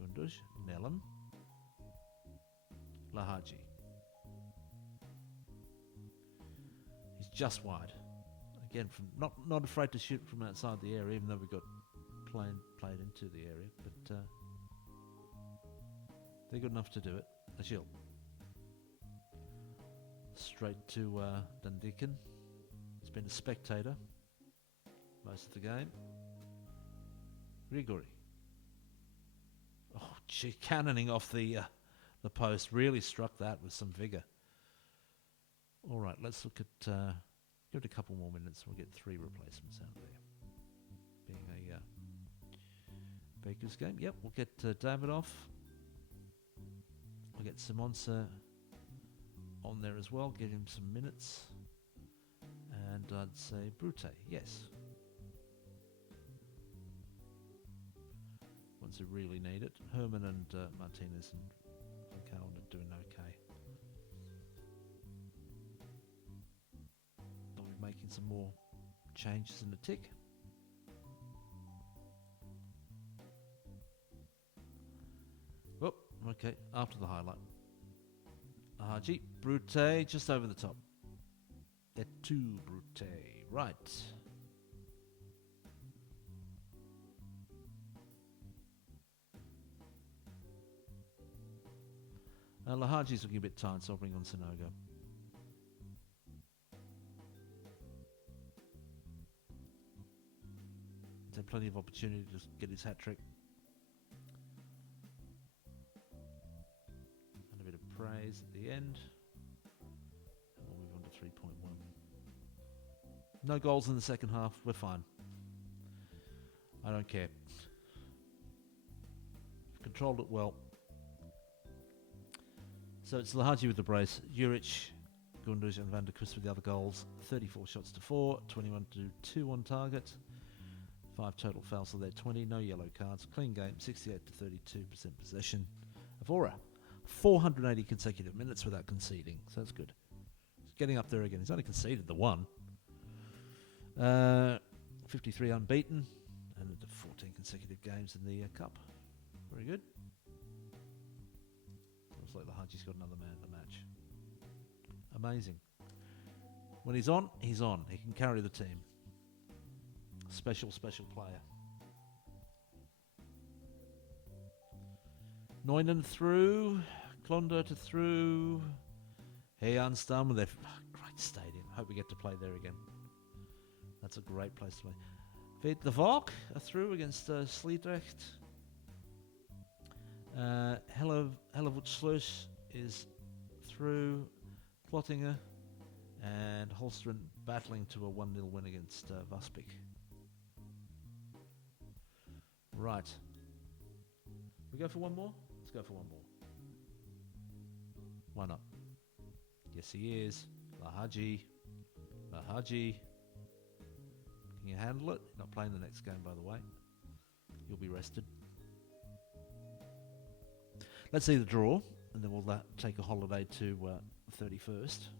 Gundush, Nelam, Lahaji. He's just wide. Again, from not afraid to shoot from outside the area, even though we got played into the area. But they're good enough to do it. Agil. Straight to Dundikin. He's been a spectator most of the game. Grigori. Oh, gee, cannoning off the post. Really struck that with some vigour. All right, let's look at... give it a couple more minutes and we'll get 3 replacements out there. Being a Baker's game. Yep, we'll get David off. We'll get Simonsa on there as well. Give him some minutes. And I'd say Brute, yes. Once they really need it. Herman and Martinez and Van Cowan are doing okay. They'll be making some more changes in the tick. Oh, okay, after the highlight. Haji, Brute, just over the top. They're too Brute, right. Lahaji's looking a bit tired, so I'll bring on Sinogo. He's had plenty of opportunity to get his hat trick. And a bit of praise at the end. And we'll move on to 3.1. No goals in the second half, we're fine. I don't care. Controlled it well. So it's Lahaji with the brace, Juric, Gundush and Van der Kust with the other goals. 34 shots to 4, 21 to 2 on target. 5 total fouls, so they're 20, no yellow cards. Clean game, 68 to 32% possession. Avora, 480 consecutive minutes without conceding, so that's good. He's getting up there again. He's only conceded the one. 53 unbeaten. games in the cup. Very good. Looks like the Haji's got another man in the match. Amazing. When he's on, he's on. He can carry the team. Special player. Neunen through. Klondert through. Heyanstam with their great stadium. Hope we get to play there again. That's a great place to play. Veet de Valk are through against Sliedrecht. Hellevoetsluis is through. Klottinger and Holsteren battling to a 1-0 win against Vaspik. Right. We go for one more? Let's go for one more. Why not? Yes, he is. Lahaji. Can you handle it? You're not playing the next game, by the way. You'll be rested. Let's see the draw, and then we'll take a holiday to 31st.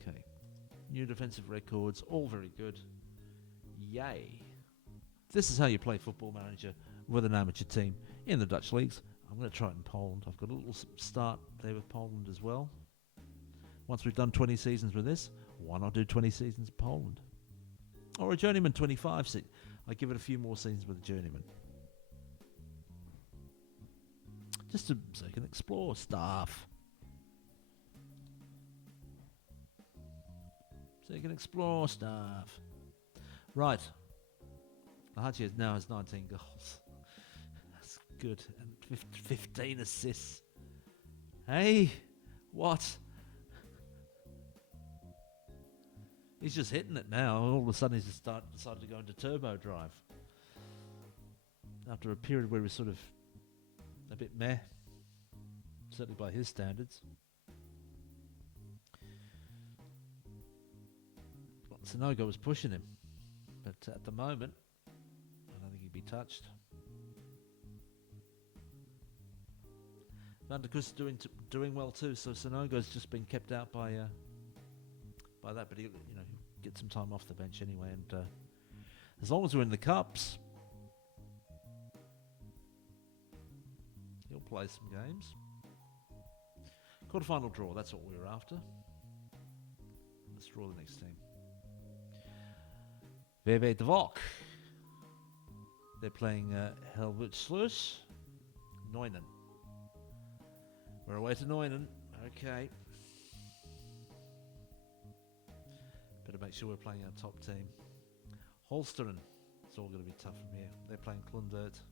Okay. New defensive records, all very good. Yay. This is how you play Football Manager with an amateur team in the Dutch leagues. I'm going to try it in Poland. I've got a little start there with Poland as well. Once we've done 20 seasons with this, why not do 20 seasons in Poland? Or a journeyman 25 seasons. I give it a few more seasons with a journeyman. Just so you can explore stuff. So you can explore stuff. Right. Haji now has 19 goals. That's good. And 15 assists. Hey, what? He's just hitting it now. All of a sudden he's just decided to go into turbo drive. After a period where he was sort of a bit meh. Certainly by his standards. Sonogo was pushing him. But at the moment, I don't think he'd be touched. Van der Kust doing well too, so Sonogo's just been kept out by that, but he'll get some time off the bench anyway, and as long as we're in the cups, he'll play some games. Quarterfinal draw, that's what we were after. Let's draw the next team. VV de Valk. They're playing Helvoetsluis. Neunen. We're away to Neunen. Okay. Better make sure we're playing our top team. Holsteren. It's all going to be tough from here. They're playing Klundert.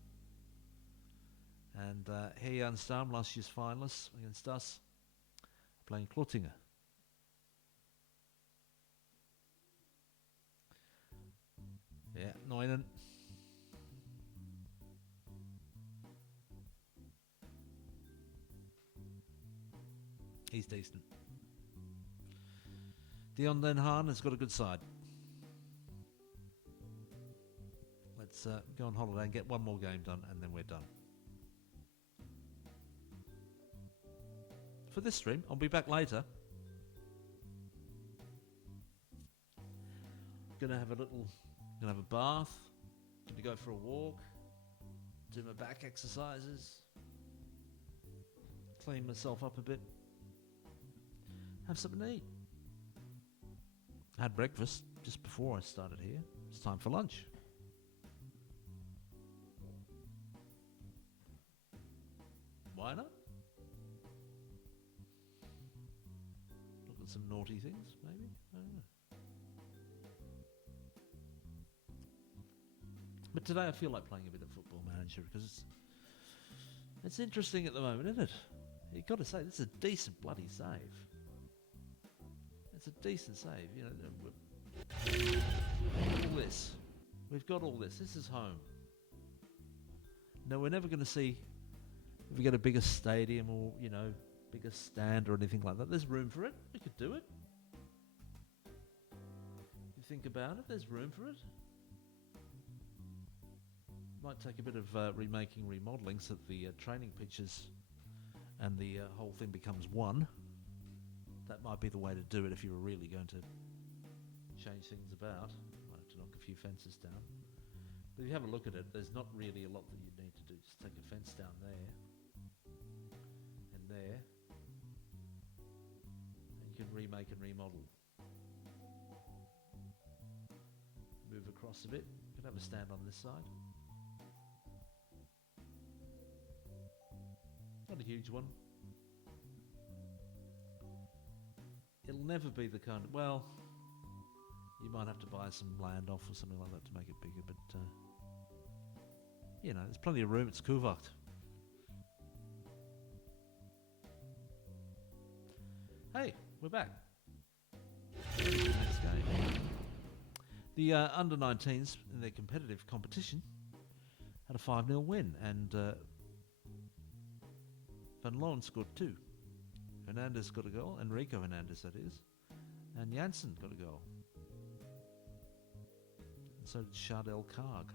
And Heyanstam, last year's finalists against us, playing Klottinger. Yeah, Neunen. He's decent. Dion Den Haan has got a good side. Let's go on holiday and get one more game done, and then we're done. For this stream, I'll be back later. Gonna have a bath. Gonna go for a walk. Do my back exercises. Clean myself up a bit. Have something to eat. I had breakfast just before I started here. It's time for lunch. Why not? Look at some naughty things, maybe? I don't know. But today I feel like playing a bit of Football Manager because it's interesting at the moment, isn't it? You've got to say, this is a decent bloody save. It's a decent save, you know. All this. We've got all this. This is home. No, we're never going to see if we get a bigger stadium or, bigger stand or anything like that. There's room for it. We could do it. You think about it, there's room for it. Might take a bit of remodeling so that the training pitches and the whole thing becomes one. that might be the way to do it if you were really going to change things about. Might have to knock a few fences down. But if you have a look at it, there's not really a lot that you need to do. Just take a fence down there and there, and you can remake and remodel. Move across a bit. You can have a stand on this side. Not a huge one. It'll never be the kind of, well, you might have to buy some land off or something like that to make it bigger, but you know, there's plenty of room. It's Koewacht. Hey, we're back. Next game. The under-19s in their competitive competition had a 5-0 win, and Van Loen scored 2. Hernandez got a goal, Enrico Hernandez that is, and Janssen got a goal. And so did Chardel Karg.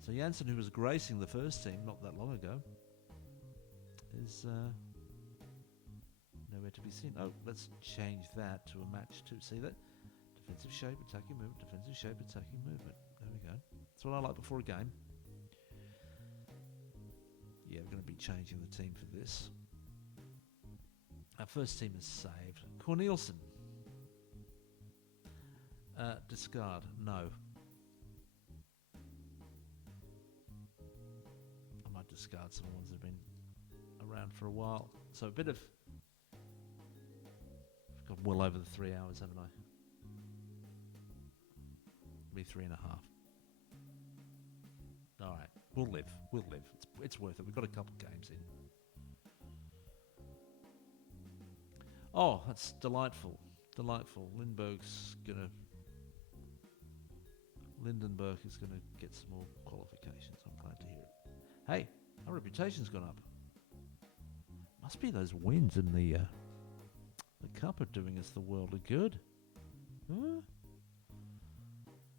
So Janssen, who was gracing the first team not that long ago, is nowhere to be seen. Oh, let's change that to a match too. See that? Defensive shape, attacking movement, defensive shape, attacking movement. There we go. That's what I like before a game. Yeah, we're going to be changing the team for this. Our first team is saved. Cornelissen. Discard. No. I might discard some ones that have been around for a while. So a bit of... I've gone well over the 3 hours, haven't I? Be 3.5. Alright, we'll live. It's worth it. We've got a couple games in. Oh, that's delightful. Lindenberg is gonna get some more qualifications. I'm glad to hear it. Hey, our reputation's gone up. Must be those wins in the cup are doing us the world of good. Huh?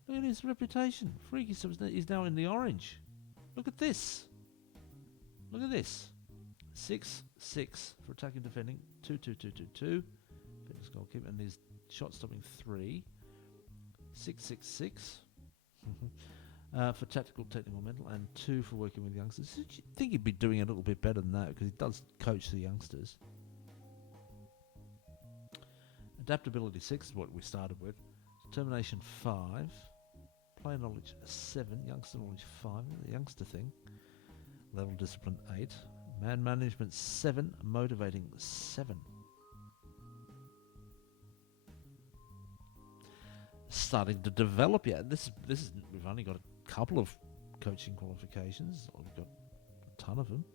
Look at his reputation. Freaky, so he's now in the orange. Look at this. 6-6 for attacking defending. 2-2-2-2-2. Fitness goalkeeper. And his shot stopping 3. 6-6-6. For tactical, technical, mental. And 2 for working with youngsters. You'd think he'd be doing a little bit better than that because he does coach the youngsters. Adaptability 6 is what we started with. Determination 5. Player knowledge 7. Youngster knowledge 5. The youngster thing. Level discipline 8. Man management 7. Motivating 7. Starting to develop. Yeah, this is. We've only got a couple of coaching qualifications. We've got a ton of them.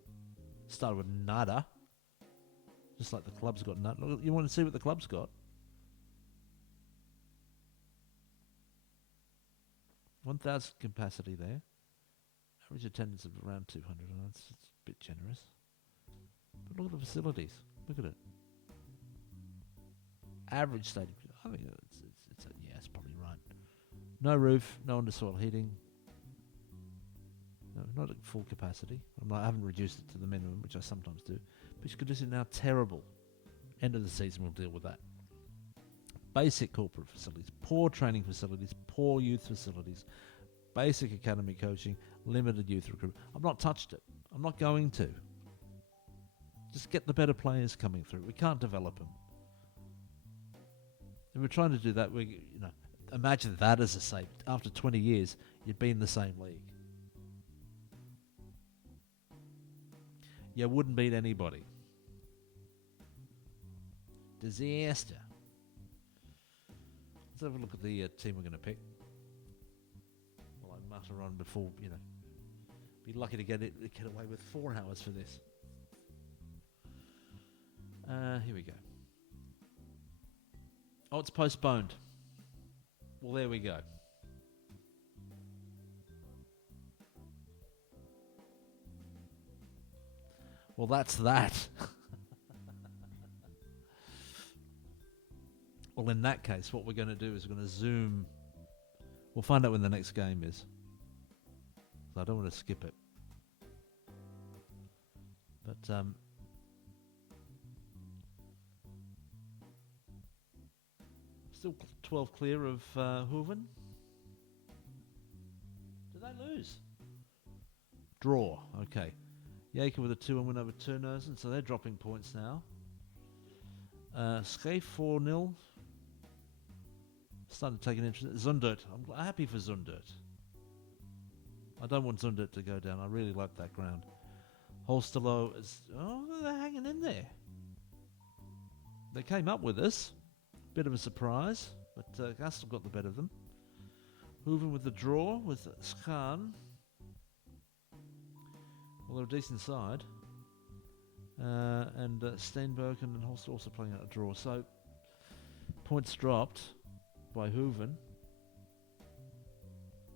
Started with nada. Just like the club's got nada. Look, you want to see what the club's got? 1,000 capacity there. Average attendance of around 200. It's a bit generous. But look at the facilities. Look at it. Average stadium. I think it's probably right. No roof, no under-soil heating. No, not at full capacity. I haven't reduced it to the minimum, which I sometimes do. But condition now terrible. End of the season, we'll deal with that. Basic corporate facilities, poor training facilities, poor youth facilities, basic academy coaching, limited youth recruitment. I've not touched it. I'm not going to. Just get the better players coming through. We can't develop them. If we're trying to do that, imagine that as a save. After 20 years, you'd be in the same league. You wouldn't beat anybody. Disaster. Let's have a look at the team we're going to pick. Well, I mutter on before, be lucky to get away with 4 hours for this. Here we go. Oh, it's postponed. Well, there we go. Well, that's that. Well, in that case, what we're going to do is we're going to zoom. We'll find out when the next game is. So I don't want to skip it. But Still 12 clear of Hooven. Did they lose? Draw. Okay. Jaker with a 2 and win over Turnhosen, so they're dropping points now. Skate 4-0. Starting to take an interest. Zundert. I'm happy for Zundert. I don't want Zundert to go down. I really like that ground. Holsterlow is... Oh, they're hanging in there. They came up with us. Bit of a surprise, but Gastel got the better of them. Hooven with the draw with Schaan. Well, they're a decent side. And Steenbergen and Holster also playing out a draw. So, points dropped by Hooven.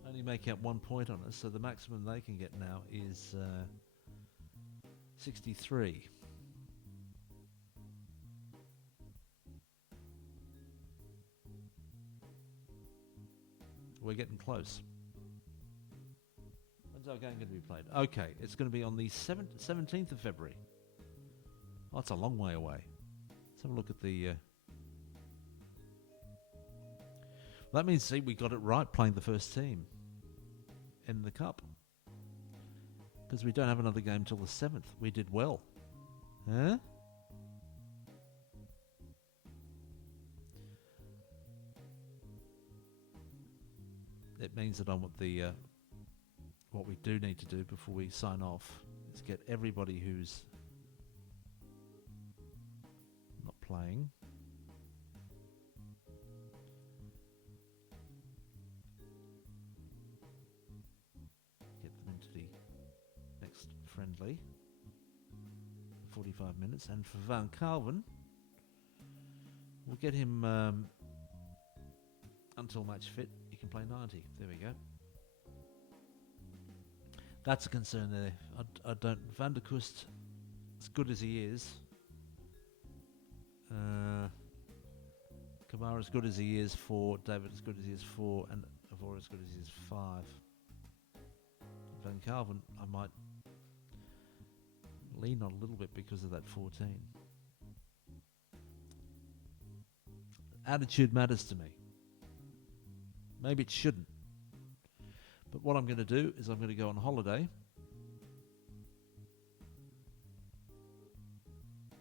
Only make out 1 point on us, so the maximum they can get now is 63. We're getting close. When's our game going to be played? Okay, it's going to be on the 17th of February. Oh, it's a long way away. Let's have a look at the... Well, that means, see, we got it right playing the first team in the Cup. Because we don't have another game till the 7th. We did well. Huh? It means that I want the... what we do need to do before we sign off is get everybody who's not playing get them into the next friendly for 45 minutes, and for Van Calvin we'll get him until match fit. He can play 90. There we go. That's a concern there. I don't... Van der Kust, as good as he is, Kamara as good as he is for, David as good as he is for, and Avora as good as he is 5. Van Calvin, I might lean on a little bit because of that 14. Attitude matters to me. Maybe it shouldn't. But what I'm going to do is I'm going to go on holiday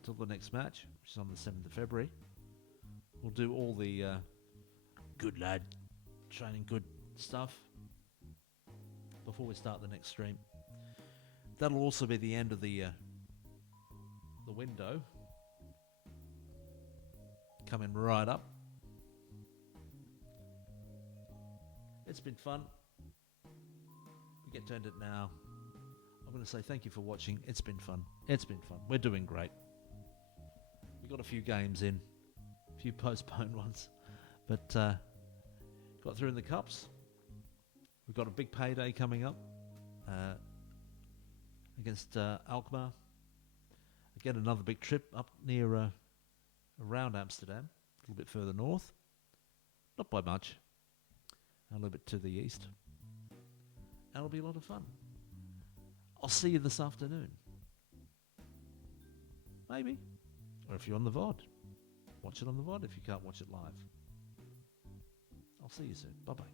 till the next match, which is on the 7th of February. We'll do all the good lad training good stuff before we start the next stream. That'll also be the end of the window. Coming right up. It's been fun. We get to end it now. I'm going to say thank you for watching. It's been fun. It's been fun. We're doing great. We got a few games in, a few postponed ones, but got through in the cups. We've got a big payday coming up against Alkmaar. Again, another big trip up near around Amsterdam, a little bit further north. Not by much. A little bit to the east. And it'll be a lot of fun. I'll see you this afternoon. Maybe. Or if you're on the VOD, watch it on the VOD if you can't watch it live. I'll see you soon. Bye-bye.